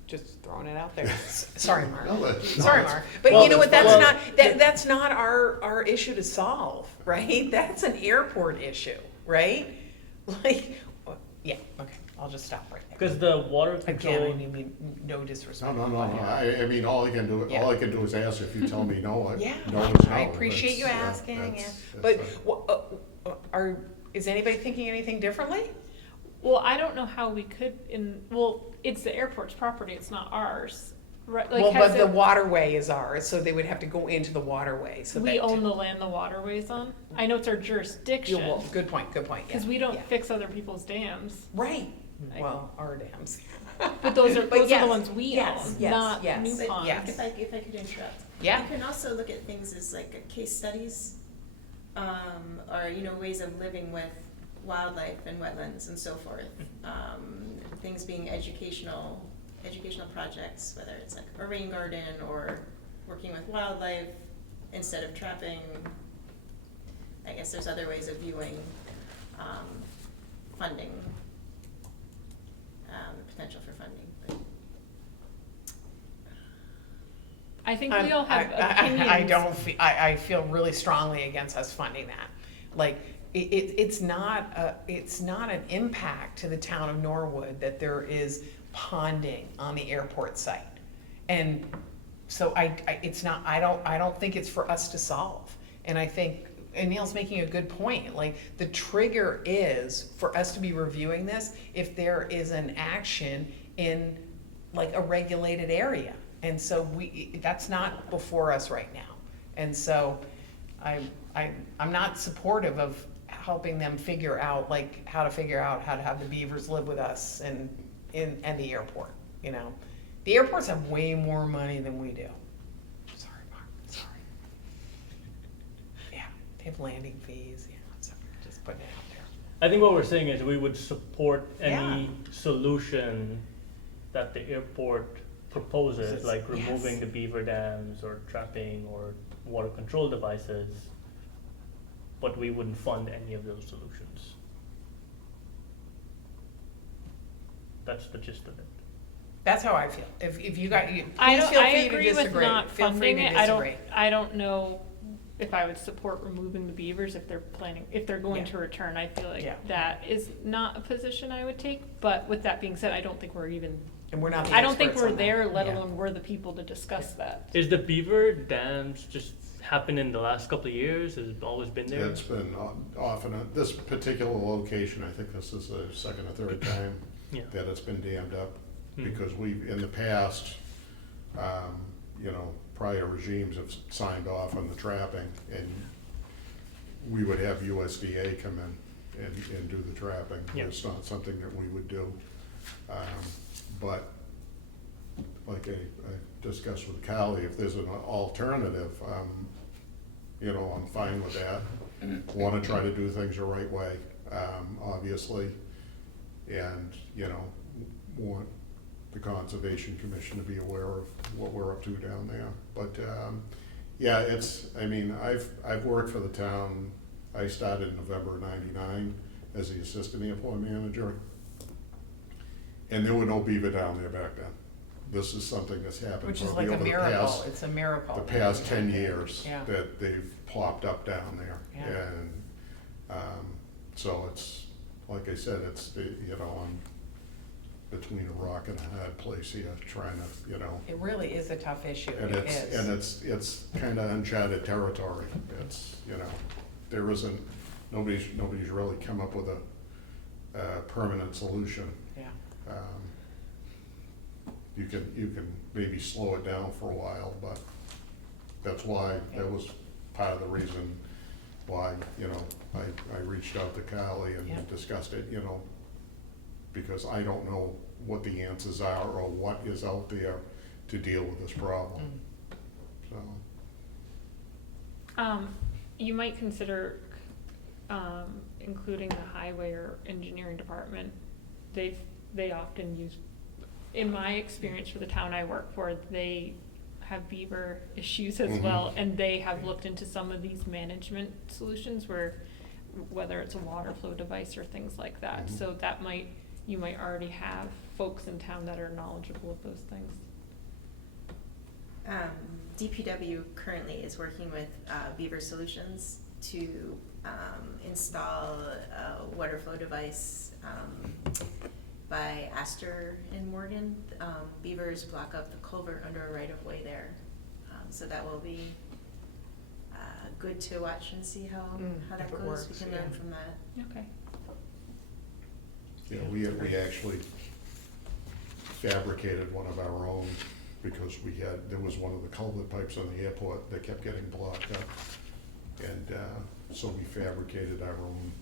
Just throwing it out there. Sorry, Mark. No, that's- no, Sorry, it's- Mark. But Well, you know what, that's that's fine. not, that's not our issue to solve, right? That's an airport issue, right? Like, yeah, okay, I'll just stop right there. Because the water Again, control, I mean, no disrespect. No, but- I mean, all I can do is ask. If you tell me no, Yeah, no is no. I appreciate you That's, asking, yeah. that's But, fine. is anybody thinking anything differently? Well, I don't know how we could it's the airport's property, it's not ours, right? Like, Well, has but the it- waterway is ours, so they would have to go into the waterway, so we that. own the land the waterways on. I know it's our jurisdiction, Well, good point, yeah. because we don't yeah. fix other people's dams. Right, Like- well, our dams. But those are yes, the ones we yes, own, yes, not yes. New But Pond. yes. if I could interrupt. Yeah. You can also look at things as like case studies, or, you know, ways of living with wildlife and wetlands and so forth. Things being educational projects, whether it's like a rain garden or working with wildlife instead of trapping. I guess there's other ways of viewing, funding, potential for funding, but. I think we all have opinions. I feel really strongly against us funding that. Like, it's not an impact to the town of Norwood that there is ponding on the airport site. And so I don't think it's for us to solve. And I think, and Neil's making a good point, like, the trigger is for us to be reviewing this if there is an action in like a regulated area. And so that's not before us right now. And so I'm not supportive of helping them figure out, like, how to have the beavers live with us and the airport, you know? The airports have way more money than we do. Sorry, Mark, sorry. Yeah, they have landing fees, yeah, so just putting it out there. I think what we're saying is we would support any Yeah. solution that the airport proposes, like Yes. removing the beaver dams or trapping or water control devices, but we wouldn't fund any of those solutions. That's the gist of it. That's how I feel. If you got, please I feel free to agree with disagree. not Feel free funding to it. disagree. I don't know if I would support removing the beavers if they're going Yeah. to return. I feel like Yeah. that is not a position I would take. But with that being said, I don't think we're even And we're not the I don't think experts we're on that. there, let Yeah. alone we're the people to discuss that. Is the beaver dams just happened in the last couple of years? Has it always been there? It's been often, at this particular location, I think this is the second or third time Yeah. that it's been dammed up. Hmm. Because we've, in the past, you know, prior regimes have signed off on the trapping, and we would have USDA come in and do the trapping. Yeah. It's not something that we would do. But like I discussed with Callie, if there's an alternative, you know, I'm fine with that. Want to try to do things the right way, obviously, and, you know, want the Conservation Commission to be aware of what we're up to down there. But, yeah, it's, I mean, I've worked for the town. I started in November of '99 as the assistant airport manager. And there were no beaver down there back then. This is something that's happened Which is probably like a over the miracle, past, it's a miracle. the past 10 years Yeah. that they've plopped up down there. Yeah. And, so it's, like I said, it's, you know, I'm between a rock and a hard place here, trying to, you know. It really is a tough issue, And it it's, is. it's kind of uncharted territory. It's, you know, there isn't, nobody's really come up with a permanent solution. Yeah. You can maybe slow it down for a while, but that's why, that was part of the reason why, you know, I reached out to Kylie Yeah. and discussed it, you know, because I don't know what the answers are or what is out there to deal with this problem, Mm. so. You might consider, including the highway or engineering department. They often use, in my experience for the town I work for, they have beaver issues as Mhm. well, and they have looked into some of these management solutions where, whether it's a water flow device or things like that. Mhm. So that you might already have folks in town that are knowledgeable of those things. DPW currently is working with Beaver Solutions to install a water flow device by Astor and Morgan. Beavers block up the culvert under a right-of-way there. So that will be good to watch and see how that if it goes. works, We can yeah. learn from that. Okay. Yeah, we actually fabricated one of our own because there was one of the culvert pipes on the airport that kept getting blocked up. And so we fabricated our own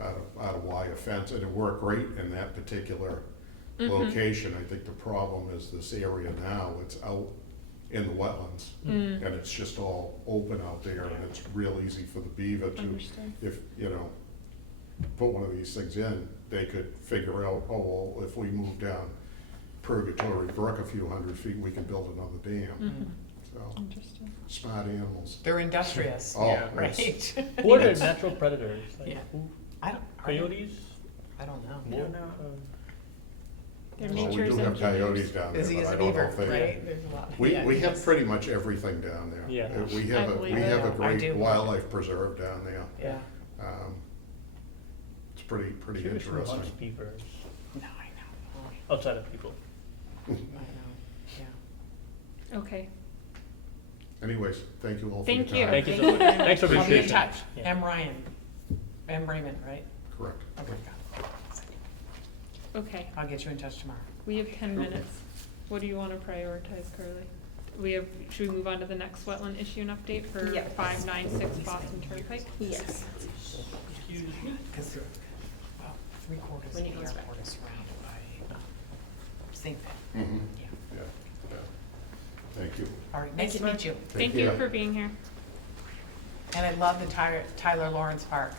out of wire fence, and it worked great in that particular location. I think the problem is this area now, it's out in the wetlands. Mm. And it's just all open out there, and it's real easy for the beaver to, Understood. if, you know, put one of these things in, they could figure out, oh, well, if we move down Purgatory Brook a few hundred feet, we can build another dam. Mhm. So, Interesting. smart animals. They're industrious, Oh, Yeah. right? Who are the It's- natural predators? Like Yeah. who? I don't, Coyotes? I don't know. I don't know. They're Well, we nature's do have engineers. coyotes down there, Busy but as I a don't know beaver, if they. right? There's a lot. We, yeah, we have yes. pretty much everything down there. Yeah. We I have believe we have a that. I do. great wildlife preserve down there. Yeah. It's pretty Curious who hunts interesting. beavers No, I know. outside of people. I know, yeah. Okay. Anyways, thank you all for your Thank you. time. Thank you so much. Thanks for being I'll be in patient. touch. Yeah. M. Ryan. M. Raymond, right? Correct. Okay, got it. Okay. I'll get you in touch tomorrow. We have 10 minutes. What do you want to prioritize, Carly? Should we move on to the next wetland issue and update for Yep. 596 Boston Turnpike? Yes. Because, well, 3/4 When of he the goes back. airport is surrounded by sink pit. Mhm. Yeah. Yeah, yeah. Thank you. All right, nice to meet you. Thank you for being here. And I love the Tyler Lawrence Park.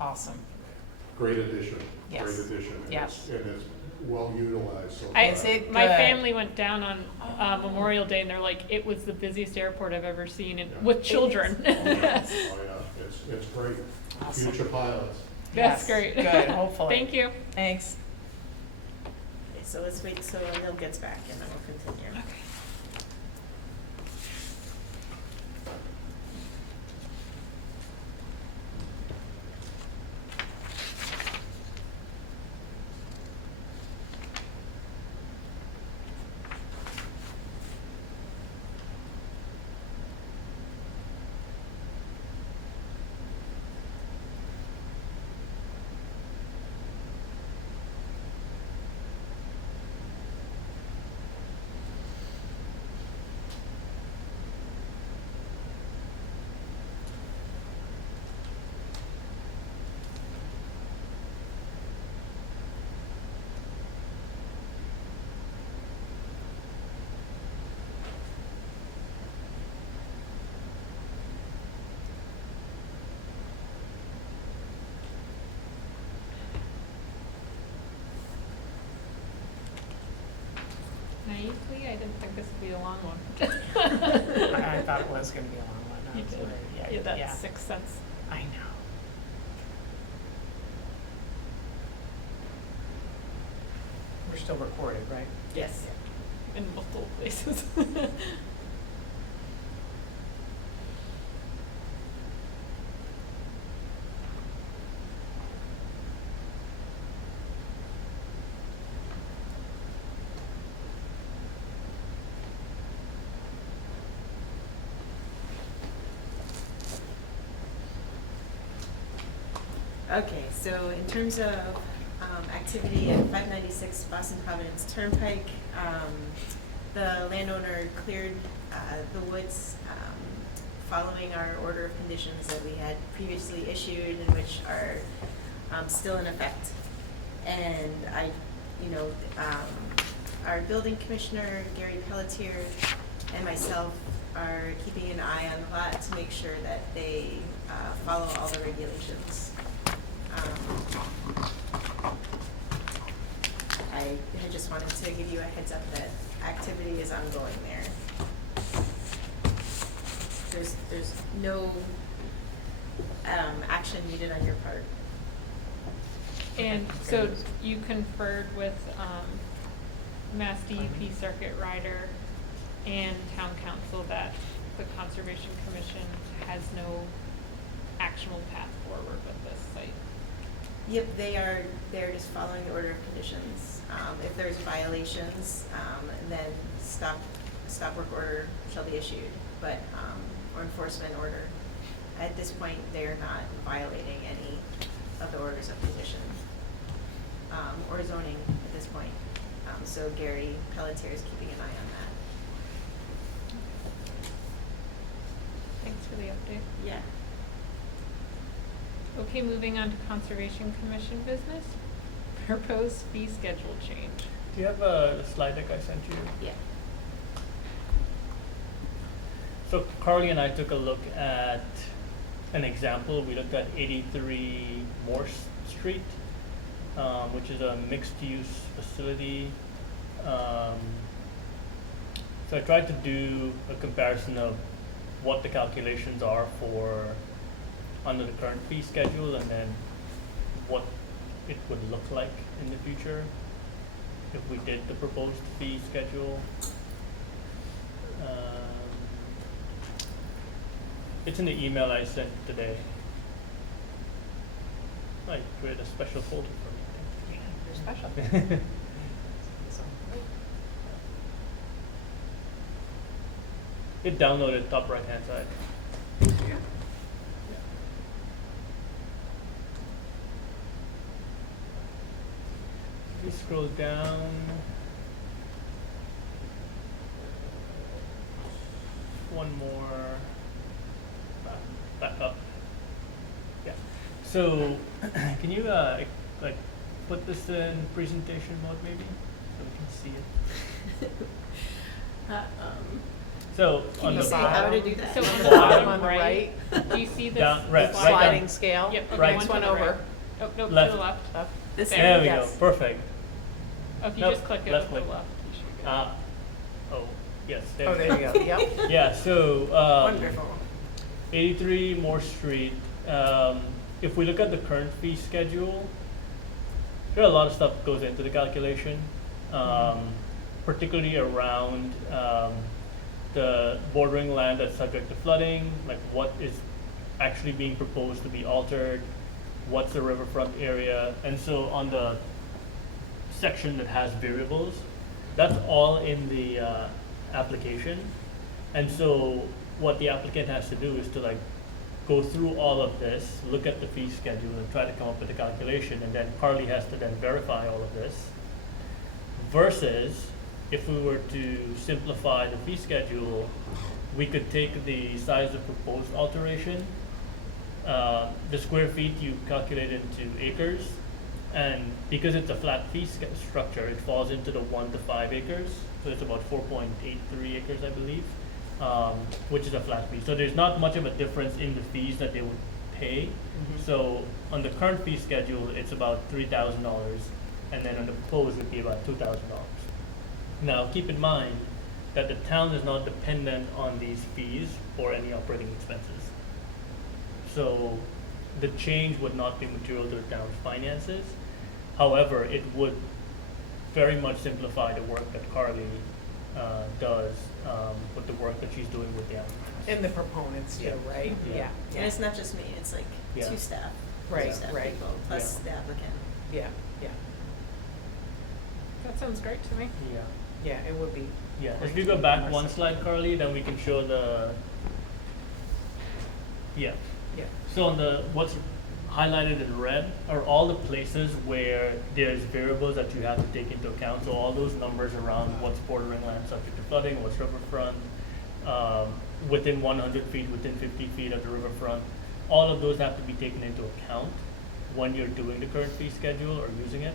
Awesome. Great addition. Yes. Great addition. And Yes. it's well utilized so I, far. Is it my good? family went down on Memorial Day and they're like, it was the busiest airport I've ever seen Yeah. with children. Oh, yeah, it's great. Awesome. Future pilots. That's Yes, great. Good, hopefully. Thank you. Thanks. Okay, so let's wait till Neil gets back and then we'll continue. Naively, I didn't think this would be a long one. I thought it was gonna be a long one. I You was did. worried. Yeah, that yeah. 6 cents. I know. We're still recorded, right? Yes. In multiple places. Okay, so in terms of activity at 596 Boston Providence Turnpike, the landowner cleared the woods following our order of conditions that we had previously issued and which are still in effect. And our building commissioner, Gary Pelletier, and myself are keeping an eye on the lot to make sure that they follow all the regulations. I had just wanted to give you a heads up that activity is ongoing there. There's no action needed on your part. And so you conferred with Mass DEP Circuit Rider and Town Council that the Conservation Commission has no actionable path forward with this site. Yep, they're just following the order of conditions. If there's violations, then stop work order shall be issued, but, or enforcement order. At this point, they're not violating any of the orders of condition, or zoning at this point. So Gary Pelletier is keeping an eye on that. Thanks for the update. Yeah. Okay, moving on to Conservation Commission business. Proposed fee schedule change. Do you have a slide deck I sent you? Yeah. So Carly and I took a look at an example. We looked at 83 Morse Street, which is a mixed-use facility. So I tried to do a comparison of what the calculations are for under the current fee schedule and then what it would look like in the future if we did the proposed fee schedule. It's in the email I sent today. I created a special folder for me. You're special. It downloaded top right hand side. Yeah. If you scroll down, one more, back up. Yeah. So, can you like put this in presentation mode maybe, so we can see it? So Can on you the say how to do that? So on the Bottom bottom on the right, do you see this Down, right, slide? right Sliding down. scale. Yep, okay, Right. one to One the over. right. Oh, no, Left. to the left. Up. This There There one? we Yes. go, perfect. Oh, if you Nope, just click it left with the click. left, you should go. Oh, yes, Oh, there we there you go, yep. Yeah, so, Wonderful. 83 Morse Street, if we look at the current fee schedule, there are a lot of stuff that goes into the calculation, particularly around the bordering land that's subject to flooding, like what is actually being proposed to be altered, what's the riverfront area, and so on the section that has variables, that's all in the application. And so what the applicant has to do is to like go through all of this, look at the fee schedule and try to come up with a calculation, and then Carly has to then verify all of this. Versus if we were to simplify the fee schedule, we could take the size of proposed alteration, the square feet you calculate into acres, and because it's a flat fee structure, it falls into the 1 to 5 acres, so it's about 4.83 acres, I believe, which is a flat fee. So there's not much of a difference in the fees that they would pay. So on the current fee schedule, it's about $3,000, and then on the proposed would be about $2,000. Now, keep in mind that the town is not dependent on these fees or any operating expenses. So the change would not be material to the town's finances. However, it would very much simplify the work that Carly does with the work that she's doing with the applicants. And the proponents too, Yeah. right? Yeah. And it's not just me, it's like Yeah. two staff. Right, two staff right. people, plus Yeah. the applicant. Yeah, yeah, That sounds great to me. Yeah. yeah, it would be. Yeah, great if you to go be back more one simple. slide, Carly, then we can show the, yeah. Yeah, So on the, what's highlighted in red are all the places where there's variables that you have to take into account. So all those numbers around what's bordering land subject to flooding, what's riverfront, within 100 feet, within 50 feet of the riverfront, all of those have to be taken into account when you're doing the current fee schedule or using it.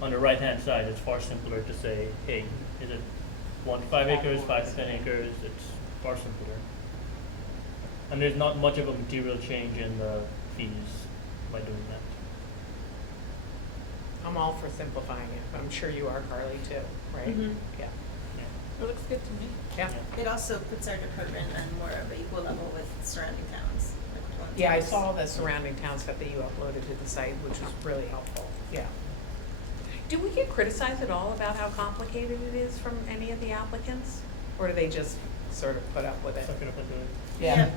On the right-hand side, it's far simpler to say, hey, is it 1 to 5 acres, 5 to 10 acres? It's far simpler. And there's not much of a material change in the fees by doing that. I'm all for simplifying it, but I'm sure you are, Carly, too, right? Mhm. Yeah, It looks good to me. yeah. It also puts our department on more of an equal level with surrounding towns. like one Yeah, I towns. saw the surrounding town stuff that you uploaded to the site, which was really helpful, yeah. Do we get criticized at all about how complicated it is from any of the applicants? Or do they just sort of put up with it? Suck it up and do it. Yeah.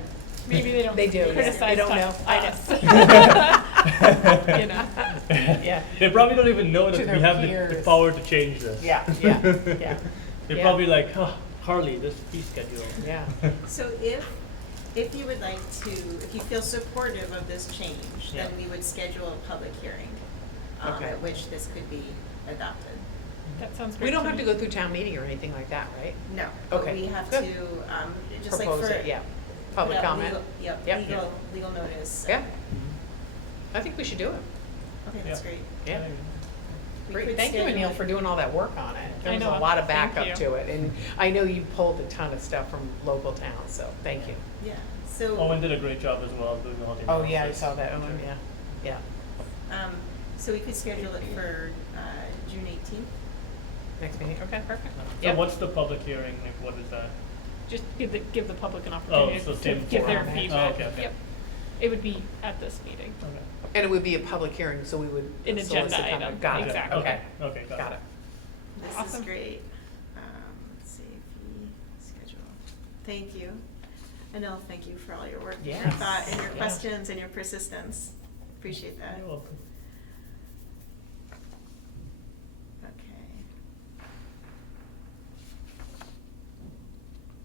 Maybe they don't They do, yeah. criticize They don't know. us. You know. Yeah, They probably don't even know To that their we have the peers. power to change this. yeah, yeah, yeah. They're Yeah. probably like, oh, Harley, this fee schedule. Yeah, So if you would like to, if you feel supportive of this change, then Yeah. we would schedule a public hearing, Okay. at which this could be adopted. That sounds great. we don't have me. to go through town meeting or anything like that, right? No, but Okay, we have good. to, just like Propose for. it, yeah. put Public out comment. legal- Yep, Yep. legal notice. Yeah, I think we should do it. Okay, that's Yeah. great. Yeah. We Great, could thank you, schedule Anil, it- for doing all that work on it. There I was know, a lot of thank backup you. to it, and I know you pulled a ton of stuff from local towns, so thank you. Yeah, so. Owen did a great job as well doing all the Oh, yeah, I analysis. saw that, Owen, yeah, yeah. So we could schedule it for, June 18th. Next meeting, okay, perfect. So Yep. what's the public hearing? Like, what is that? Just give the public an opportunity so to same give their format. feedback. Oh, okay, okay. Yep. It would be at this meeting. Okay. And it would be a public hearing, so we would An agenda solicit comment. item, Got it, exactly. okay, Okay, got it. This is Awesome. great. Let's see if we schedule. Thank you. Anil, thank you for all your work, your Yes. thought, and your Yeah. questions, and your persistence. Appreciate that. You're welcome.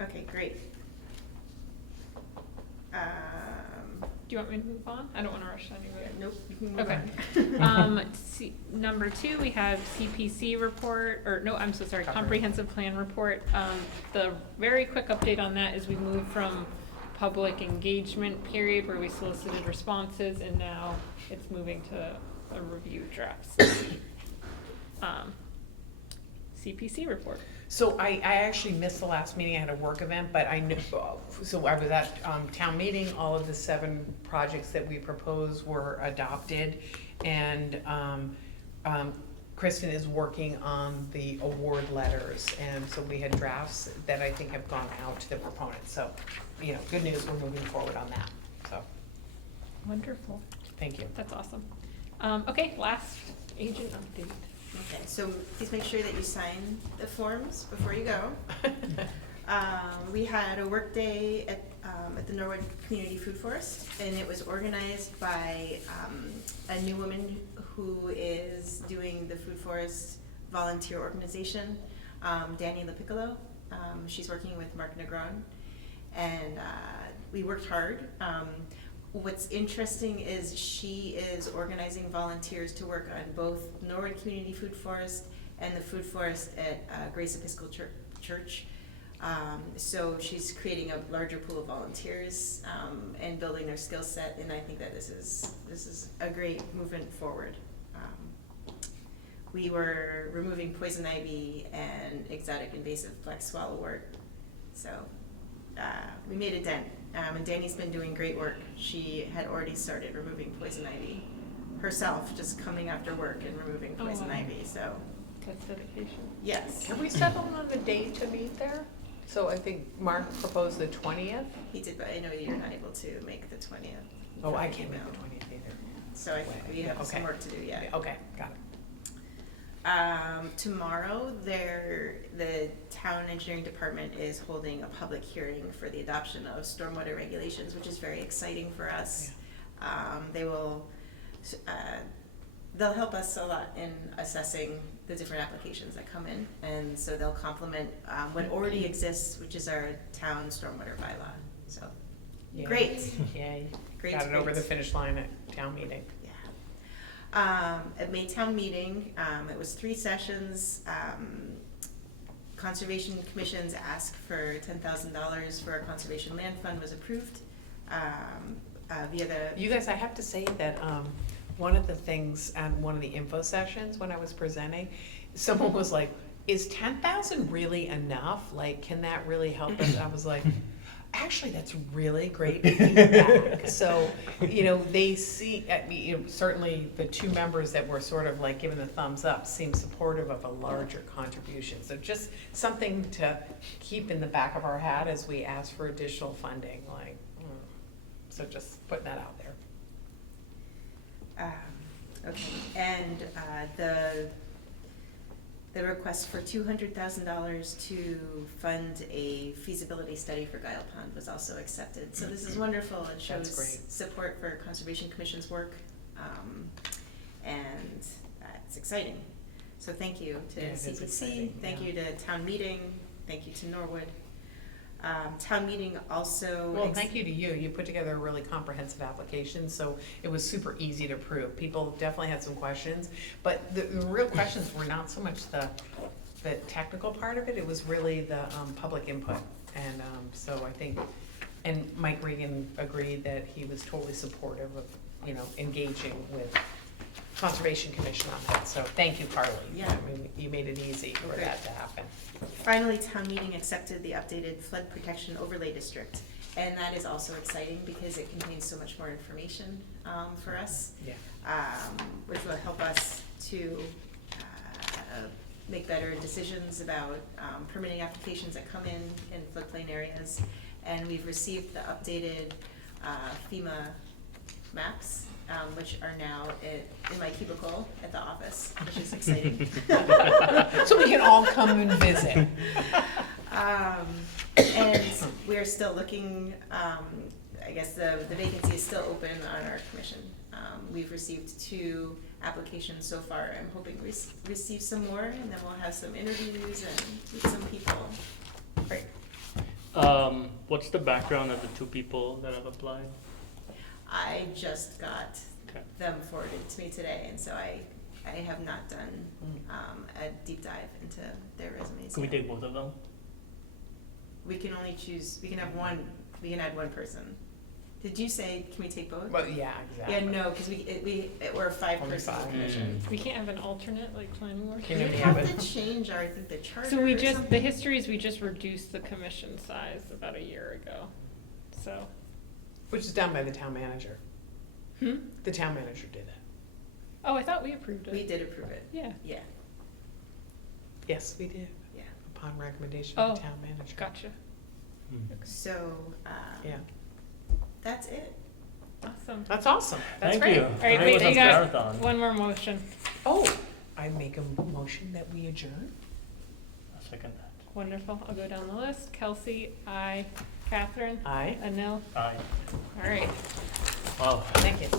Okay, great. Do you want me to move on? I don't want to rush anywhere. Nope, you can move Okay. on. Number 2, we have CPC report, or no, I'm so sorry, comprehensive plan report. The very quick update on that is we moved from public engagement period where we solicited responses, and now it's moving to a review draft. CPC report. So I actually missed the last meeting, I had a work event, but I knew, so I was at, town meeting, all of the 7 projects that we proposed were adopted. And, Kristen is working on the award letters, and so we had drafts that I think have gone out to the proponents, so, you know, good news, we're moving forward on that, so, Wonderful. thank you. That's awesome. Okay, last agent update. Okay, so please make sure that you sign the forms before you go. We had a work day at the Norwood Community Food Forest, and it was organized by a new woman who is doing the Food Forest volunteer organization, Danny LaPiccolo. She's working with Mark Negron, and we worked hard. What's interesting is she is organizing volunteers to work on both Norwood Community Food Forest and the Food Forest at Grace Episcopal Church. So she's creating a larger pool of volunteers and building their skill set, and I think that this is a great movement forward. We were removing poison ivy and exotic invasive black swallowwort, so we made a dent. And Danny's been doing great work. She had already started removing poison ivy herself, just coming after work and removing Oh, poison wow. ivy. So That's dedication. Yes, Can we settle on a date to meet there? So I think Mark proposed the 20th. he did, but I know you're not able to make the 20th. Oh, I from can't make email. the 20th either. So I think we have some Okay. work to do yet. Okay, got it. Tomorrow, the town engineering department is holding a public hearing for the adoption of stormwater regulations, which is very exciting for us. They will, they'll help us a lot in assessing the different applications that come in, and so they'll complement, what already exists, which is our town stormwater bylaw, so. Yay. Great. Yay. Great, Got it over great. the finish line at town meeting. At Maytown meeting, it was 3 sessions. Conservation Commission's ask for $10,000 for a conservation land fund was approved via the. You guys, I have to say that one of the things at one of the info sessions when I was presenting, someone was like, is 10,000 really enough? Like, can that really help us? I was like, actually, that's really great feedback. So, you know, they see, you know, certainly the 2 members that were sort of like giving the thumbs up seem supportive of a larger contribution. So just something to keep in the back of our hat as we ask for additional funding, like, so just putting that out there. Okay, and the request for $200,000 to fund a feasibility study for Guile Pond was also accepted. So this is wonderful. It That's shows great. support for Conservation Commission's work, and it's exciting. So thank you to Yeah, it is CPC, exciting, thank yeah. you to town meeting, thank you to Norwood. Town meeting also. Well, thank you to you. You put together a really comprehensive application, so it was super easy to approve. People definitely had some questions, but the real questions were not so much the technical part of it, it was really the public input. And so I think, and Mike Regan agreed that he was totally supportive of, you know, engaging with Conservation Commission on that. So thank you, Carly. Yeah. I mean, you made it easy for Okay. that to happen. Finally, town meeting accepted the updated flood protection overlay district. And that is also exciting because it contains so much more information for us, Yeah. which will help us to make better decisions about permitting applications that come in floodplain areas. And we've received the updated FEMA maps, which are now in my cubicle at the office, which is exciting. So we can all come and visit. And we're still looking, I guess the vacancy is still open on our commission. We've received 2 applications so far. I'm hoping we receive some more, and then we'll have some interviews and meet some people. Great. What's the background of the 2 people that have applied? I just got Okay. them forwarded to me today, and so I have not done a deep dive into their resumes Can we yet. take both of them? We can only choose, we can have one, we can add one person. Did you say, can we take both? Well, yeah, exactly. Yeah, no, because we're a 5-person Only 5. commission. We can't have an alternate, like planning board? Can We only have have to change our, I think, the charter So we or just, something. the history is we just reduced the commission size about a year ago, so. Which is done by the town manager. Hmm? The town manager did it. Oh, I thought we approved it. We did approve it, Yeah, yeah, Yes, we did, yeah. upon recommendation of the Oh, town manager. gotcha. So, Yeah, that's it. Awesome. that's awesome. That's Thank great. you. All right, Today wait, was a you got marathon. one more motion. Oh, I make a motion that we adjourn? I'll second that. Wonderful. I'll go down the list. Kelsey, aye. Catherine? Aye. Anil? Aye. All right. Wow. Thank you.